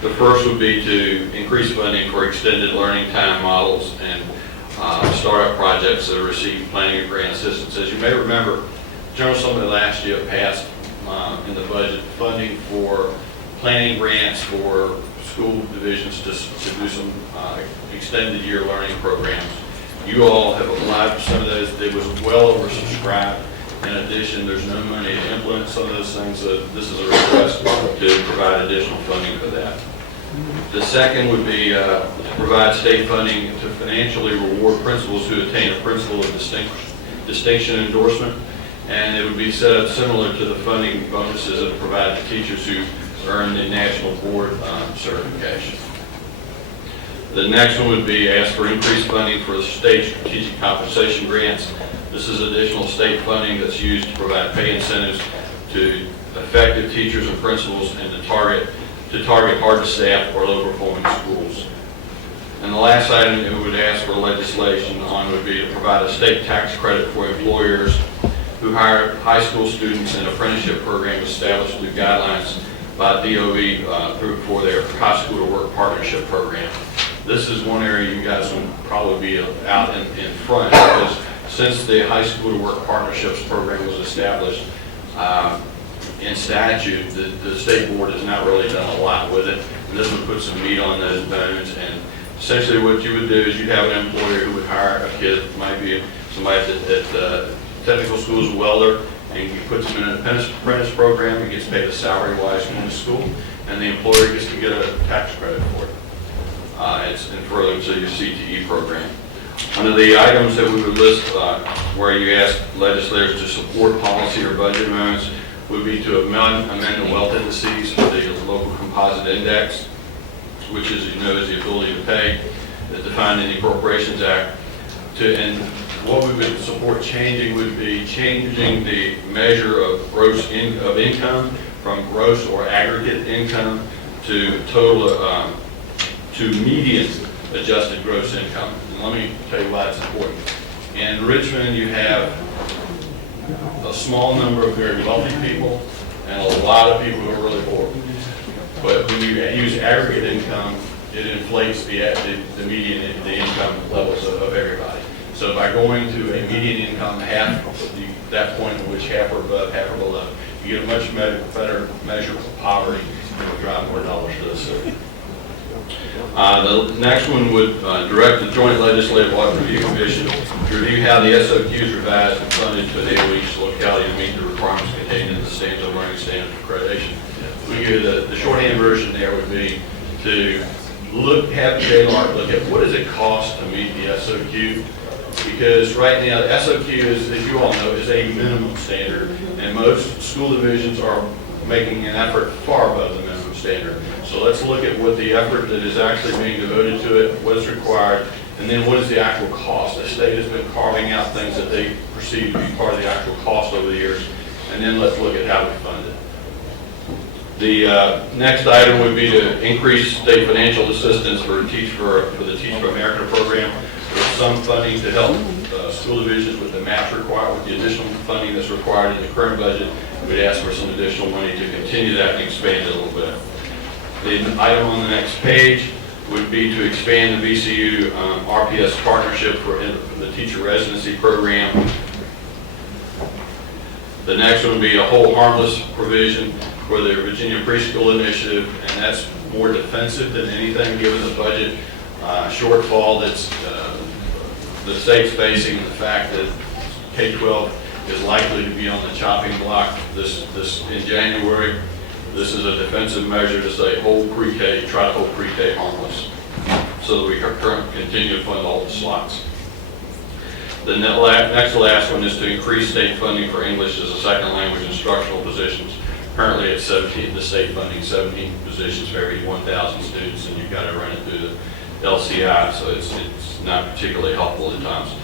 The first would be to increase funding for extended learning time models and startup projects that receive planning and grant assistance. As you may remember, General Assembly last year passed in the budget funding for planning grants for school divisions to do some extended year learning programs. You all have applied for some of those. It was well oversubscribed. In addition, there's no money to implement some of those things. So this is a request to provide additional funding for that. The second would be to provide state funding to financially reward principals who attain a principle of distinction endorsement. And it would be set up similar to the funding bonuses that are provided to teachers who earn the national board certification. The next one would be ask for increased funding for the state strategic compensation grants. This is additional state funding that's used to provide pay incentives to effective teachers and principals and to target hard to staff or low performing schools. And the last item that we would ask for legislation on would be to provide a state tax credit for employers who hire high school students in an apprenticeship program established through guidelines by DOE for their high school to work partnership program. This is one area you guys would probably be out in front, because since the high school to work partnerships program was established in statute, the state board has not really done a lot with it. And this would put some meat on those bones. And essentially what you would do is you'd have an employer who would hire a kid, might be somebody at technical schools, a welder, and you put them in an apprentice program. He gets paid a salary wise going to school, and the employer gets to get a tax credit for it. It's in furtherance of your CTE program. Under the items that we would list where you ask legislators to support policy or budget amendments would be to amend the wealth indices for the local composite index, which, as you know, is the ability to pay that's defined in the Appropriations Act. And what we would support changing would be changing the measure of of income from gross or aggregate income to total to median adjusted gross income. And let me tell you why it's important. In Richmond, you have a small number of very wealthy people and a lot of people who are really poor. But when you use aggregate income, it inflates the median, the income levels of everybody. So by going to a median income, that point at which half are above, half are below, you get a much better measure of poverty and will drive more dollars to the city. The next one would direct the Joint Legislative Audit Review Commission to review how the SOQ is revised and funded to enable each locality to meet the requirements contained in the Standards of Learning Standards Accreditation. We give the shorthand version there would be to have JLARC look at what does it cost to meet the SOQ, because right now the SOQ is, as you all know, is a minimum standard, and most school divisions are making an effort far above the minimum standard. So let's look at what the effort that is actually being devoted to it, what is required, and then what is the actual cost. The state has been carving out things that they perceive to be part of the actual cost over the years, and then let's look at how we fund it. The next item would be to increase state financial assistance for the Teach for America program. There's some funding to help school divisions with the match required, with the additional funding that's required in the current budget. We'd ask for some additional money to continue that and expand it a little bit. The item on the next page would be to expand the VCU RPS partnership for the teacher residency program. The next one would be a hold harmless provision for the Virginia Preschool Initiative, and that's more defensive than anything given the budget shortfall that's the state's facing, the fact that K-12 is likely to be on the chopping block this in January. This is a defensive measure to say hold pre-K, try to hold pre-K harmless, so that we can continue to fund all the slots. The next to last one is to increase state funding for English as a second language instructional positions. Currently it's 17, the state funding 17 positions for every 1,000 students, and you've got to run it through the LCI, so it's not particularly helpful at times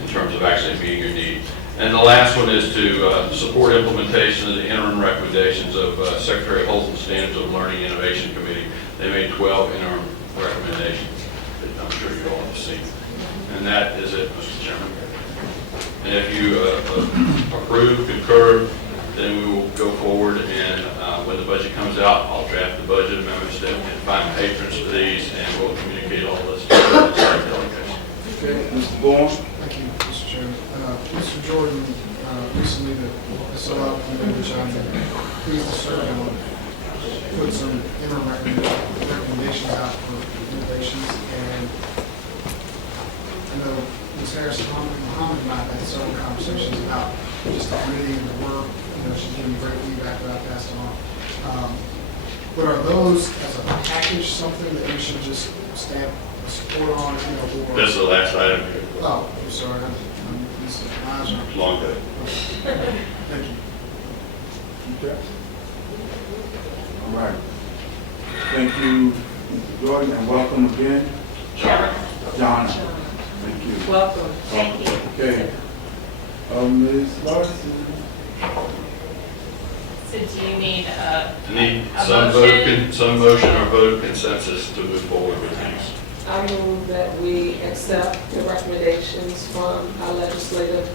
in terms of actually meeting your need. And the last one is to support implementation of the interim recommendations of Secretary Holton's Standards of Learning Innovation Committee. They made 12 interim recommendations that I'm sure you all have seen. And that is it, Mr. Chairman. And if you approve, concur, then we will go forward, and when the budget comes out, I'll draft the budget amendments and find patrons for these, and we'll communicate all this to the delegation. Okay, Mr. Bourne? Thank you, Mr. Chairman. Mr. Jordan, recently the SOL committee, which I'm pleased to serve on, put some interim recommendations out for innovations, and I know Ms. Harris, Muhammad and I have had several conversations about just the committee and the work. You know, she's giving me great feedback that I passed on. But are those as a package something that we should just stamp support on, you know, or? This is the last item. Oh, I'm sorry. My eyes are. Long day. Thank you. Okay. All right. Thank you, Mr. Jordan, and welcome again. John. Thank you. Welcome. Thank you. Okay. Ms. Larson. So do you need Need a some motion? some motion or vote of consensus to move forward with these. I move that we accept the recommendations from our legislative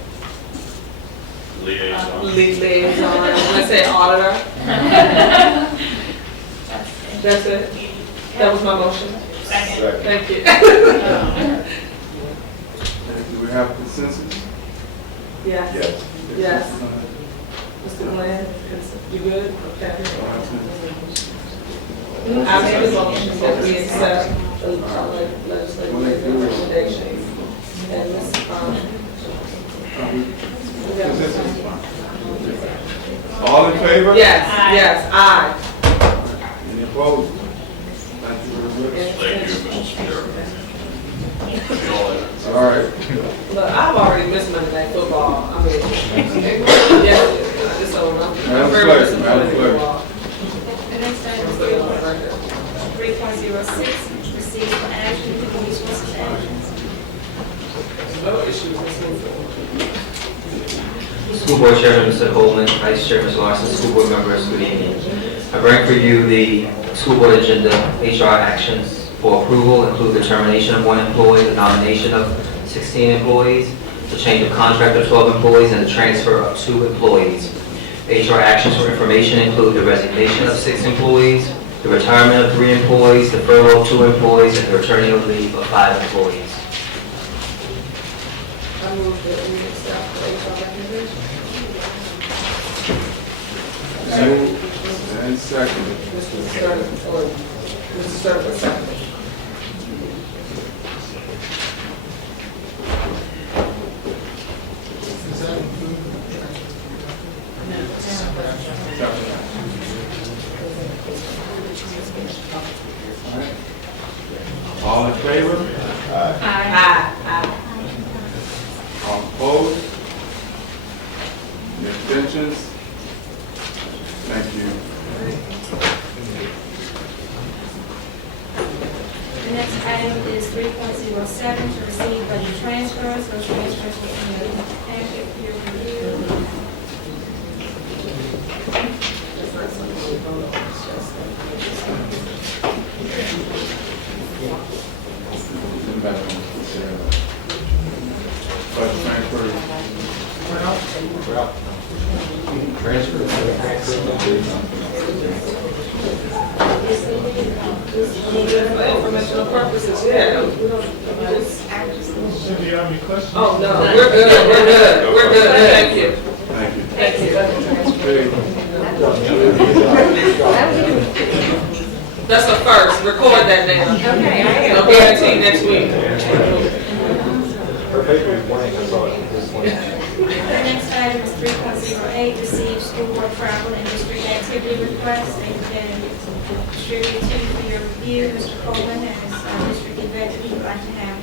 Liaison. liaison, let's say auditor. That's it? That was my motion? Second. Thank you. Do we have consensus? Yes. Yes. Mr. Glenn, you good? Okay. I make a motion that we accept the legislative recommendations. And Ms. All in favor? Yes, yes, aye. Any opposed? Thank you very much. Thank you, Mr. Chairman. All right. Look, I've already missed Monday Night Football. I mean, yeah, it's over. I'm very disappointed in you all. The next item is 3.06, receive for action, human resources action. No issues. School Board Chairman, Mr. Coleman, Vice Chair, Ms. Larson, School Board members, good evening. I bring for you the School Board agenda, HR actions for approval, include the termination of 1 employee, the nomination of 16 employees, the change of contract of 12 employees, and the transfer of 2 employees. HR actions for information include the resignation of 6 employees, the retirement of 3 employees, the furlough of 2 employees, and the returning of leave of 5 employees. I move that we accept the HR recommendation. And second. Mr. Sturman, or Mr. Sturman, second. Does that include? All in favor? Aye. All opposed? Any abstentions? Thank you. The next item is 3.07, to receive budget transfers. Those transfers will be in the packet for your review. Budget transfer. For informational purposes, yeah. We don't, Do you have any questions? oh, no, we're good. We're good. Thank you. Thank you. Thank you. That's the first. Record that now. Okay, I am. I'll guarantee next week. The next item is 3.08, receive school board travel and district activity requests. They've been distributed to you for your review. Mr. Coleman, as district executive, would like to have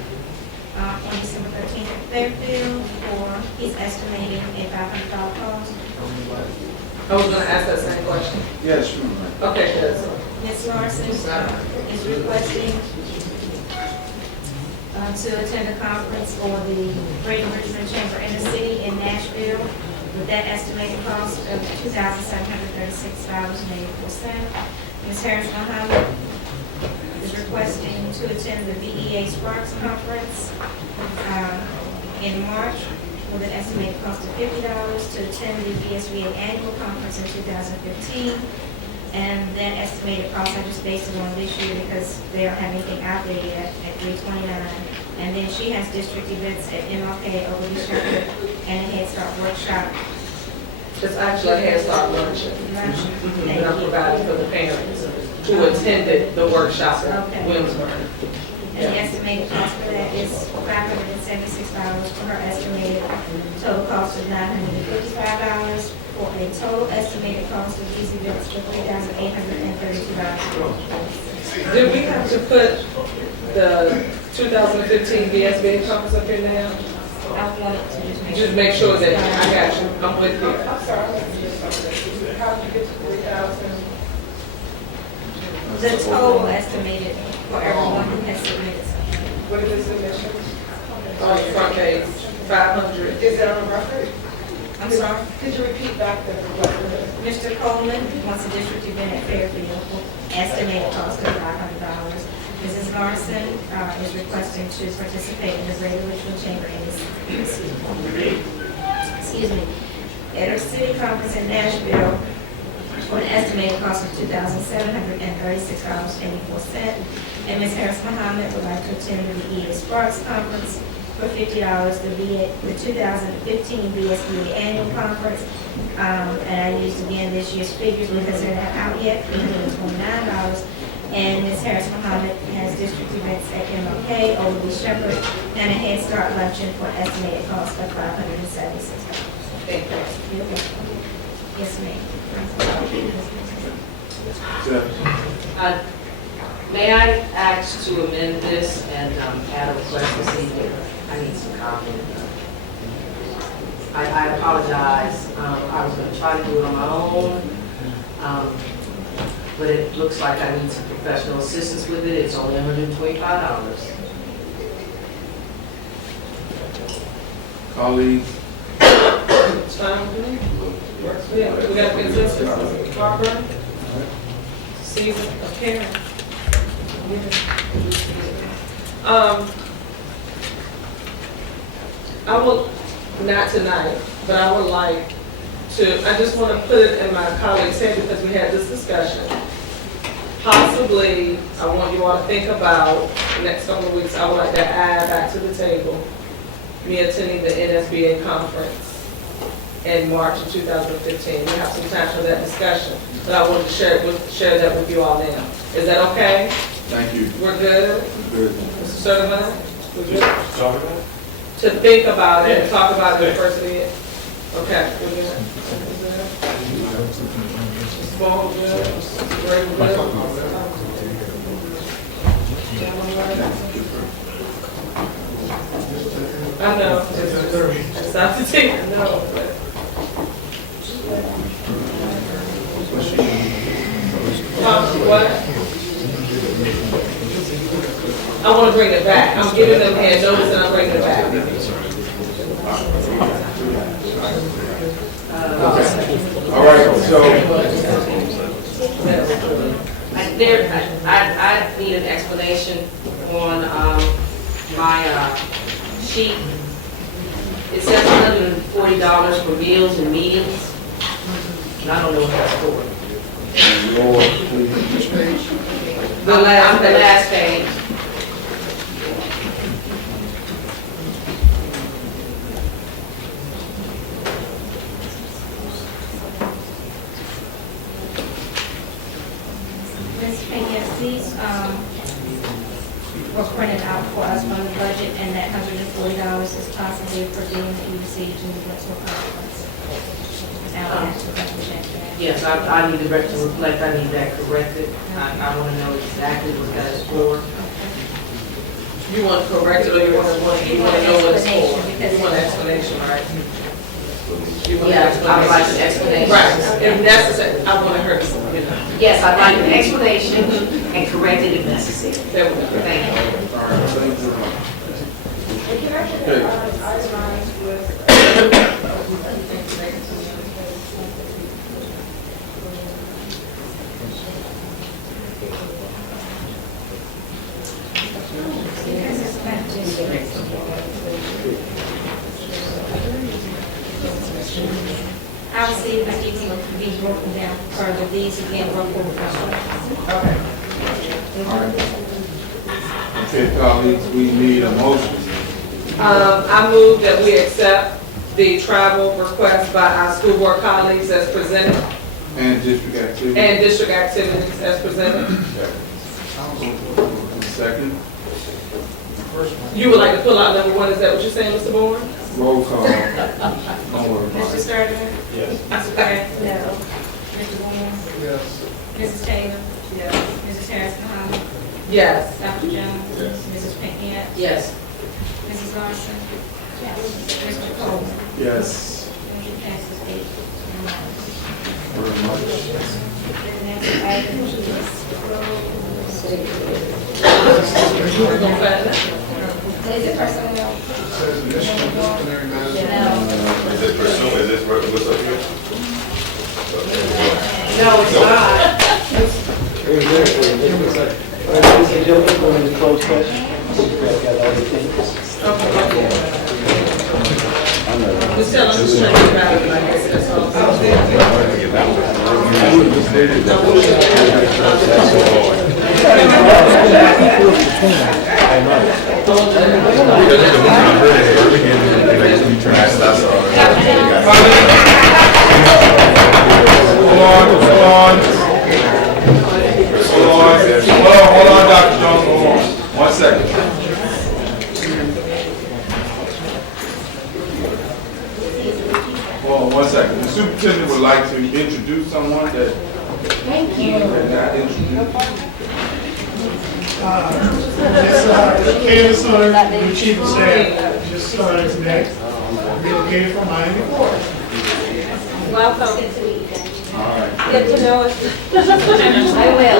on December 13th at Fairfield for, he's estimating a $500 cost. I was gonna ask that same question. Yes, sure. Okay, good. Ms. Larson is requesting to attend a conference for the Greater Richmond Chamber in the City in Nashville with that estimated cost of $2,736.84. Ms. Harris Muhammad is requesting to attend the VEA Sparks Conference in March with an estimated cost of $50 to attend the VSBA Annual Conference in 2015. And that estimated cost, I just based it on this year because they don't have anything out there yet at $329. And then she has district events at MLK, Overly Shepherd, and a Head Start workshop. It's actually a Head Start luncheon. Thank And I you. provided for the parents who attended the workshop in Okay. Williamsburg. And the estimated cost for that is $576 for her estimated total cost of $955 for a total estimated cost of these events for $3,832. Did we have to put the 2015 VSBA conference up here now? I wanted to just make sure. Just make sure that, I got you, I'm with you. I'm sorry. How did you get to 3,000? The total estimated for everyone who has submitted something. What is the submission? On the front page, 500. Is that on record? I'm sorry? Could you repeat back the request? Mr. Coleman wants a district event at Fairfield, estimated cost of $500. Mrs. Larson is requesting to participate in the Greater Richmond Chamber excuse me, at her city conference in Nashville for an estimated cost of $2,736.84. And Ms. Harris Muhammad would like to attend the VEA Sparks Conference for $50, the 2015 VSBA Annual Conference. And I used again this year's figures because they're not out yet, $329. And Ms. Harris Muhammad has district events at MLK, Overly Shepherd, and a Head Start luncheon for an estimated cost of $576. Thank you. You're welcome. Yes, ma'am. May I ask to amend this and add a request this evening? I need some comment. I apologize. I was going to try to do it on my own, but it looks like I need some professional assistance with it. It's only $125. Colleagues, It's fine with me? Works for you. We got consensus. Barbara? Caesar? Karen? I will, not tonight, but I would like to, I just want to put it in my colleague's head because we had this discussion. Possibly, I want you all to think about, the next couple of weeks, I would like to add back to the table, me attending the NSBA conference in March of 2015. We have some time for that discussion, but I wanted to share that with you all now. Is that okay? thank you. We're good? Good. Mr. Sertivant? We're good? Talk about it? To think about it and talk about it in person. Okay, we're good. Mr. Ball, good. Mr. Gray, we're good. I know. It's not the thing, I know. but- What? I want to bring it back. I'm giving them hand notice and I'm bringing it back. All right, so, I need an explanation on my sheet. It says $140 for meals and meetings, and I don't know what that's for. The last page. Ms. Pena, these were printed out for us from the budget, and that $140 is possibly for being that you received in the virtual conference. Now, I have to double check that. Yes, I need to reflect, I need that corrected. I want to know exactly what that is for. You want to correct it, or you want to know what it's for? Because- You want an explanation, right? You want an Yeah, I would like an explanation. Right, if necessary, I want to hear, Yes, I'd like an explanation and correct it if necessary. there we go. Thank you. All right, thank you very much. And can I just Okay. itemize with, I will see if I can be broken down further, these again, roll call. okay. Okay, colleagues, we need a motion. I move that we accept the travel request by our school board colleagues as presented, And district activity. and district activities as presented. Second, You would like to pull out number 1, is that what you're saying, Mr. Moore? roll call. Don't worry about Mr. it. Sturman? Yes. Mr. Grant? No. Mr. Moore? Yes. Mrs. Taylor? Yes. Mrs. Harris Kahana? Yes. Dr. Jones? Yes. Mrs. Pinkett? Yes. Mrs. Larson? Yes. Mr. Cole? Yes, Motion passes 8. very much. The next item is We're gonna find out. is it personnel? Says additional disciplinary matters. Is it pursuing, is this what's up here? No, it's not. Ladies and gentlemen, going into closed session. Got all the things. Just tell them to check it out, like I said, that's all. Hold on, Dr. Jones, hold on. 1 second. Hold on 1 second. The superintendent would like to introduce someone that Thank you. had not introduced. Candace Hunter, new chief of staff, just started today. Relocated from Miami, Florida. Welcome. All right. Get to know us. I will.